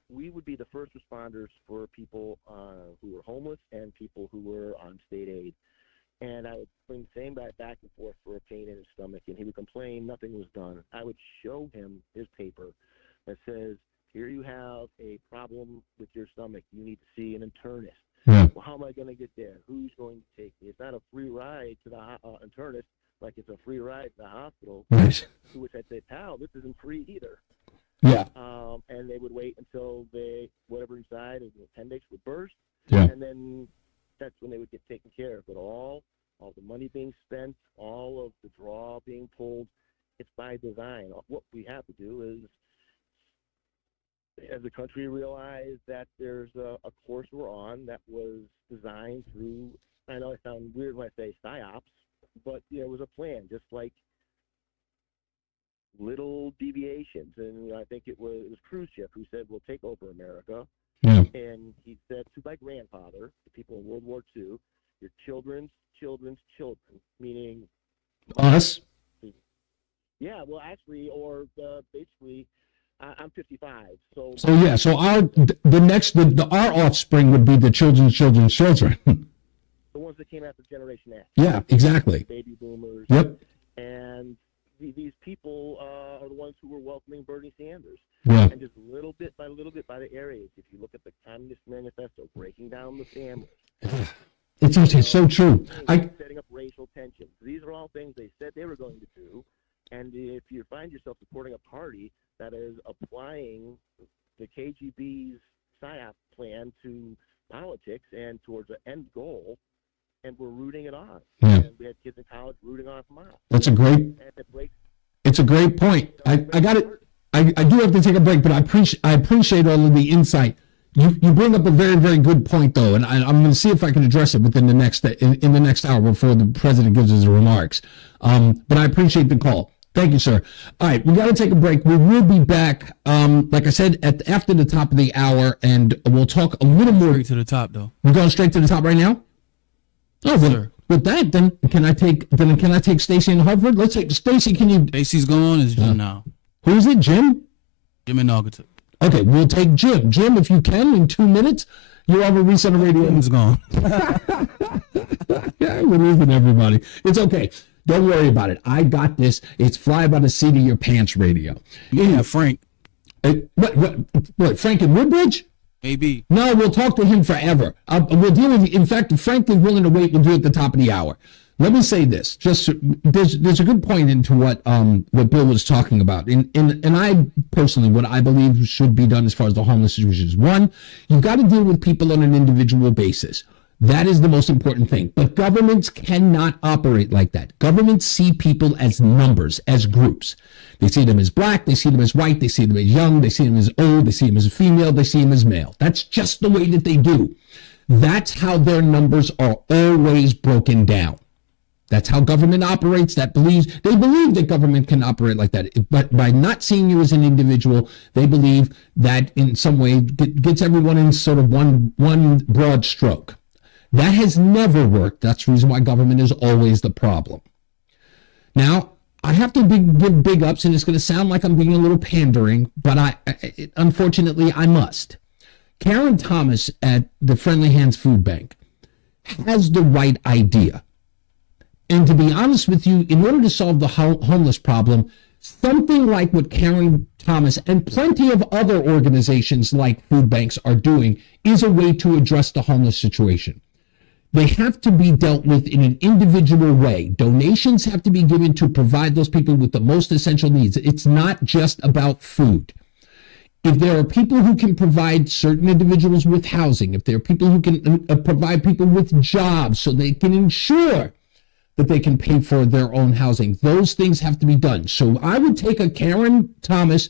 We would be the first responders for people who were homeless and people who were on state aid. And I would bring the same guy back and forth for a pain in his stomach, and he would complain nothing was done. I would show him his paper that says, here you have a problem with your stomach. You need to see an internist. Yeah. Well, how am I going to get there? Who's going to take me? It's not a free ride to the internist like it's a free ride to the hospital. Right. To which I'd say, pal, this isn't free either. Yeah. And they would wait until whatever inside of the appendix would burst. Yeah. And then that's when they would get taken care of. But all the money being spent, all of the draw being pulled, it's by design. What we have to do is, as a country, realize that there's a course we're on that was designed through, I know I sound weird when I say psyops, but it was a plan, just like little deviations. And I think it was Khrushchev who said, we'll take over America. Yeah. And he said to my grandfather, the people in World War II, your children's children's children, meaning us. Yeah, well, actually, or basically, I'm 55, so yeah, so our offspring would be the children's children's children. The ones that came after Generation X. Yeah, exactly. Baby boomers. Yep. And these people are the ones who were welcoming Bernie Sanders. Yeah. And just little bit by the areas, if you look at the Communist Manifesto, breaking down the family. It's so true. Setting up racial tensions. These are all things they said they were going to do. And if you find yourself supporting a party that is applying the KGB's PSYOP plan to politics and towards an end goal, and we're rooting it on. Yeah. And we had kids in college rooting on Hamas. It's a great point. I got it. I do have to take a break, but I appreciate all of the insight. You bring up a very, very good point, though, and I'm going to see if I can address it within the next in the next hour before the president gives his remarks. But I appreciate the call. Thank you, sir. All right, we got to take a break. We will be back, like I said, after the top of the hour, and we'll talk a little more. Straight to the top, though. We're going straight to the top right now? Oh, well, sir. With that, then can I take Stacy in Hartford? Let's take Stacy. Can you? Stacy's gone. It's Jim now. Who is it? Jim? Jim and Naugatuck. Okay, we'll take Jim. Jim, if you can, in 2 minutes, you're on Reese On The Radio. Jim's gone. Yeah, we're losing everybody. It's okay. Don't worry about it. I got this. It's fly by the seat of your pants radio. Yeah, Frank. What? Frank in Woodbridge? Maybe. No, we'll talk to him forever. We'll deal with. In fact, if Frank is willing to wait, we'll do it at the top of the hour. Let me say this. There's a good point into what Bill was talking about. And I personally, what I believe should be done as far as the homeless situation is, one, you've got to deal with people on an individual basis. That is the most important thing. But governments cannot operate like that. Governments see people as numbers, as groups. They see them as black, they see them as white, they see them as young, they see them as old, they see them as a female, they see them as male. That's just the way that they do. That's how their numbers are always broken down. That's how government operates. They believe that government can operate like that. But by not seeing you as an individual, they believe that in some way gets everyone in sort of one broad stroke. That has never worked. That's the reason why government is always the problem. Now, I have to give big ups, and it's going to sound like I'm being a little pandering, but unfortunately I must. Karen Thomas at the Friendly Hands Food Bank has the right idea. And to be honest with you, in order to solve the homeless problem, something like what Karen Thomas and plenty of other organizations like food banks are doing is a way to address the homeless situation. They have to be dealt with in an individual way. Donations have to be given to provide those people with the most essential needs. It's not just about food. If there are people who can provide certain individuals with housing, if there are people who can provide people with jobs so they can ensure that they can pay for their own housing, those things have to be done. So I would take a Karen Thomas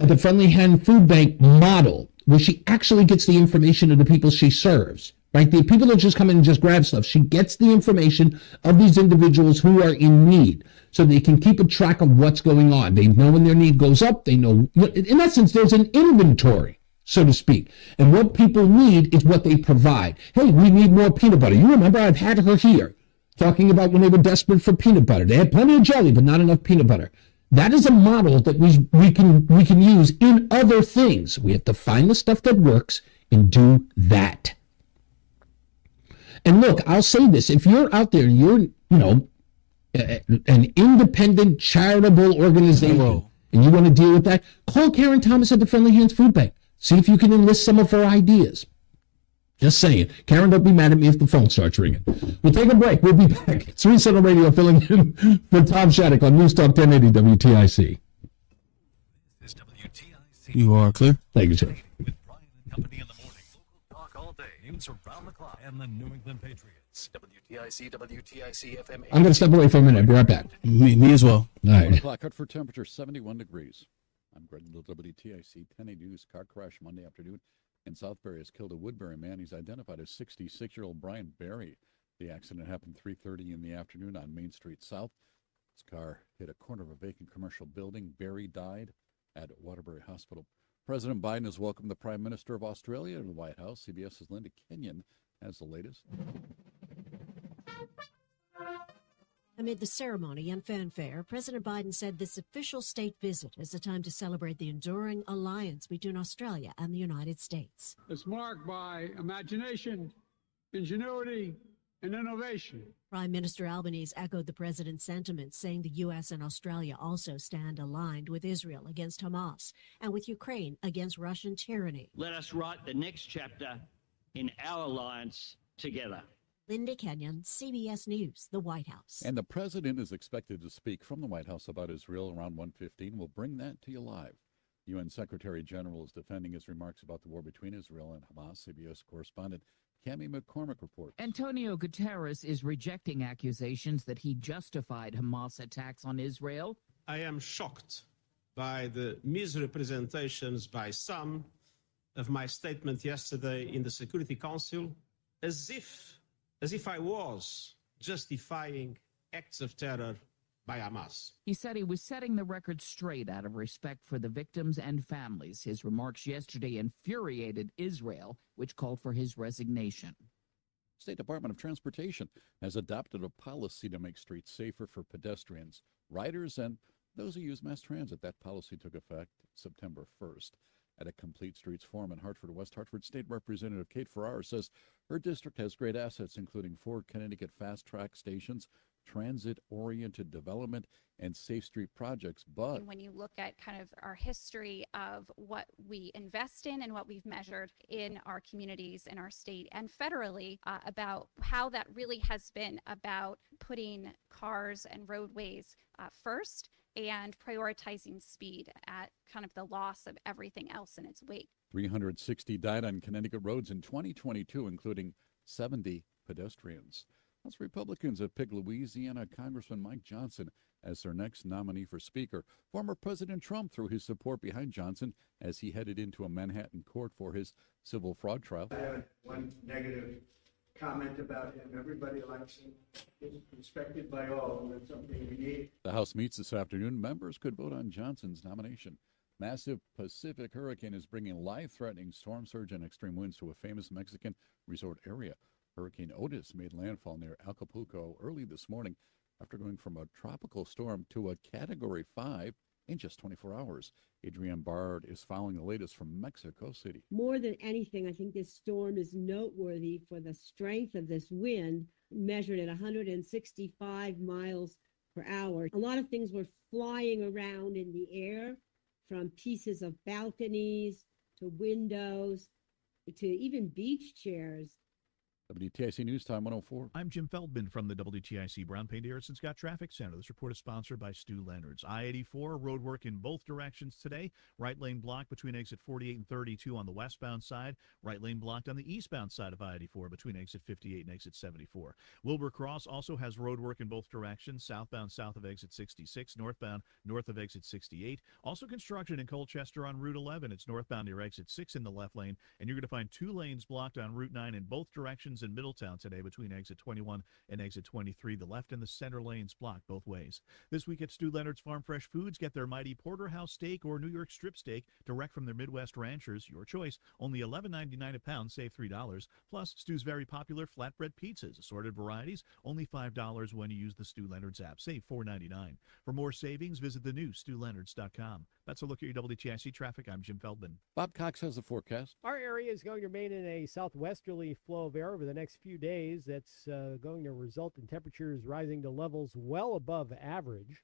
at the Friendly Hand Food Bank model where she actually gets the information of the people she serves. Right? The people don't just come in and just grab stuff. She gets the information of these individuals who are in need so they can keep a track of what's going on. They know when their need goes up. They know, in essence, there's an inventory, so to speak. And what people need is what they provide. Hey, we need more peanut butter. You remember I've had her here talking about when they were desperate for peanut butter. They had plenty of jelly, but not enough peanut butter. That is a model that we can use in other things. We have to find the stuff that works and do that. And look, I'll say this. If you're out there and you're, an independent charitable organization and you want to deal with that, call Karen Thomas at the Friendly Hands Food Bank. See if you can enlist some of her ideas. Just saying. Karen, don't be mad at me if the phone starts ringing. We'll take a break. We'll be back. It's Reese On The Radio filling in for Tom Shattuck on NewsTalk 1080 WTIC. You are clear. Thank you, sir. With Brian and Company in the morning. Local talk all day. News around the clock. And the New England Patriots. WTIC FM. I'm going to step away for a minute. I'll be right back. Me as well. All right. 1 o'clock, Hartford temperature 71 degrees. I'm Greg Little, WTIC 1080 News. Car crash Monday afternoon in Southbury has killed a Woodbury man. He's identified as 66-year-old Brian Berry. The accident happened 3:30 in the afternoon on Main Street South. His car hit a corner of a vacant commercial building. Berry died at Waterbury Hospital. President Biden has welcomed the Prime Minister of Australia to the White House. CBS's Linda Kenyon has the latest. Amid the ceremony and fanfare, President Biden said this official state visit is a time to celebrate the enduring alliance between Australia and the United States. It's marked by imagination, ingenuity, and innovation. Prime Minister Albanese echoed the president's sentiments, saying the U.S. and Australia also stand aligned with Israel against Hamas and with Ukraine against Russian tyranny. Let us write the next chapter in our alliance together. Linda Kenyon, CBS News, the White House. And the president is expected to speak from the White House about Israel around 1:15. We'll bring that to you live. UN Secretary General is defending his remarks about the war between Israel and Hamas. CBS correspondent Cammie McCormick reports. Antonio Guterres is rejecting accusations that he justified Hamas attacks on Israel. I am shocked by the misrepresentations by some of my statement yesterday in the Security Council, as if I was justifying acts of terror by Hamas. He said he was setting the record straight out of respect for the victims and families. His remarks yesterday infuriated Israel, which called for his resignation. State Department of Transportation has adopted a policy to make streets safer for pedestrians, riders, and those who use mass transit. That policy took effect September 1st. At a Complete Streets Forum in Hartford, West Hartford, State Representative Kate Farrar says her district has great assets, including 4 Connecticut fast-track stations, transit-oriented development, and safe street projects. But when you look at kind of our history of what we invest in and what we've measured in our communities, in our state, and federally, about how that really has been about putting cars and roadways first and prioritizing speed at kind of the loss of everything else in its wake. 360 died on Connecticut roads in 2022, including 70 pedestrians. House Republicans have picked Louisiana Congressman Mike Johnson as their next nominee for Speaker. Former President Trump threw his support behind Johnson as he headed into a Manhattan court for his civil fraud trial. I have one negative comment about him. Everybody likes him. He's respected by all, and that's something we need. The House meets this afternoon. Members could vote on Johnson's nomination. Massive Pacific hurricane is bringing life-threatening storm surge and extreme winds to a famous Mexican resort area. Hurricane Otis made landfall near Acapulco early this morning. after going from a tropical storm to a Category 5 in just 24 hours. Adrienne Bard is following the latest from Mexico City. More than anything, I think this storm is noteworthy for the strength of this wind, measured at 165 miles per hour. A lot of things were flying around in the air, from pieces of balconies to windows to even beach chairs. WTIC News Time 104. I'm Jim Feldman from the WTIC Brown Paint Harrison Scott Traffic Center. This report is sponsored by Stu Leonard's. I-84 road work in both directions today. Right lane blocked between exit 48 and 32 on the westbound side. Right lane blocked on the eastbound side of I-84 between exit 58 and exit 74. Wilbur Cross also has road work in both directions. Southbound south of exit 66, northbound north of exit 68. Also construction in Colchester on Route 11. It's northbound near exit 6 in the left lane, and you're going to find 2 lanes blocked on Route 9 in both directions in Middletown today between exit 21 and exit 23. The left and the center lanes blocked both ways. This week at Stu Leonard's Farm Fresh Foods, get their mighty porterhouse steak or New York strip steak direct from their Midwest ranchers. Your choice, only $11.99 a pound, save $3. Plus, Stu's very popular flatbread pizzas, assorted varieties, only $5 when you use the Stu Leonard's app. Save $4.99. For more savings, visit the new StuLeonards.com. That's a look at your WTIC traffic. I'm Jim Feldman. Bob Cox has the forecast. Our area is going to remain in a southwesterly flow of air over the next few days. That's going to result in temperatures rising to levels well above average.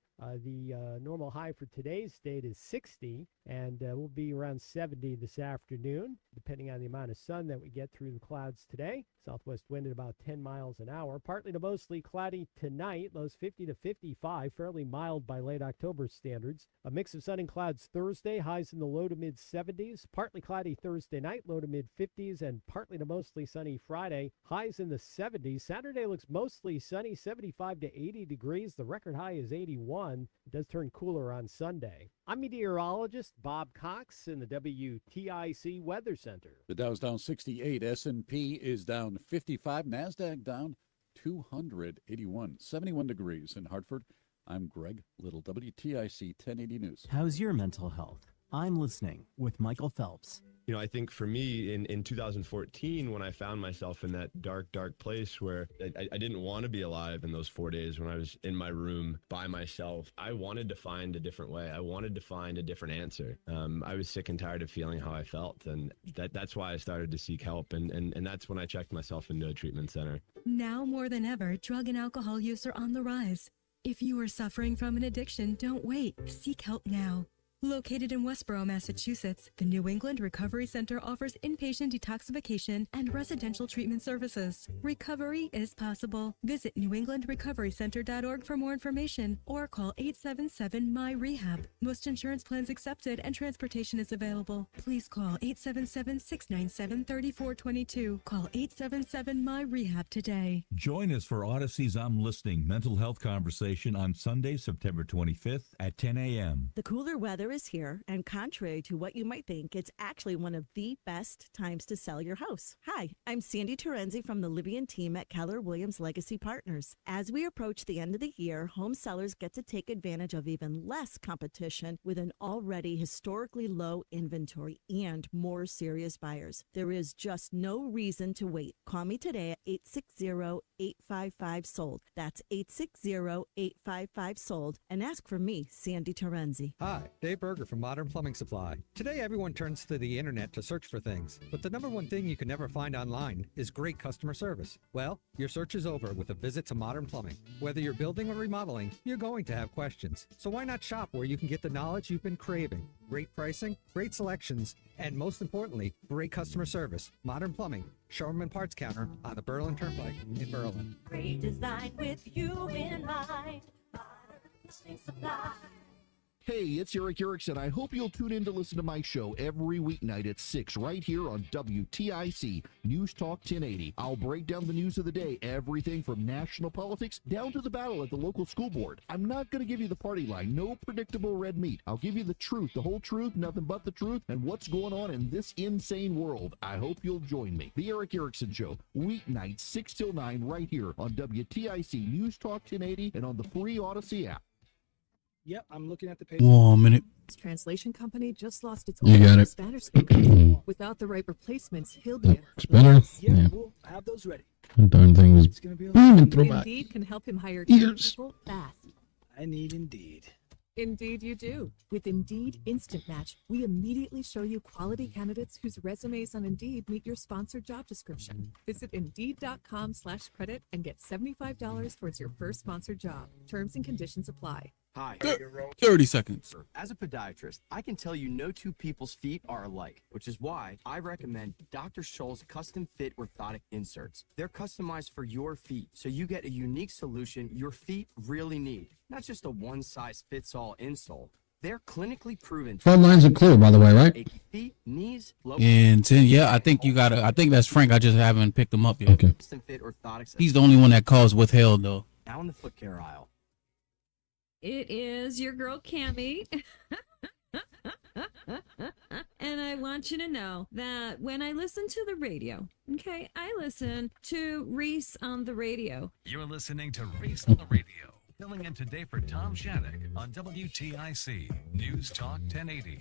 The normal high for today's state is 60, and we'll be around 70 this afternoon, depending on the amount of sun that we get through the clouds today. Southwest wind at about 10 miles an hour. Partly to mostly cloudy tonight, lows 50 to 55, fairly mild by late October standards. A mix of sun and clouds Thursday, highs in the low to mid 70s. Partly cloudy Thursday night, low to mid 50s, and partly to mostly sunny Friday, highs in the 70s. Saturday looks mostly sunny, 75 to 80 degrees. The record high is 81. It does turn cooler on Sunday. I'm meteorologist Bob Cox in the WTIC Weather Center. The Dow's down 68. S&P is down 55. NASDAQ down 281. 71 degrees in Hartford. I'm Greg Little, WTIC 1080 News. How's your mental health? I'm listening with Michael Phelps. You know, I think for me in 2014, when I found myself in that dark place where I didn't want to be alive in those 4 days when I was in my room by myself, I wanted to find a different way. I wanted to find a different answer. I was sick and tired of feeling how I felt. And that's why I started to seek help. And that's when I checked myself into a treatment center. Now more than ever, drug and alcohol use are on the rise. If you are suffering from an addiction, don't wait. Seek help now. Located in Westboro, Massachusetts, the New England Recovery Center offers inpatient detoxification and residential treatment services. Recovery is possible. Visit newenglandrecoverycenter.org for more information or call 877-MY-REHAB. Most insurance plans accepted and transportation is available. Please call 877-697-3422. Call 877-MY-REHAB today. Join us for Odyssey's I'm Listening mental health conversation on Sunday, September 25th at 10 a.m. The cooler weather is here, and contrary to what you might think, it's actually one of the best times to sell your house. Hi, I'm Sandy Terenzi from the Livian team at Keller Williams Legacy Partners. As we approach the end of the year, home sellers get to take advantage of even less competition with an already historically low inventory and more serious buyers. There is just no reason to wait. Call me today at 860-855-SOLD. That's 860-855-SOLD, and ask for me, Sandy Terenzi. Hi, Dave Berger from Modern Plumbing Supply. Today, everyone turns to the internet to search for things, but the number one thing you can never find online is great customer service. Well, your search is over with a visit to Modern Plumbing. Whether you're building or remodeling, you're going to have questions. So why not shop where you can get the knowledge you've been craving? Great pricing, great selections, and most importantly, great customer service. Modern Plumbing, showroom and parts counter on the Berlin Turnpike in Berlin. Great design with you in mind. Modern Plumbing Supply. Hey, it's Eric Erickson. I hope you'll tune in to listen to my show every weeknight at 6 right here on WTIC News Talk 1080. I'll break down the news of the day, everything from national politics down to the battle at the local school board. I'm not going to give you the party line, no predictable red meat. I'll give you the truth, the whole truth, nothing but the truth, and what's going on in this insane world. I hope you'll join me. The Eric Erickson Show, weeknights 6 till 9 right here on WTIC News Talk 1080 and on the free Odyssey app. Yep, I'm looking at the page. 1 minute. This translation company just lost its You got it. Spanish speakers. Without the right replacements, he'll be Works better. Yeah. We'll have those ready. That darn thing was booming through my Indeed can help him hire ears. people fast. I need Indeed. Indeed you do. With Indeed Instant Match, we immediately show you quality candidates whose resumes on Indeed meet your sponsored job description. Visit Indeed.com/credit and get $75 towards your first sponsored job. Terms and conditions apply. Hi. 30 seconds. As a podiatrist, I can tell you no two people's feet are alike, which is why I recommend Dr. Scholl's custom fit orthotic inserts. They're customized for your feet, so you get a unique solution your feet really need, not just a one-size-fits-all insole. They're clinically proven. Phone lines are clear, by the way, right? Achy feet, knees, low. And 10, yeah, I think that's Frank. I just haven't picked him up yet. Okay. Custom fit orthotics. He's the only one that calls withheld, though. Now in the foot care aisle. It is your girl, Cammie. And I want you to know that when I listen to the radio, okay, I listen to Reese on the Radio. You're listening to Reese on the Radio. Filling in today for Tom Shattuck on WTIC News Talk 1080.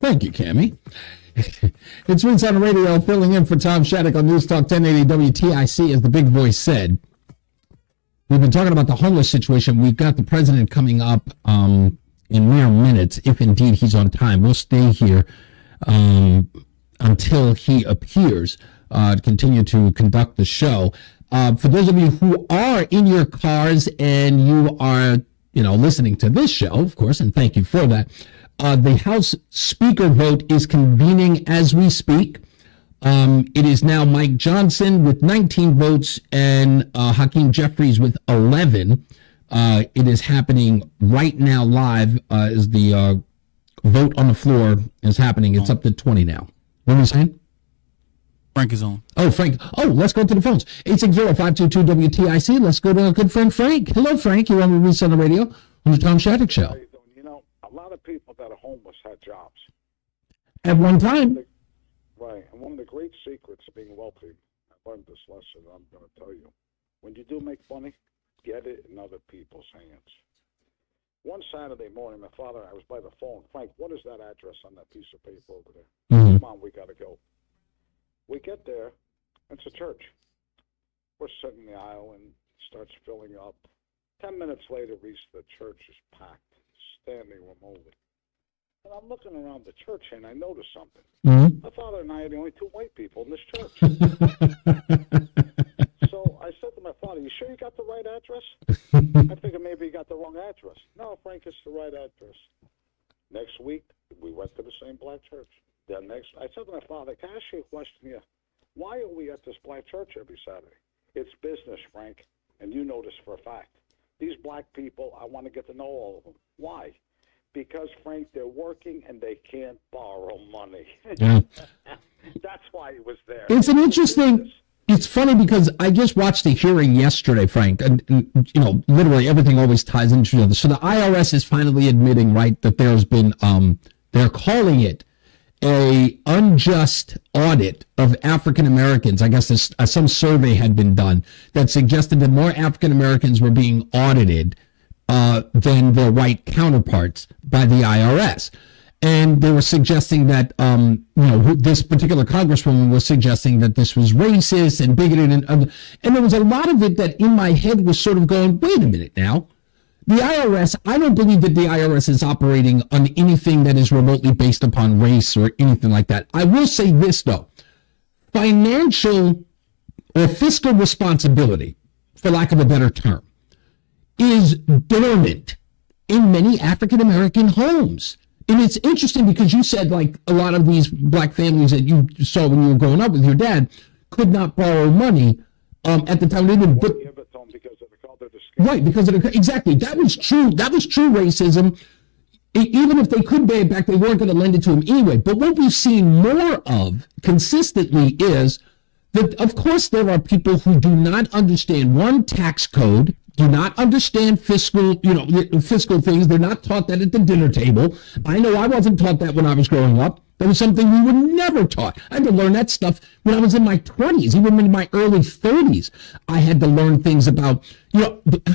Thank you, Cammie. It's Reese on the Radio, filling in for Tom Shattuck on News Talk 1080 WTIC, as the big voice said. We've been talking about the homeless situation. We've got the president coming up in mere minutes, if indeed he's on time. We'll stay here until he appears to continue to conduct the show. For those of you who are in your cars and you are, listening to this show, of course, and thank you for that, the House Speaker vote is convening as we speak. It is now Mike Johnson with 19 votes and Hakeem Jeffries with 11. It is happening right now live as the vote on the floor is happening. It's up to 20 now. What are you saying? Frank is on. Oh, Frank. Oh, let's go to the phones. 860-522-WTIC. Let's go to our good friend Frank. Hello, Frank. You're on Reese on the Radio on the Tom Shattuck Show. How you doing? A lot of people that are homeless had jobs. At one time. Right, and one of the great secrets of being wealthy, I learned this lesson I'm going to tell you. When you do make money, get it in other people's hands. One Saturday morning, my father, I was by the phone. Frank, what is that address on that piece of paper over there? Mm-hmm. Come on, we got to go. We get there, it's a church. We're sitting in the aisle and it starts filling up. 10 minutes later, the church is packed, standing room only. And I'm looking around the church and I noticed something. Mm-hmm. My father and I are the only two white people in this church. So I said to my father, "You sure you got the right address?" I figured maybe you got the wrong address. No, Frank, it's the right address. Next week, we went to the same black church. Then I said to my father, "Can I ask you a question here? Why are we at this black church every Saturday?" It's business, Frank, and you know this for a fact. These black people, I want to get to know all of them. Why? Because, Frank, they're working and they can't borrow money. Yeah. That's why it was there. It's an interesting. It's funny because I just watched a hearing yesterday, Frank, and literally everything always ties into each other. So the IRS is finally admitting, right, that there's been, they're calling it a unjust audit of African Americans. I guess some survey had been done that suggested that more African Americans were being audited than their white counterparts by the IRS. And they were suggesting that, this particular congresswoman was suggesting that this was racist and bigoted. And there was a lot of it that in my head was sort of going, wait a minute now. The IRS, I don't believe that the IRS is operating on anything that is remotely based upon race or anything like that. I will say this, though. Financial or fiscal responsibility, for lack of a better term, is dormant in many African-American homes. And it's interesting because you said, like, a lot of these black families that you saw when you were growing up with your dad could not borrow money at the time. Right, because of exactly. That was true. That was true racism. Even if they could pay it back, they weren't going to lend it to him anyway. But what we've seen more of consistently is that, of course, there are people who do not understand, one, tax code, do not understand fiscal things. They're not taught that at the dinner table. I know I wasn't taught that when I was growing up. That was something we were never taught. I had to learn that stuff when I was in my 20s, even in my early 30s. I had to learn things about,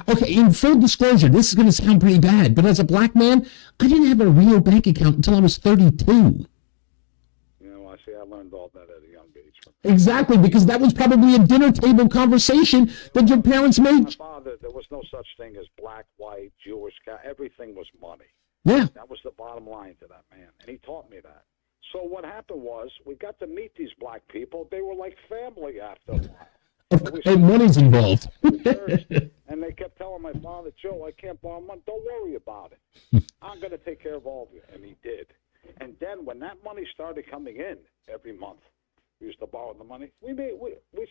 okay, in full disclosure, this is going to sound pretty bad, but as a black man, I didn't have a real bank account until I was 32. I learned all that at a young age. Exactly, because that was probably a dinner table conversation that your parents made. My father, there was no such thing as black, white, Jewish, everything was money. Yeah. That was the bottom line to that man, and he taught me that. So what happened was, we got to meet these black people. They were like family after a while. And money's involved. And they kept telling my father, Joe, I can't borrow money. Don't worry about it. I'm going to take care of all of you. And he did. And then when that money started coming in every month, we used to borrow the money. We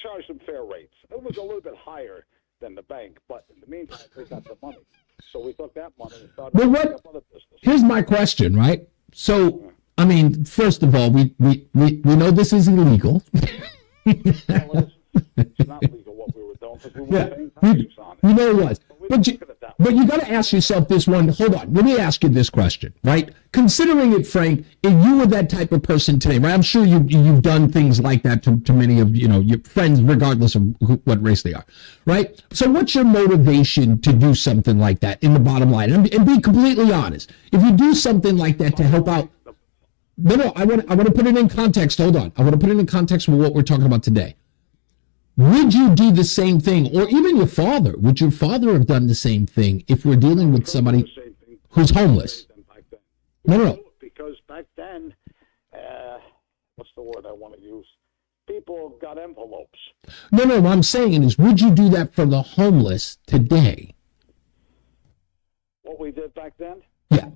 charged them fair rates. It was a little bit higher than the bank, but in the meantime, we got the money. So we took that money and started Well, up other business. Here's my question, right? So, I mean, first of all, we know this is illegal. It's not legal what we were doing because we were paying taxes on it. You know it was. But you got to ask yourself this one. Hold on. Let me ask you this question, right? Considering it, Frank, if you were that type of person today, right? I'm sure you've done things like that to many of your friends, regardless of what race they are, right? So what's your motivation to do something like that in the bottom line? And be completely honest. If you do something like that to help out, no, I want to put it in context. Hold on. I want to put it in context with what we're talking about today. Would you do the same thing, or even your father? Would your father have done the same thing if we're dealing with somebody who's homeless? No. Because back then, what's the word I want to use? People got envelopes. No, what I'm saying is, would you do that for the homeless today? What we did back then? Yeah.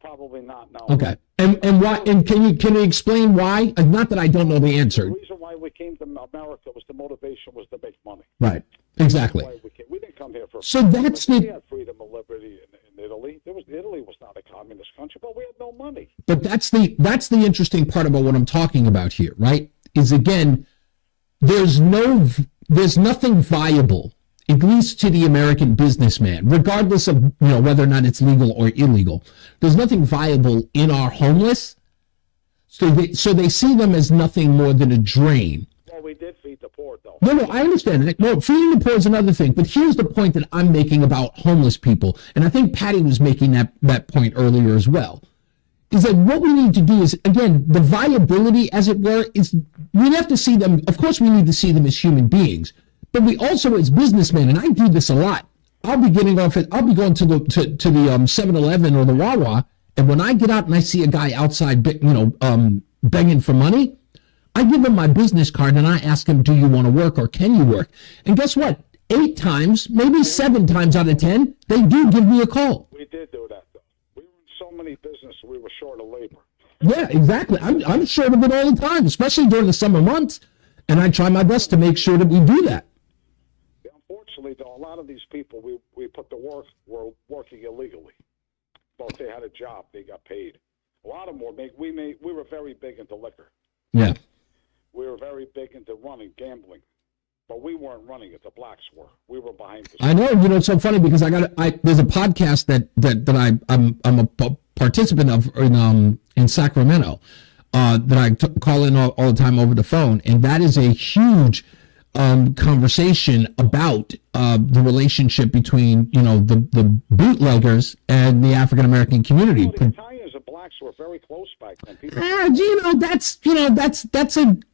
Probably not, no. Okay. And why? And can you explain why? Not that I don't know the answer. The reason why we came to America was the motivation was to make money. Right. Exactly. We didn't come here for. So that's we had freedom and liberty in Italy. Italy was not a communist country, but we had no money. But that's the interesting part about what I'm talking about here, right? Is again, there's nothing viable, at least to the American businessman, regardless of whether or not it's legal or illegal. There's nothing viable in our homeless, so they see them as nothing more than a drain. Well, we did feed the poor, though. No, I understand that. No, feeding the poor is another thing. But here's the point that I'm making about homeless people, and I think Patty was making that point earlier as well, is that what we need to do is, again, the viability, as it were, is we have to see them. Of course, we need to see them as human beings. But we also, as businessmen, and I do this a lot, I'll be going to the 7-Eleven or the Wawa, and when I get out and I see a guy outside, begging for money, I give him my business card and I ask him, do you want to work or can you work? And guess what? 8 times, maybe 7 times out of 10, they do give me a call. We did do that, though. We were in so many businesses, we were short of labor. Yeah, exactly. I'm short of it all the time, especially during the summer months, and I try my best to make sure that we do that. Unfortunately, though, a lot of these people we put to work were working illegally. Well, if they had a job, they got paid. A lot of them we were very big into liquor. Yeah. We were very big into running, gambling. But we weren't running it. The blacks were. We were behind the I know. It's so funny because there's a podcast that I'm a participant of in Sacramento that I call in all the time over the phone, and that is a huge conversation about the relationship between the bootleggers and the African American community. The Italians and blacks were very close back then.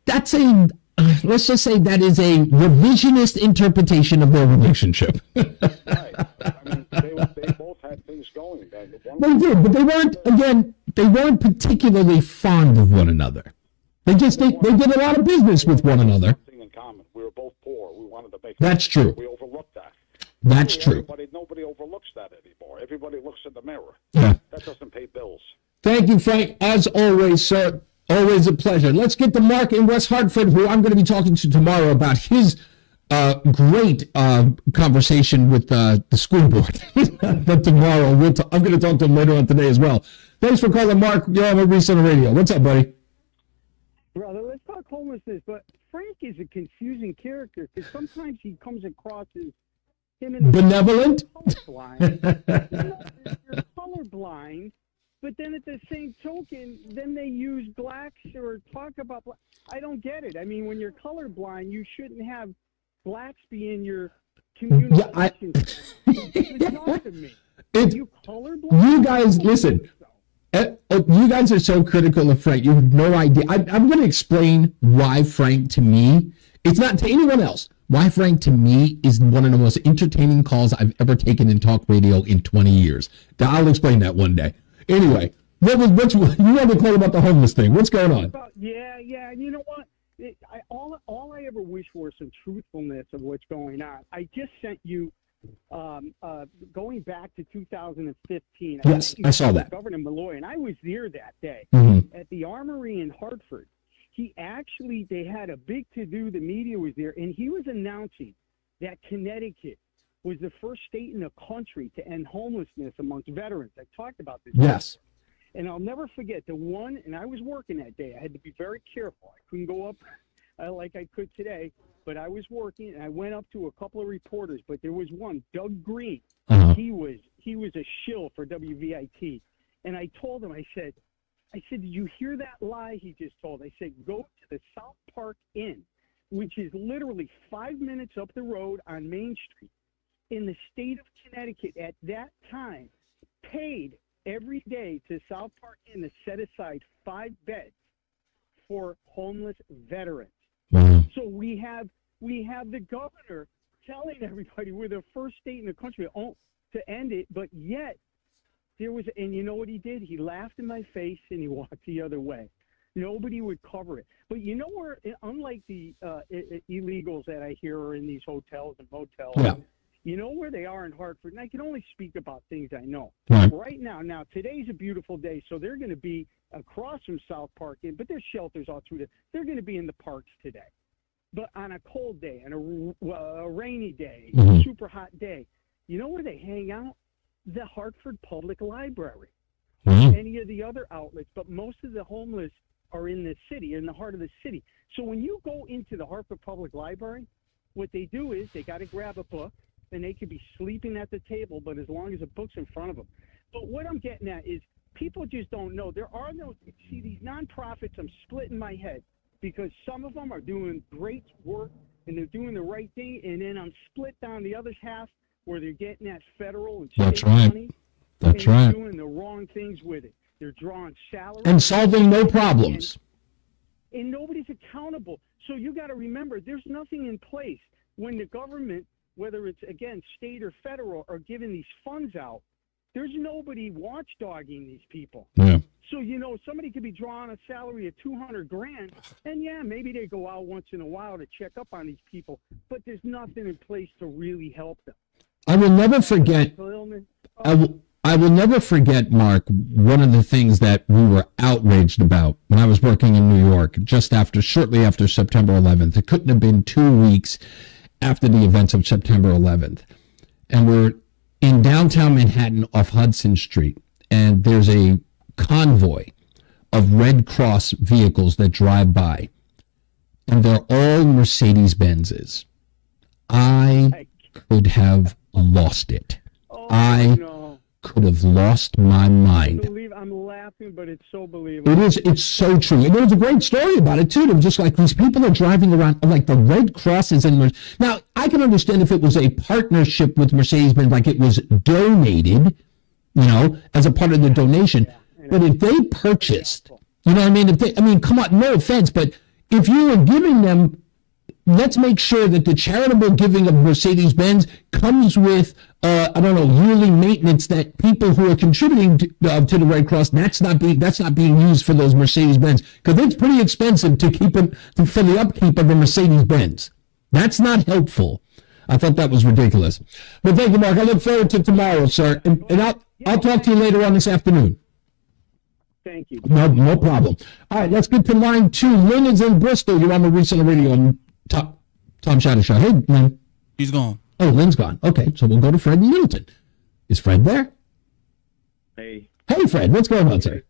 That's a let's just say that is a revisionist interpretation of their relationship. Right. I mean, they both had things going. They did, but they weren't particularly fond of one another. They did a lot of business with one another. In common. We were both poor. We wanted to make. That's true. We overlooked that. That's true. Nobody overlooks that anymore. Everybody looks in the mirror. Yeah. That doesn't pay bills. Thank you, Frank. As always, sir. Always a pleasure. Let's get to Mark in West Hartford, who I'm going to be talking to tomorrow about his great conversation with the school board. But tomorrow, I'm going to talk to him later on today as well. Thanks for calling, Mark. You're on Reese on the Radio. What's up, buddy? Brother, let's talk homelessness. But Frank is a confusing character because sometimes he comes across as him and benevolent. Colorblind. You're colorblind. But then at the same token, then they use blacks or talk about I don't get it. I mean, when you're colorblind, you shouldn't have blacks be in your communication. Talk to me. Are you colorblind? You guys, listen. You guys are so critical of Frank. You have no idea. I'm going to explain why Frank, to me, it's not to anyone else. Why Frank, to me, is one of the most entertaining calls I've ever taken in talk radio in 20 years. I'll explain that one day. Anyway, you had to call about the homeless thing. What's going on? Yeah. You know what? All I ever wish for is some truthfulness of what's going on. I just sent you going back to 2015. Yes, I saw that. Governor Malloy, and I was there that day at the Armory in Hartford. They had a big to-do. The media was there, and he was announcing that Connecticut was the first state in the country to end homelessness amongst veterans. I talked about this. Yes. And I'll never forget and I was working that day. I had to be very careful. I couldn't go up like I could today, but I was working, and I went up to a couple of reporters, but there was one, Doug Green. He was a shill for WVIT. And I told him, I said, did you hear that lie he just told? I said, go to the South Park Inn, which is literally 5 minutes up the road on Main Street. In the state of Connecticut at that time, paid every day to South Park Inn to set aside 5 beds for homeless veterans. Wow. So we have the governor telling everybody we're the first state in the country to end it, but yet and you know what he did? He laughed in my face and he walked the other way. Nobody would cover it. But you know where, unlike the illegals that I hear are in these hotels and motels, you know where they are in Hartford, and I can only speak about things I know. Right now, today's a beautiful day, so they're going to be across from South Park, but there's shelters all through there. They're going to be in the parks today. But on a cold day, on a rainy day, super hot day, you know where they hang out? The Hartford Public Library. Any of the other outlets, but most of the homeless are in the city, in the heart of the city. So when you go into the Hartford Public Library, what they do is they got to grab a book, and they could be sleeping at the table, but as long as a book's in front of them. But what I'm getting at is people just don't know. There are these nonprofits, I'm splitting my head because some of them are doing great work and they're doing the right thing, and then I'm split down the other half where they're getting that federal and state money. That's and right. They're doing the wrong things with it. They're drawing salaries. And solving no problems. And nobody's accountable. So you got to remember, there's nothing in place when the government, whether it's, again, state or federal, are giving these funds out. There's nobody watchdogging these people. Yeah. So, somebody could be drawing a salary of $200,000, and maybe they go out once in a while to check up on these people, but there's nothing in place to really help them. I will never forget. I will never forget, Mark, one of the things that we were outraged about when I was working in New York, shortly after September 11th. It couldn't have been 2 weeks after the events of September 11th. And we're in downtown Manhattan off Hudson Street, and there's a convoy of Red Cross vehicles that drive by, and they're all Mercedes-Benzes. I could have lost it. I could have lost my mind. I'm laughing, but it's so believable. It's so true. And there was a great story about it, too. It was just like these people are driving around, like the Red Crosses. Now, I can understand if it was a partnership with Mercedes-Benz, like it was donated, as a part of the donation. But if they purchased, you know what I mean? Come on, no offense, but if you were giving them, let's make sure that the charitable giving of Mercedes-Benz comes with, yearly maintenance that people who are contributing to the Red Cross, that's not being used for those Mercedes-Benz, because it's pretty expensive to keep it for the upkeep of a Mercedes-Benz. That's not helpful. I thought that was ridiculous. But thank you, Mark. I look forward to tomorrow, sir, and I'll talk to you later on this afternoon. Thank you. No problem. All right, let's get to line 2. Lynn is in Bristol. You're on the Reese On The Radio on Tom Shadow Show. Hey, Lynn. He's gone. Oh, Lynn's gone. Okay, so we'll go to Fred in Middleton. Is Fred there? Hey. Hey, Fred. What's going on, sir?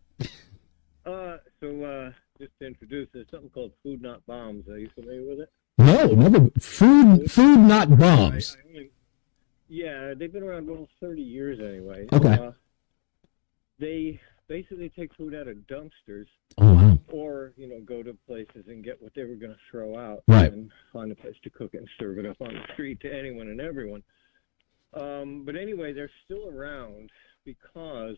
Just to introduce, there's something called Food Not Bombs. Are you familiar with it? No, never. Food Not Bombs. Yeah, they've been around almost 30 years anyway. Okay. The basically take food out of dumpsters. Oh, wow. Or, go to places and get what they were going to throw out. Right. And find a place to cook it and serve it up on the street to anyone and everyone. But anyway, they're still around because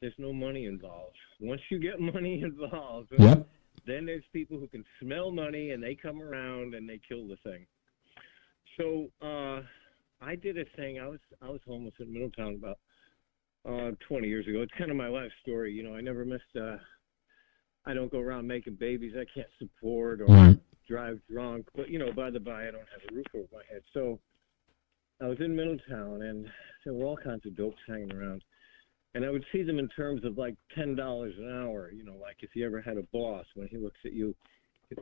there's no money involved. Once you get money involved, then there's people who can smell money and they come around and they kill the thing. So I did a thing. I was homeless in Middletown about 20 years ago. It's kind of my life story. I never missed. I don't go around making babies I can't support or drive drunk. But by the by, I don't have a roof over my head. So I was in Middletown, and there were all kinds of dopes hanging around. And I would see them in terms of like $10 an hour, like if you ever had a boss, when he looks at you,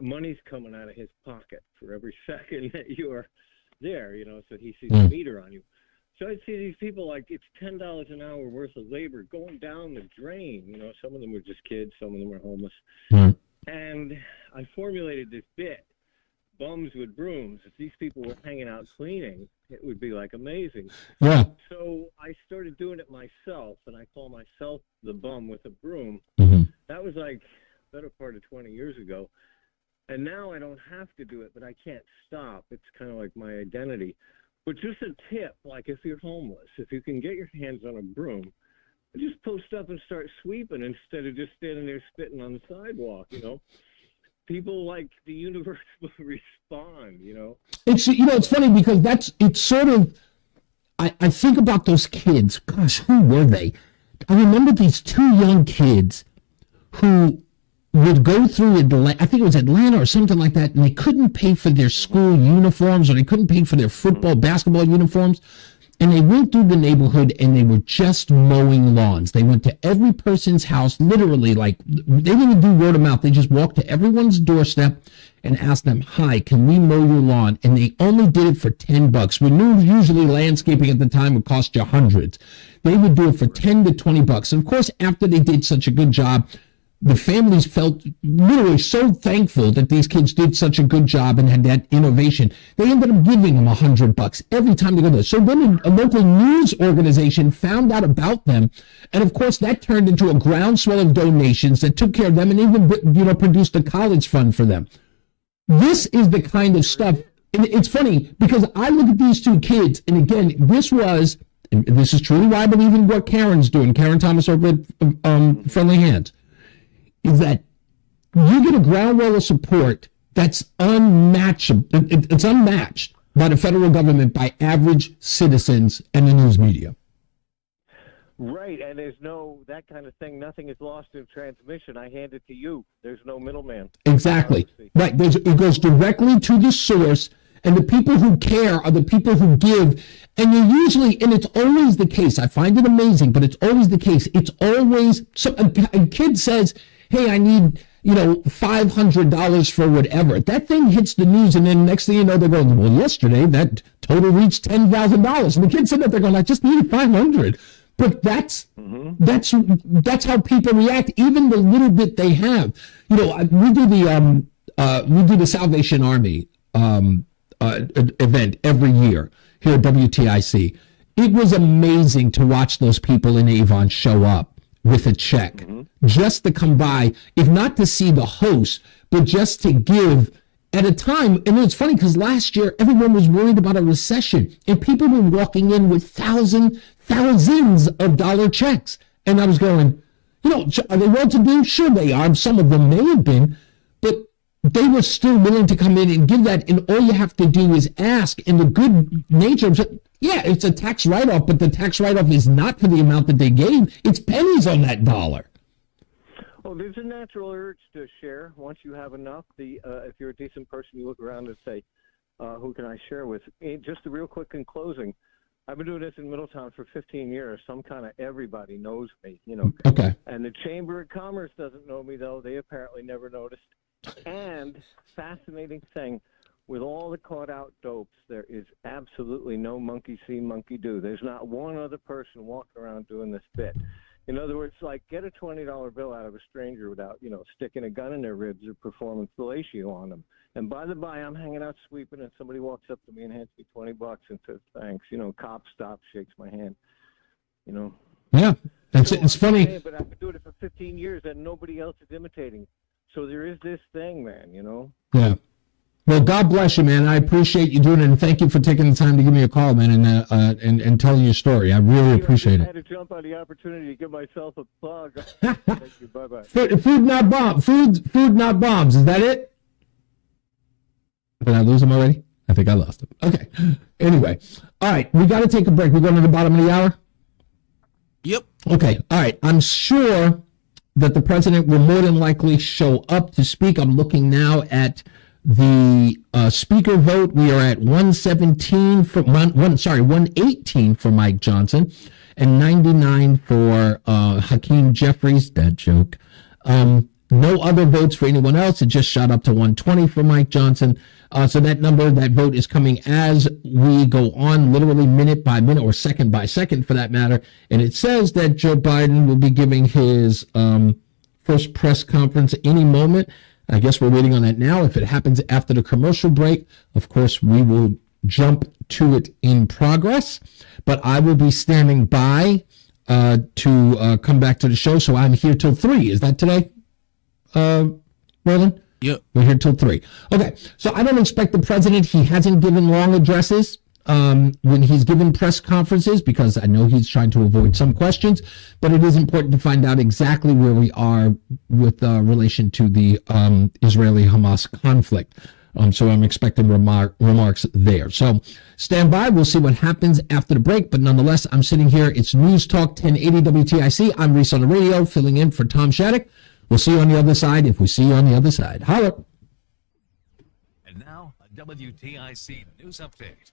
money's coming out of his pocket for every second that you're there, so he sees a meter on you. So I'd see these people like it's $10 an hour worth of labor going down the drain. Some of them were just kids, some of them were homeless. And I formulated this bit, bums with brooms. If these people were hanging out cleaning, it would be like amazing. Yeah. So I started doing it myself, and I call myself the bum with a broom. That was like better part of 20 years ago. And now I don't have to do it, but I can't stop. It's kind of like my identity. But just a tip, like if you're homeless, if you can get your hands on a broom, just post up and start sweeping instead of just standing there spitting on the sidewalk, People like the universe will respond, It's it's funny because it's sort of I think about those kids. Gosh, who were they? I remember these two young kids who would go through Atlanta, I think it was Atlanta or something like that, and they couldn't pay for their school uniforms or they couldn't pay for their football, basketball uniforms. And they went through the neighborhood and they were just mowing lawns. They went to every person's house, literally, like they didn't do word of mouth. They just walked to everyone's doorstep and asked them, "Hi, can we mow your lawn?" And they only did it for $10. We knew usually landscaping at the time would cost you hundreds. They would do it for $10 to $20. And of course, after they did such a good job, the families felt literally so thankful that these kids did such a good job and had that innovation. They ended up giving them $100 every time they go there. So then a local news organization found out about them. And of course, that turned into a groundswell of donations that took care of them and even, produced a college fund for them. This is the kind of stuff. And it's funny because I look at these two kids, and again, this is truly why I believe in what Karen's doing, Karen Thomas over at Friendly Hands, is that you get a ground of support that's unmatched. It's unmatched by the federal government, by average citizens and the news media. Right, and there's no, that kind of thing, nothing is lost in transmission. I hand it to you. There's no middleman. Exactly. Right. It goes directly to the source, and the people who care are the people who give. And you usually, and it's always the case, I find it amazing, but it's always the case. It's always, a kid says, "Hey, I need, $500 for whatever." That thing hits the news, and then next thing you know, they're going, "Well, yesterday that total reached $10,000." And the kid said that, they're going, "I just needed $500." But that's how people react, even the little bit they have. We do the Salvation Army event every year here at WTIC. It was amazing to watch those people in Avon show up with a check, just to come by, if not to see the host, but just to give at a time. And it's funny because last year everyone was worried about a recession, and people were walking in with thousands of dollar checks. And I was going, are they well-to-do? Sure they are. Some of them may have been, but they were still willing to come in and give that. And all you have to do is ask in the good nature of, yeah, it's a tax write-off, but the tax write-off is not for the amount that they gave. It's pennies on that dollar. Well, there's a natural urge to share once you have enough. If you're a decent person, you look around and say, who can I share with? Just a real quick in closing, I've been doing this in Middletown for 15 years. Some kind of everybody knows me, Okay. And the Chamber of Commerce doesn't know me, though. They apparently never noticed. And fascinating thing, with all the caught-out dopes, there is absolutely no monkey see, monkey do. There's not one other person walking around doing this bit. In other words, like, get a $20 bill out of a stranger without, sticking a gun in their ribs or performing fellatio on them. And by the by, I'm hanging out sweeping, and somebody walks up to me and hands me $20 and says, "Thanks." Cop stops, shakes my hand. Yeah, It's funny. But I've been doing it for 15 years and nobody else is imitating. So there is this thing, man, you know? Yeah. Well, God bless you, man. I appreciate you doing it, and thank you for taking the time to give me a call, man, and telling your story. I really appreciate I it. had to jump on the opportunity to give myself a plug. Thank you. Bye-bye. Food not bomb. Food not bombs. Is that it? Did I lose him already? I think I lost him. Okay. Anyway. All right. We got to take a break. We're going to the bottom of the hour? Yep. Okay. All right. I'm sure that the president will more than likely show up to speak. I'm looking now at the speaker vote. We are at 117 for 118 for Mike Johnson and 99 for Hakeem Jeffries. That joke. No other votes for anyone else. It just shot up to 120 for Mike Johnson. So that vote is coming as we go on, literally minute by minute or second by second for that matter. And it says that Joe Biden will be giving his first press conference any moment. I guess we're waiting on that now. If it happens after the commercial break, of course, we will jump to it in progress. But I will be standing by to come back to the show. So I'm here till 3. Is that today, Roland? Yep. We're here till 3. Okay. So I don't expect the president. He hasn't given long addresses when he's given press conferences because I know he's trying to avoid some questions. But it is important to find out exactly where we are with relation to the Israeli-Hamas conflict. So I'm expecting remarks there. So stand by. We'll see what happens after the break. But nonetheless, I'm sitting here. It's News Talk 1080 WTIC. I'm Reese on the radio, filling in for Tom Shattuck. We'll see you on the other side if we see you on the other side. Holla. And now, a WTIC news update.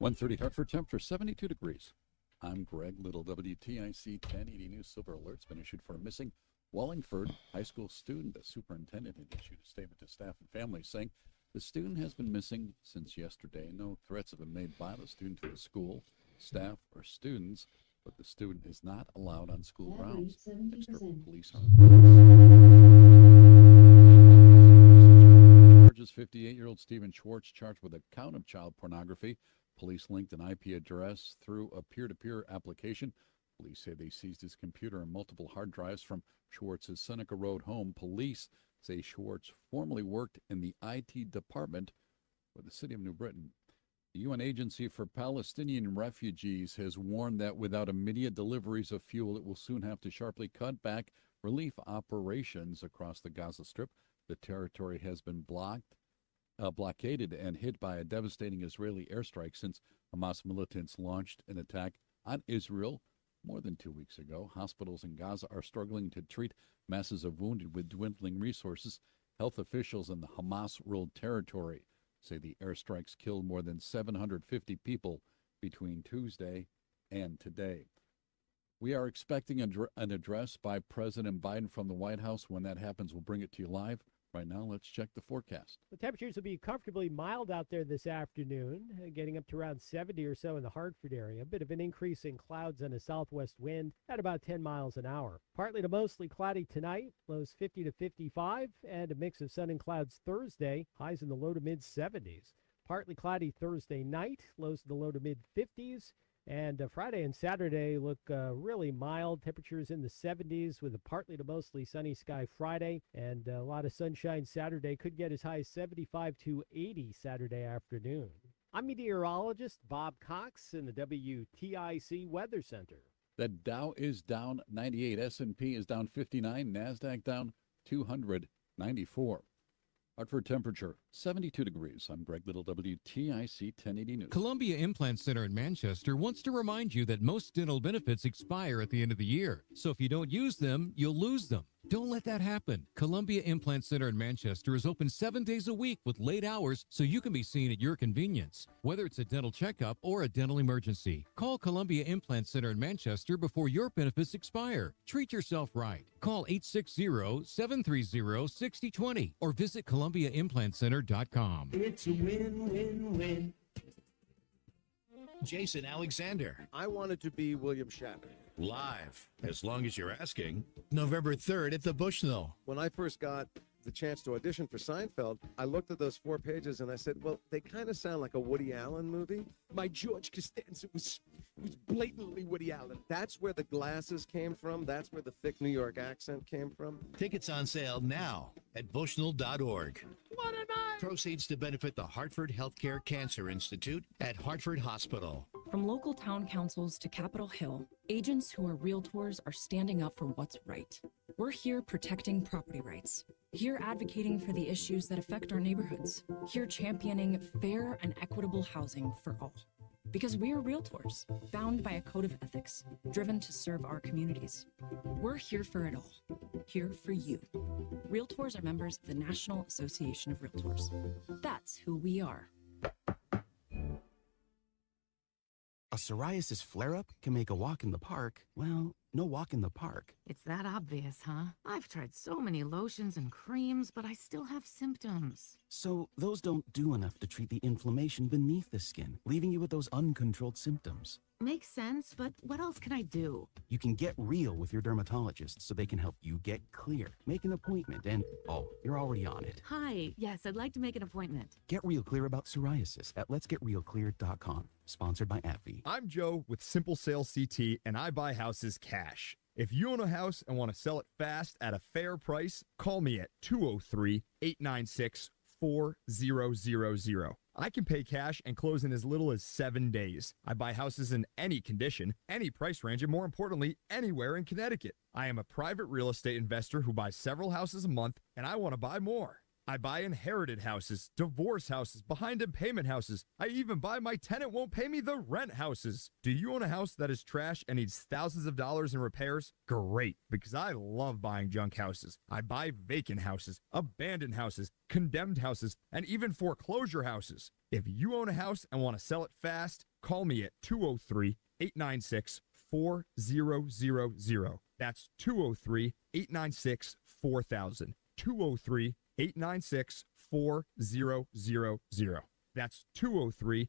1:30 Hartford, temperature 72 degrees. I'm Greg Little, WTIC 1080 News. Silver alert's been issued for a missing Wallingford high school student. The superintendent had issued a statement to staff and families saying the student has been missing since yesterday. No threats have been made by the student to the school, staff, or students, but the student is not allowed on school grounds. Extra police charges 58-year-old Stephen Schwartz charged with a count of child pornography. Police linked an IP address through a peer-to-peer application. Police say they seized his computer and multiple hard drives from Schwartz's Seneca Road home. Police say Schwartz formerly worked in the IT department with the city of New Britain. The UN Agency for Palestinian Refugees has warned that without immediate deliveries of fuel, it will soon have to sharply cut back relief operations across the Gaza Strip. The territory has been blockaded and hit by a devastating Israeli airstrike since Hamas militants launched an attack on Israel more than 2 weeks ago. Hospitals in Gaza are struggling to treat masses of wounded with dwindling resources. Health officials in the Hamas-ruled territory say the airstrikes killed more than 750 people between Tuesday and today. We are expecting an address by President Biden from the White House. When that happens, we'll bring it to you live. Right now, let's check the forecast. The temperatures will be comfortably mild out there this afternoon, getting up to around 70 or so in the Hartford area. A bit of an increase in clouds and a southwest wind at about 10 miles an hour. Partly to mostly cloudy tonight, lows 50 to 55, and a mix of sun and clouds Thursday, highs in the low to mid-70s. Partly cloudy Thursday night, lows in the low to mid-50s. And Friday and Saturday look really mild. Temperatures in the 70s with a partly to mostly sunny sky Friday and a lot of sunshine Saturday. Could get as high as 75 to 80 Saturday afternoon. I'm meteorologist Bob Cox in the WTIC Weather Center. The Dow is down 98. S&P is down 59. NASDAQ down 294. Hartford temperature 72 degrees. I'm Greg Little, WTIC 1080 News. Columbia Implant Center in Manchester wants to remind you that most dental benefits expire at the end of the year. So if you don't use them, you'll lose them. Don't let that happen. Columbia Implant Center in Manchester is open 7 days a week with late hours so you can be seen at your convenience. Whether it's a dental checkup or a dental emergency, call Columbia Implant Center in Manchester before your benefits expire. Treat yourself right. Call 860-730-6020 or visit ColumbiaImplantCenter.com. It's a win-win-win. Jason Alexander. I wanted to be William Shatner. Live, as long as you're asking. November 3rd at the Bushnell. When I first got the chance to audition for Seinfeld, I looked at those 4 pages and I said, well, they kind of sound like a Woody Allen movie. My George Costanza was blatantly Woody Allen. That's where the glasses came from. That's where the thick New York accent came from. Tickets on sale now at Bushnell.org. What a night! Proceeds to benefit the Hartford Healthcare Cancer Institute at Hartford Hospital. From local town councils to Capitol Hill, agents who are realtors are standing up for what's right. We're here protecting property rights. Here advocating for the issues that affect our neighborhoods. Here championing fair and equitable housing for all. Because we are realtors, bound by a code of ethics, driven to serve our communities. We're here for it all. Here for you. Realtors are members of the National Association of Realtors. That's who we are. A psoriasis flare-up can make a walk in the park, well, no walk in the park. It's that obvious, huh? I've tried so many lotions and creams, but I still have symptoms. So those don't do enough to treat the inflammation beneath the skin, leaving you with those uncontrolled symptoms. Makes sense, but what else can I do? You can get real with your dermatologist so they can help you get clear. Make an appointment and, oh, you're already on it. Hi, yes, I'd like to make an appointment. Get real clear about psoriasis at letsgetrealclear.com. Sponsored by AbbVie. I'm Joe with Simple Sales CT, and I buy houses cash. If you own a house and want to sell it fast at a fair price, call me at 203-896-4000. I can pay cash and close in as little as 7 days. I buy houses in any condition, any price range, and more importantly, anywhere in Connecticut. I am a private real estate investor who buys several houses a month, and I want to buy more. I buy inherited houses, divorce houses, behind in payment houses. I even buy my tenant won't pay me the rent houses. Do you own a house that is trash and needs thousands of dollars in repairs? Great, because I love buying junk houses. I buy vacant houses, abandoned houses, condemned houses, and even foreclosure houses. If you own a house and want to sell it fast, call me at 203-896-4000. That's 203-896-4000. 203-896-4000. That's 203-896-4000.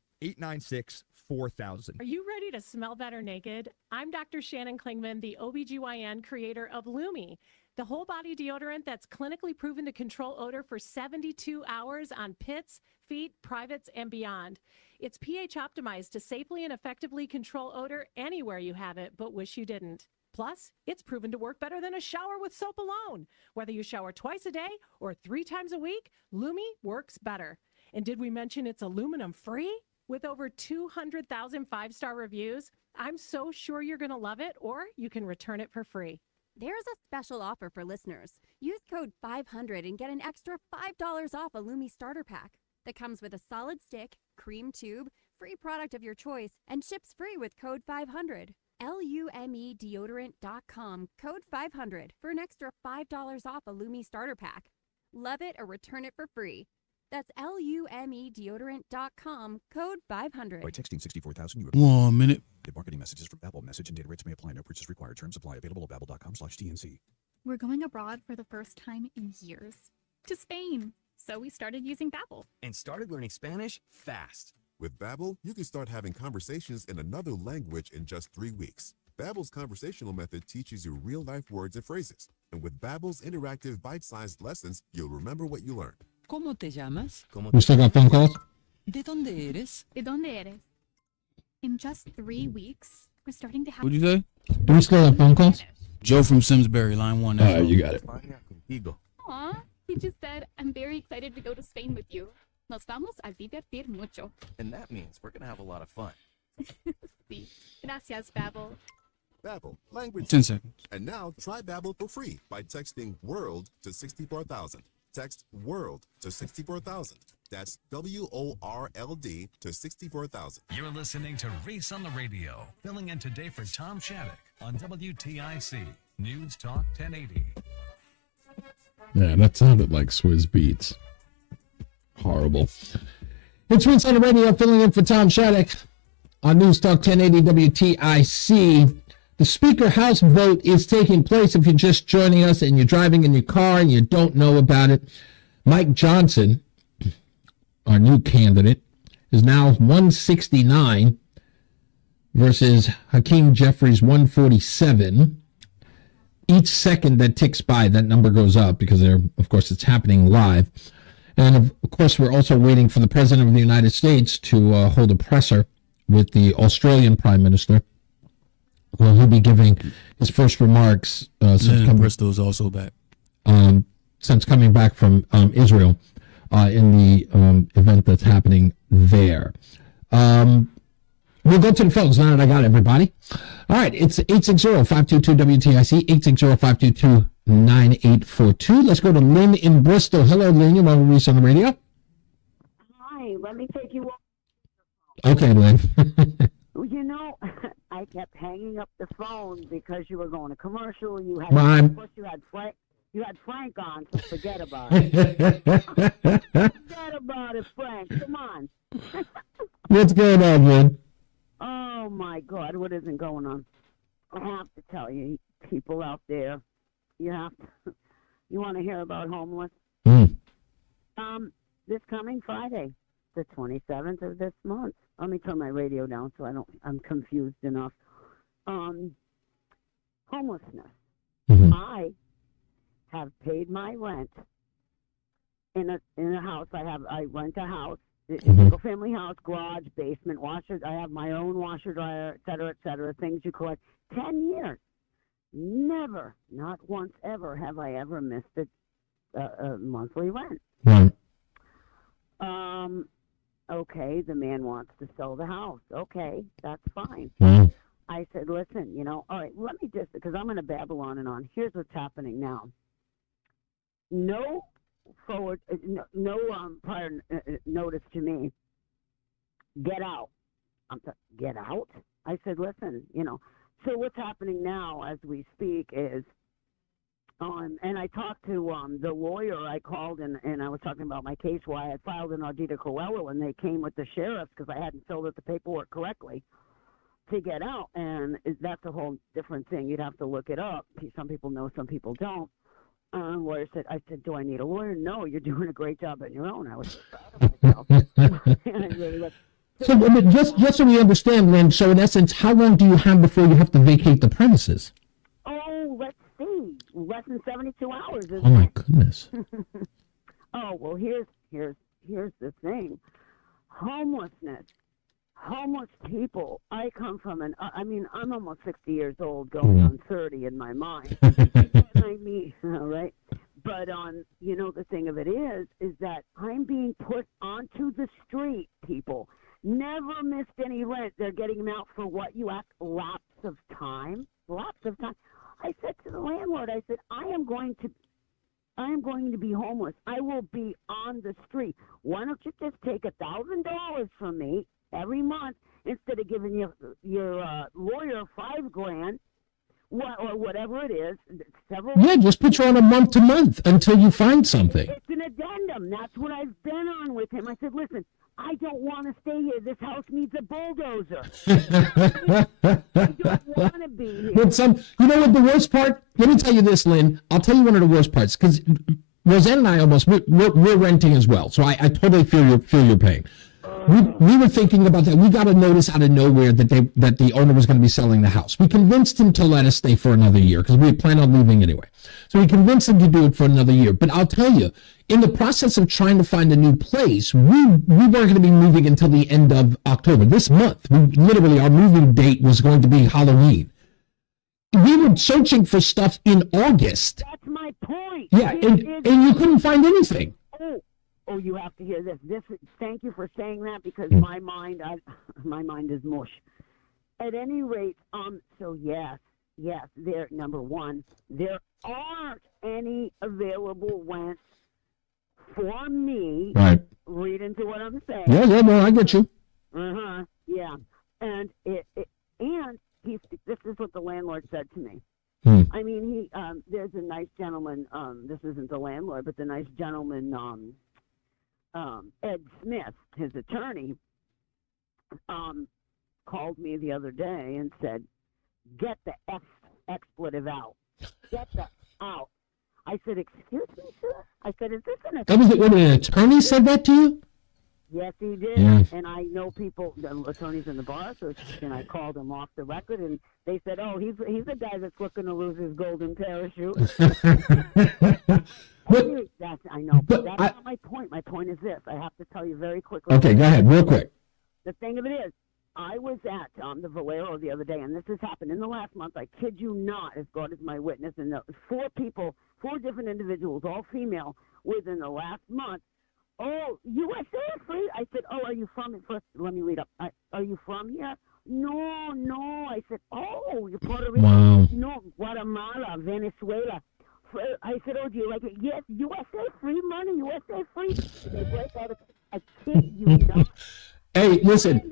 Are you ready to smell better naked? I'm Dr. Shannon Klingman, the OBGYN creator of Lumi, the whole body deodorant that's clinically proven to control odor for 72 hours on pits, feet, privates, and beyond. It's pH optimized to safely and effectively control odor anywhere you have it, but wish you didn't. Plus, it's proven to work better than a shower with soap alone. Whether you shower twice a day or 3 times a week, Lumi works better. And did we mention it's aluminum free? With over 200,000 5-star reviews, I'm so sure you're going to love it, or you can return it for free. There's a special offer for listeners. Use code 500 and get an extra $5 off a Lumi starter pack that comes with a solid stick, cream tube, free product of your choice, and ships free with code 500. LumeDeodorant.com, code 500 for an extra $5 off a Lumi starter pack. Love it or return it for free. That's LumeDeodorant.com, code 500. By texting 64,000, you 1 minute. Marketing messages from Babbel. Message and data rates may apply. No purchase required. Terms apply. Available at babbel.com/TNC. We're going abroad for the first time in years. To Spain. So we started using Babbel. And started learning Spanish fast. With Babbel, you can start having conversations in another language in just 3 weeks. Babbel's conversational method teaches you real-life words and phrases. And with Babbel's interactive bite-sized lessons, you'll remember what you learned. ¿Cómo te llamas? We still got phone calls? ¿De dónde eres? ¿De dónde eres? In just 3 weeks, we're starting to have... What'd you say? Do we still have phone calls? Joe from Simsbury, line 1. All right, you got it. Aw, he just said, I'm very excited to go to Spain with you. Nos vamos a divertir mucho. And that means we're going to have a lot of fun. Sí. Gracias, Babbel. Babbel, language. 10 seconds. And now try Babbel for free by texting WORLD to 64,000. Text WORLD to 64,000. That's WORLD to 64,000. You're listening to Reese on the Radio, filling in today for Tom Shattuck on WTIC News Talk 1080. Yeah, that sounded like Swizz Beats. Horrible. It's Reese on the Radio, filling in for Tom Shattuck on News Talk 1080 WTIC. The Speaker House vote is taking place. If you're just joining us and you're driving in your car and you don't know about it, Mike Johnson, our new candidate, is now 169 versus Hakeem Jeffries 147. each second that ticks by, that number goes up because of course, it's happening live. And of course, we're also waiting for the President of the United States to hold a presser with the Australian Prime Minister. Well, he'll be giving his first remarks Bristol's also back. Since coming back from Israel in the event that's happening there. We'll go to the phones now that I got everybody. All right, it's 860-522-WTIC, 860-522-9842. Let's go to Lynn in Bristol. Hello, Lynn. You're on Reese on the Radio. Hi, let me take you off. Okay, Lynn. You know, I kept hanging up the phone because you were going to commercial. You had, Mom. plus you had Frank on, so forget about it. Forget about it, Frank. Come on. What's going on, Lynn? Oh my God, what isn't going on? I have to tell you, people out there, you want to hear about homeless? This coming Friday, the 27th of this month. Let me turn my radio down so I'm confused enough. Homelessness. I have paid my rent in a house. I rent a house. Single family house, garage, basement, washer. I have my own washer, dryer, et cetera, things you collect. 10 years. Never, not once ever, have I ever missed a monthly rent. Okay, the man wants to sell the house. Okay, that's fine. I said, listen, all right, let me just, because I'm going to babble on and on. Here's what's happening now. No prior notice to me. Get out. Get out? I said, listen, So what's happening now as we speak is, and I talked to the lawyer I called, and I was talking about my case, why I had filed an Ardita Coelho, and they came with the sheriff because I hadn't filled out the paperwork correctly to get out, and that's a whole different thing. You'd have to look it up. Some people know, some people don't. Lawyer said, I said, do I need a lawyer? No, you're doing a great job on your own. I was proud of myself. So just so we understand, Lynn, so in essence, how long do you have before you have to vacate the premises? Oh, let's see. Less than 72 hours. Oh, my goodness. Oh, well, here's the thing. Homelessness. Homeless people. I come from I'm almost 60 years old, going on 30 in my mind. I mean, all right. But the thing of it is that I'm being put onto the street, people. Never missed any rent. They're getting them out for what you ask, lapse of time. Lapse of time. I said to the landlord, I said, I am going to be homeless. I will be on the street. Why don't you just take $1,000 from me every month instead of giving your lawyer $5,000, or whatever it is? Yeah, just put you on a month to month until you find something. It's an addendum. That's what I've been on with him. I said, listen, I don't want to stay here. This house needs a bulldozer. I don't want to be here. But what the worst part? Let me tell you this, Lynn. I'll tell you one of the worst parts, because Roseanne and I we're renting as well. So I totally feel your pain. We were thinking about that. We got a notice out of nowhere that the owner was going to be selling the house. We convinced him to let us stay for another year because we had planned on leaving anyway. So we convinced him to do it for another year. But I'll tell you, in the process of trying to find a new place, we weren't going to be moving until the end of October. This month, our moving date was going to be Halloween. We were searching for stuff in August. That's my point. Yeah, and you couldn't find anything. Oh, you have to hear this. Thank you for saying that, because my mind is mush. At any rate, so yes, there, number one, there aren't any available rents for me. Right. Read into what I'm saying. Yeah, no, I get you. Yeah. And this is what the landlord said to me. I mean, there's a nice gentleman, this isn't the landlord, but the nice gentleman, Ed Smith, his attorney, called me the other day and said, get the expletive out. Get the out. I said, excuse me, sir? I said, is this an attorney? When an attorney said that to you? Yes, he did. Yeah. And I know people, the attorneys in the bar association. I called him off the record, and they said, "Oh, he's a guy that's looking to lose his golden parachute." I know, but that's not my point. My point is this: I have to tell you very quickly. Okay, go ahead, real quick. The thing of it is, I was at the Valero the other day, and this has happened in the last month. I kid you not, as God is my witness, and four different individuals, all female, within the last month. Oh, USA is free. I said, oh, are you from? First, let me read up. Are you from here? No. I said, oh, you're Puerto Rico? Wow. No, Guatemala, Venezuela. I said, oh, do you like it? Yes, USA free money, USA free. They break out of, I kid you not. Hey, listen.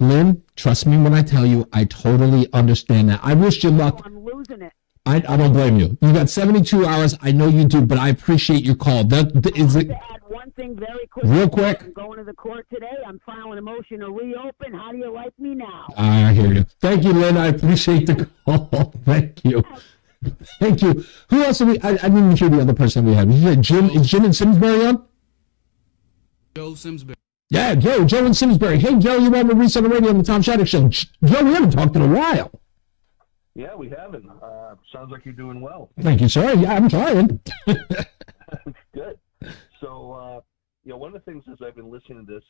Lynn, trust me when I tell you, I totally understand that. I wish you luck. I'm losing it. I don't blame you. You got 72 hours. I know you do, but I appreciate your call. Is it? To add one thing very quick. Real quick. I'm going to the court today. I'm filing a motion to reopen. How do you like me now? I hear you. Thank you, Lynn. I appreciate the call. Thank you. Thank you. Who else? I didn't hear the other person we had. You said Jim. Is Jim in Simsbury on? Joe Simsbury. Yeah, Joe in Simsbury. Hey, Joe, you on with Reese on the Radio on the Tom Shattuck Show. Joe, we haven't talked in a while. Yeah, we haven't. Sounds like you're doing well. Thank you, sir. Yeah, I'm trying. Good. So, one of the things as I've been listening to this,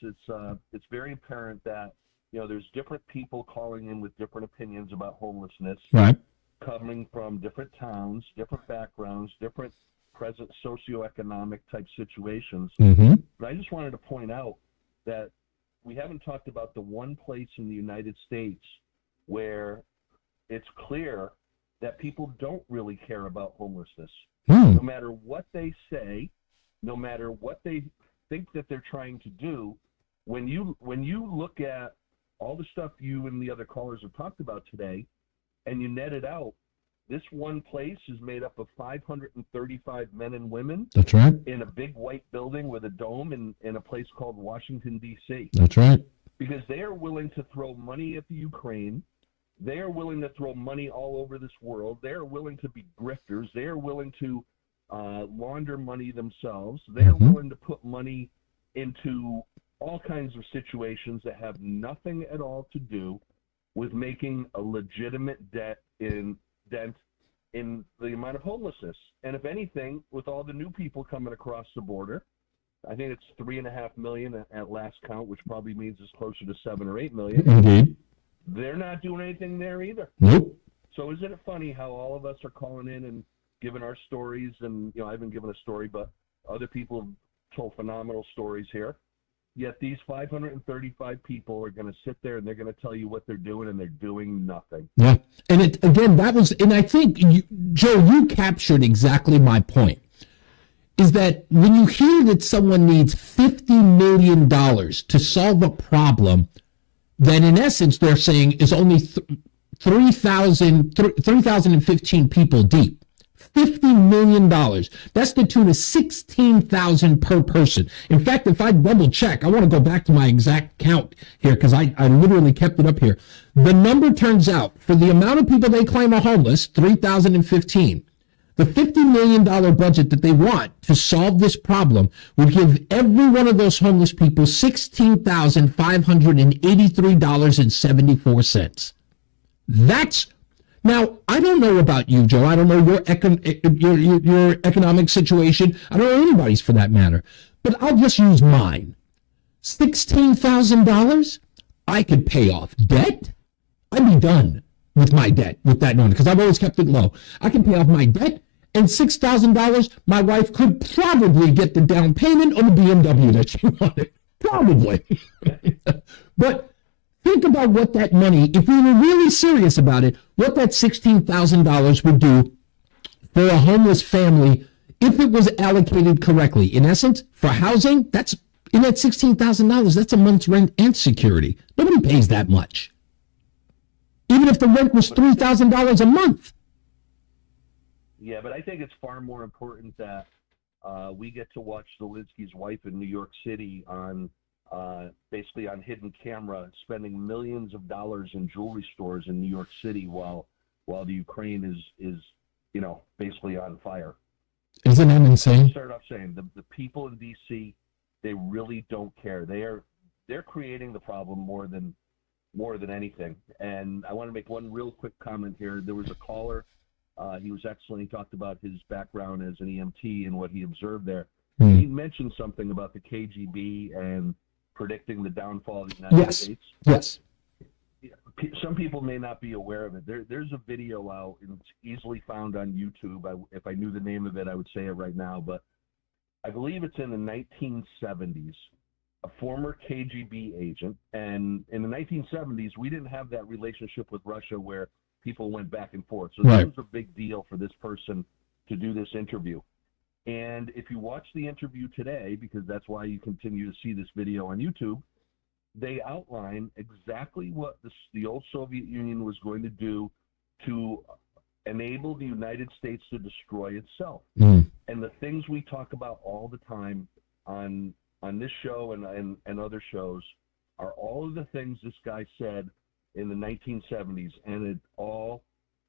it's very apparent that, there's different people calling in with different opinions about homelessness. Right. Coming from different towns, different backgrounds, different present socioeconomic type situations. Mm-hmm. But I just wanted to point out that we haven't talked about the one place in the United States where it's clear that people don't really care about homelessness. No matter what they say, no matter what they think that they're trying to do, when you look at all the stuff you and the other callers have talked about today, and you net it out, this one place is made up of 535 men and women. That's right. In a big white building with a dome in a place called Washington, D.C. That's right. Because they are willing to throw money at the Ukraine. They are willing to throw money all over this world. They are willing to be grifters. They are willing to launder money themselves. They are willing to put money into all kinds of situations that have nothing at all to do with making a legitimate dent in the amount of homelessness. And if anything, with all the new people coming across the border, I think it's 3.5 million at last count, which probably means it's closer to 7 or 8 million. Indeed. They're not doing anything there either. Nope. So isn't it funny how all of us are calling in and giving our stories? And, I haven't given a story, but other people have told phenomenal stories here. Yet these 535 people are going to sit there and they're going to tell you what they're doing, and they're doing nothing. Yeah. And I think, Joe, you captured exactly my point, is that when you hear that someone needs $50 million to solve a problem that in essence they're saying is only 3,015 people deep. $50 million. That's the tune of $16,000 per person. In fact, if I double check, I want to go back to my exact count here because I literally kept it up here. The number turns out, for the amount of people they claim are homeless, 3,015, the $50 million budget that they want to solve this problem would give every one of those homeless people $16,583.74. Now, I don't know about you, Joe. I don't know your economic situation. I don't know anybody's for that matter. But I'll just use mine. $16,000, I could pay off debt. I'd be done with my debt with that number because I've always kept it low. I can pay off my debt, and $6,000, my wife could probably get the down payment on the BMW that she wanted. Probably. But think about what that money, if we were really serious about it, what that $16,000 would do for a homeless family if it was allocated correctly. In essence, for housing, that's in that $16,000, that's a month's rent and security. Nobody pays that much. Even if the rent was $3,000 a month. Yeah, but I think it's far more important that we get to watch Zelensky's wife in New York City on basically on hidden camera, spending millions of dollars in jewelry stores in New York City while the Ukraine is basically on fire. Isn't that insane? Start off saying the people in D.C. They really don't care. They're creating the problem more than anything. And I want to make one real quick comment here. There was a caller. He was excellent. He talked about his background as an EMT and what he observed there. He mentioned something about the KGB and predicting the downfall of the United States. Yes. Some people may not be aware of it. There's a video out, and it's easily found on YouTube. If I knew the name of it, I would say it right now. But I believe it's in the 1970s. A former KGB agent, and in the 1970s, we didn't have that relationship with Russia where people went back and forth. So this was a big deal for this person to do this interview. And if you watch the interview today, because that's why you continue to see this video on YouTube, they outline exactly what the old Soviet Union was going to do to enable the United States to destroy itself. And the things we talk about all the time on this show and other shows are all of the things this guy said in the 1970s, and it all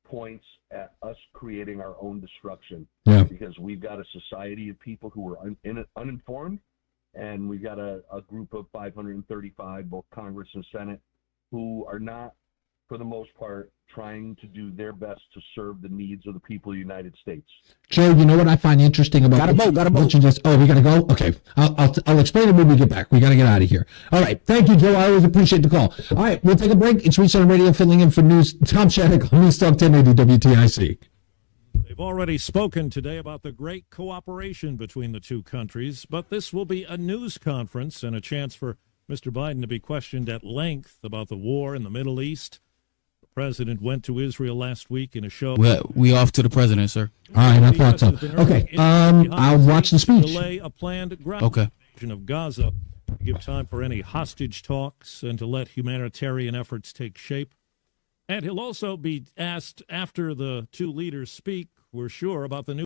points at us creating our own destruction. Because we've got a society of people who are uninformed, and we've got a group of 535, both Congress and Senate, who are not, for the most part, trying to do their best to serve the needs of the people of the United States. Joe, you know what I find interesting about Got a boat. what you just? Oh, we gotta go. Okay, I'll explain it when we get back. We gotta get out of here. All right, thank you, Joe. I always appreciate the call. All right, we'll take a break. It's Reese on the Radio, filling in for news. Tom Shattuck on NewsTalk 1080 WTIC. They've already spoken today about the great cooperation between the two countries, but this will be a news conference and a chance for Mr. Biden to be questioned at length about the war in the Middle East. The president went to Israel last week in a show. We off to the president, sir. All right, I thought so. Okay, I'll watch the speech. Delay a planned ground invasion of Gaza to give time for any hostage talks and to let humanitarian efforts take shape. And he'll also be asked after the two leaders speak, we're sure, about the new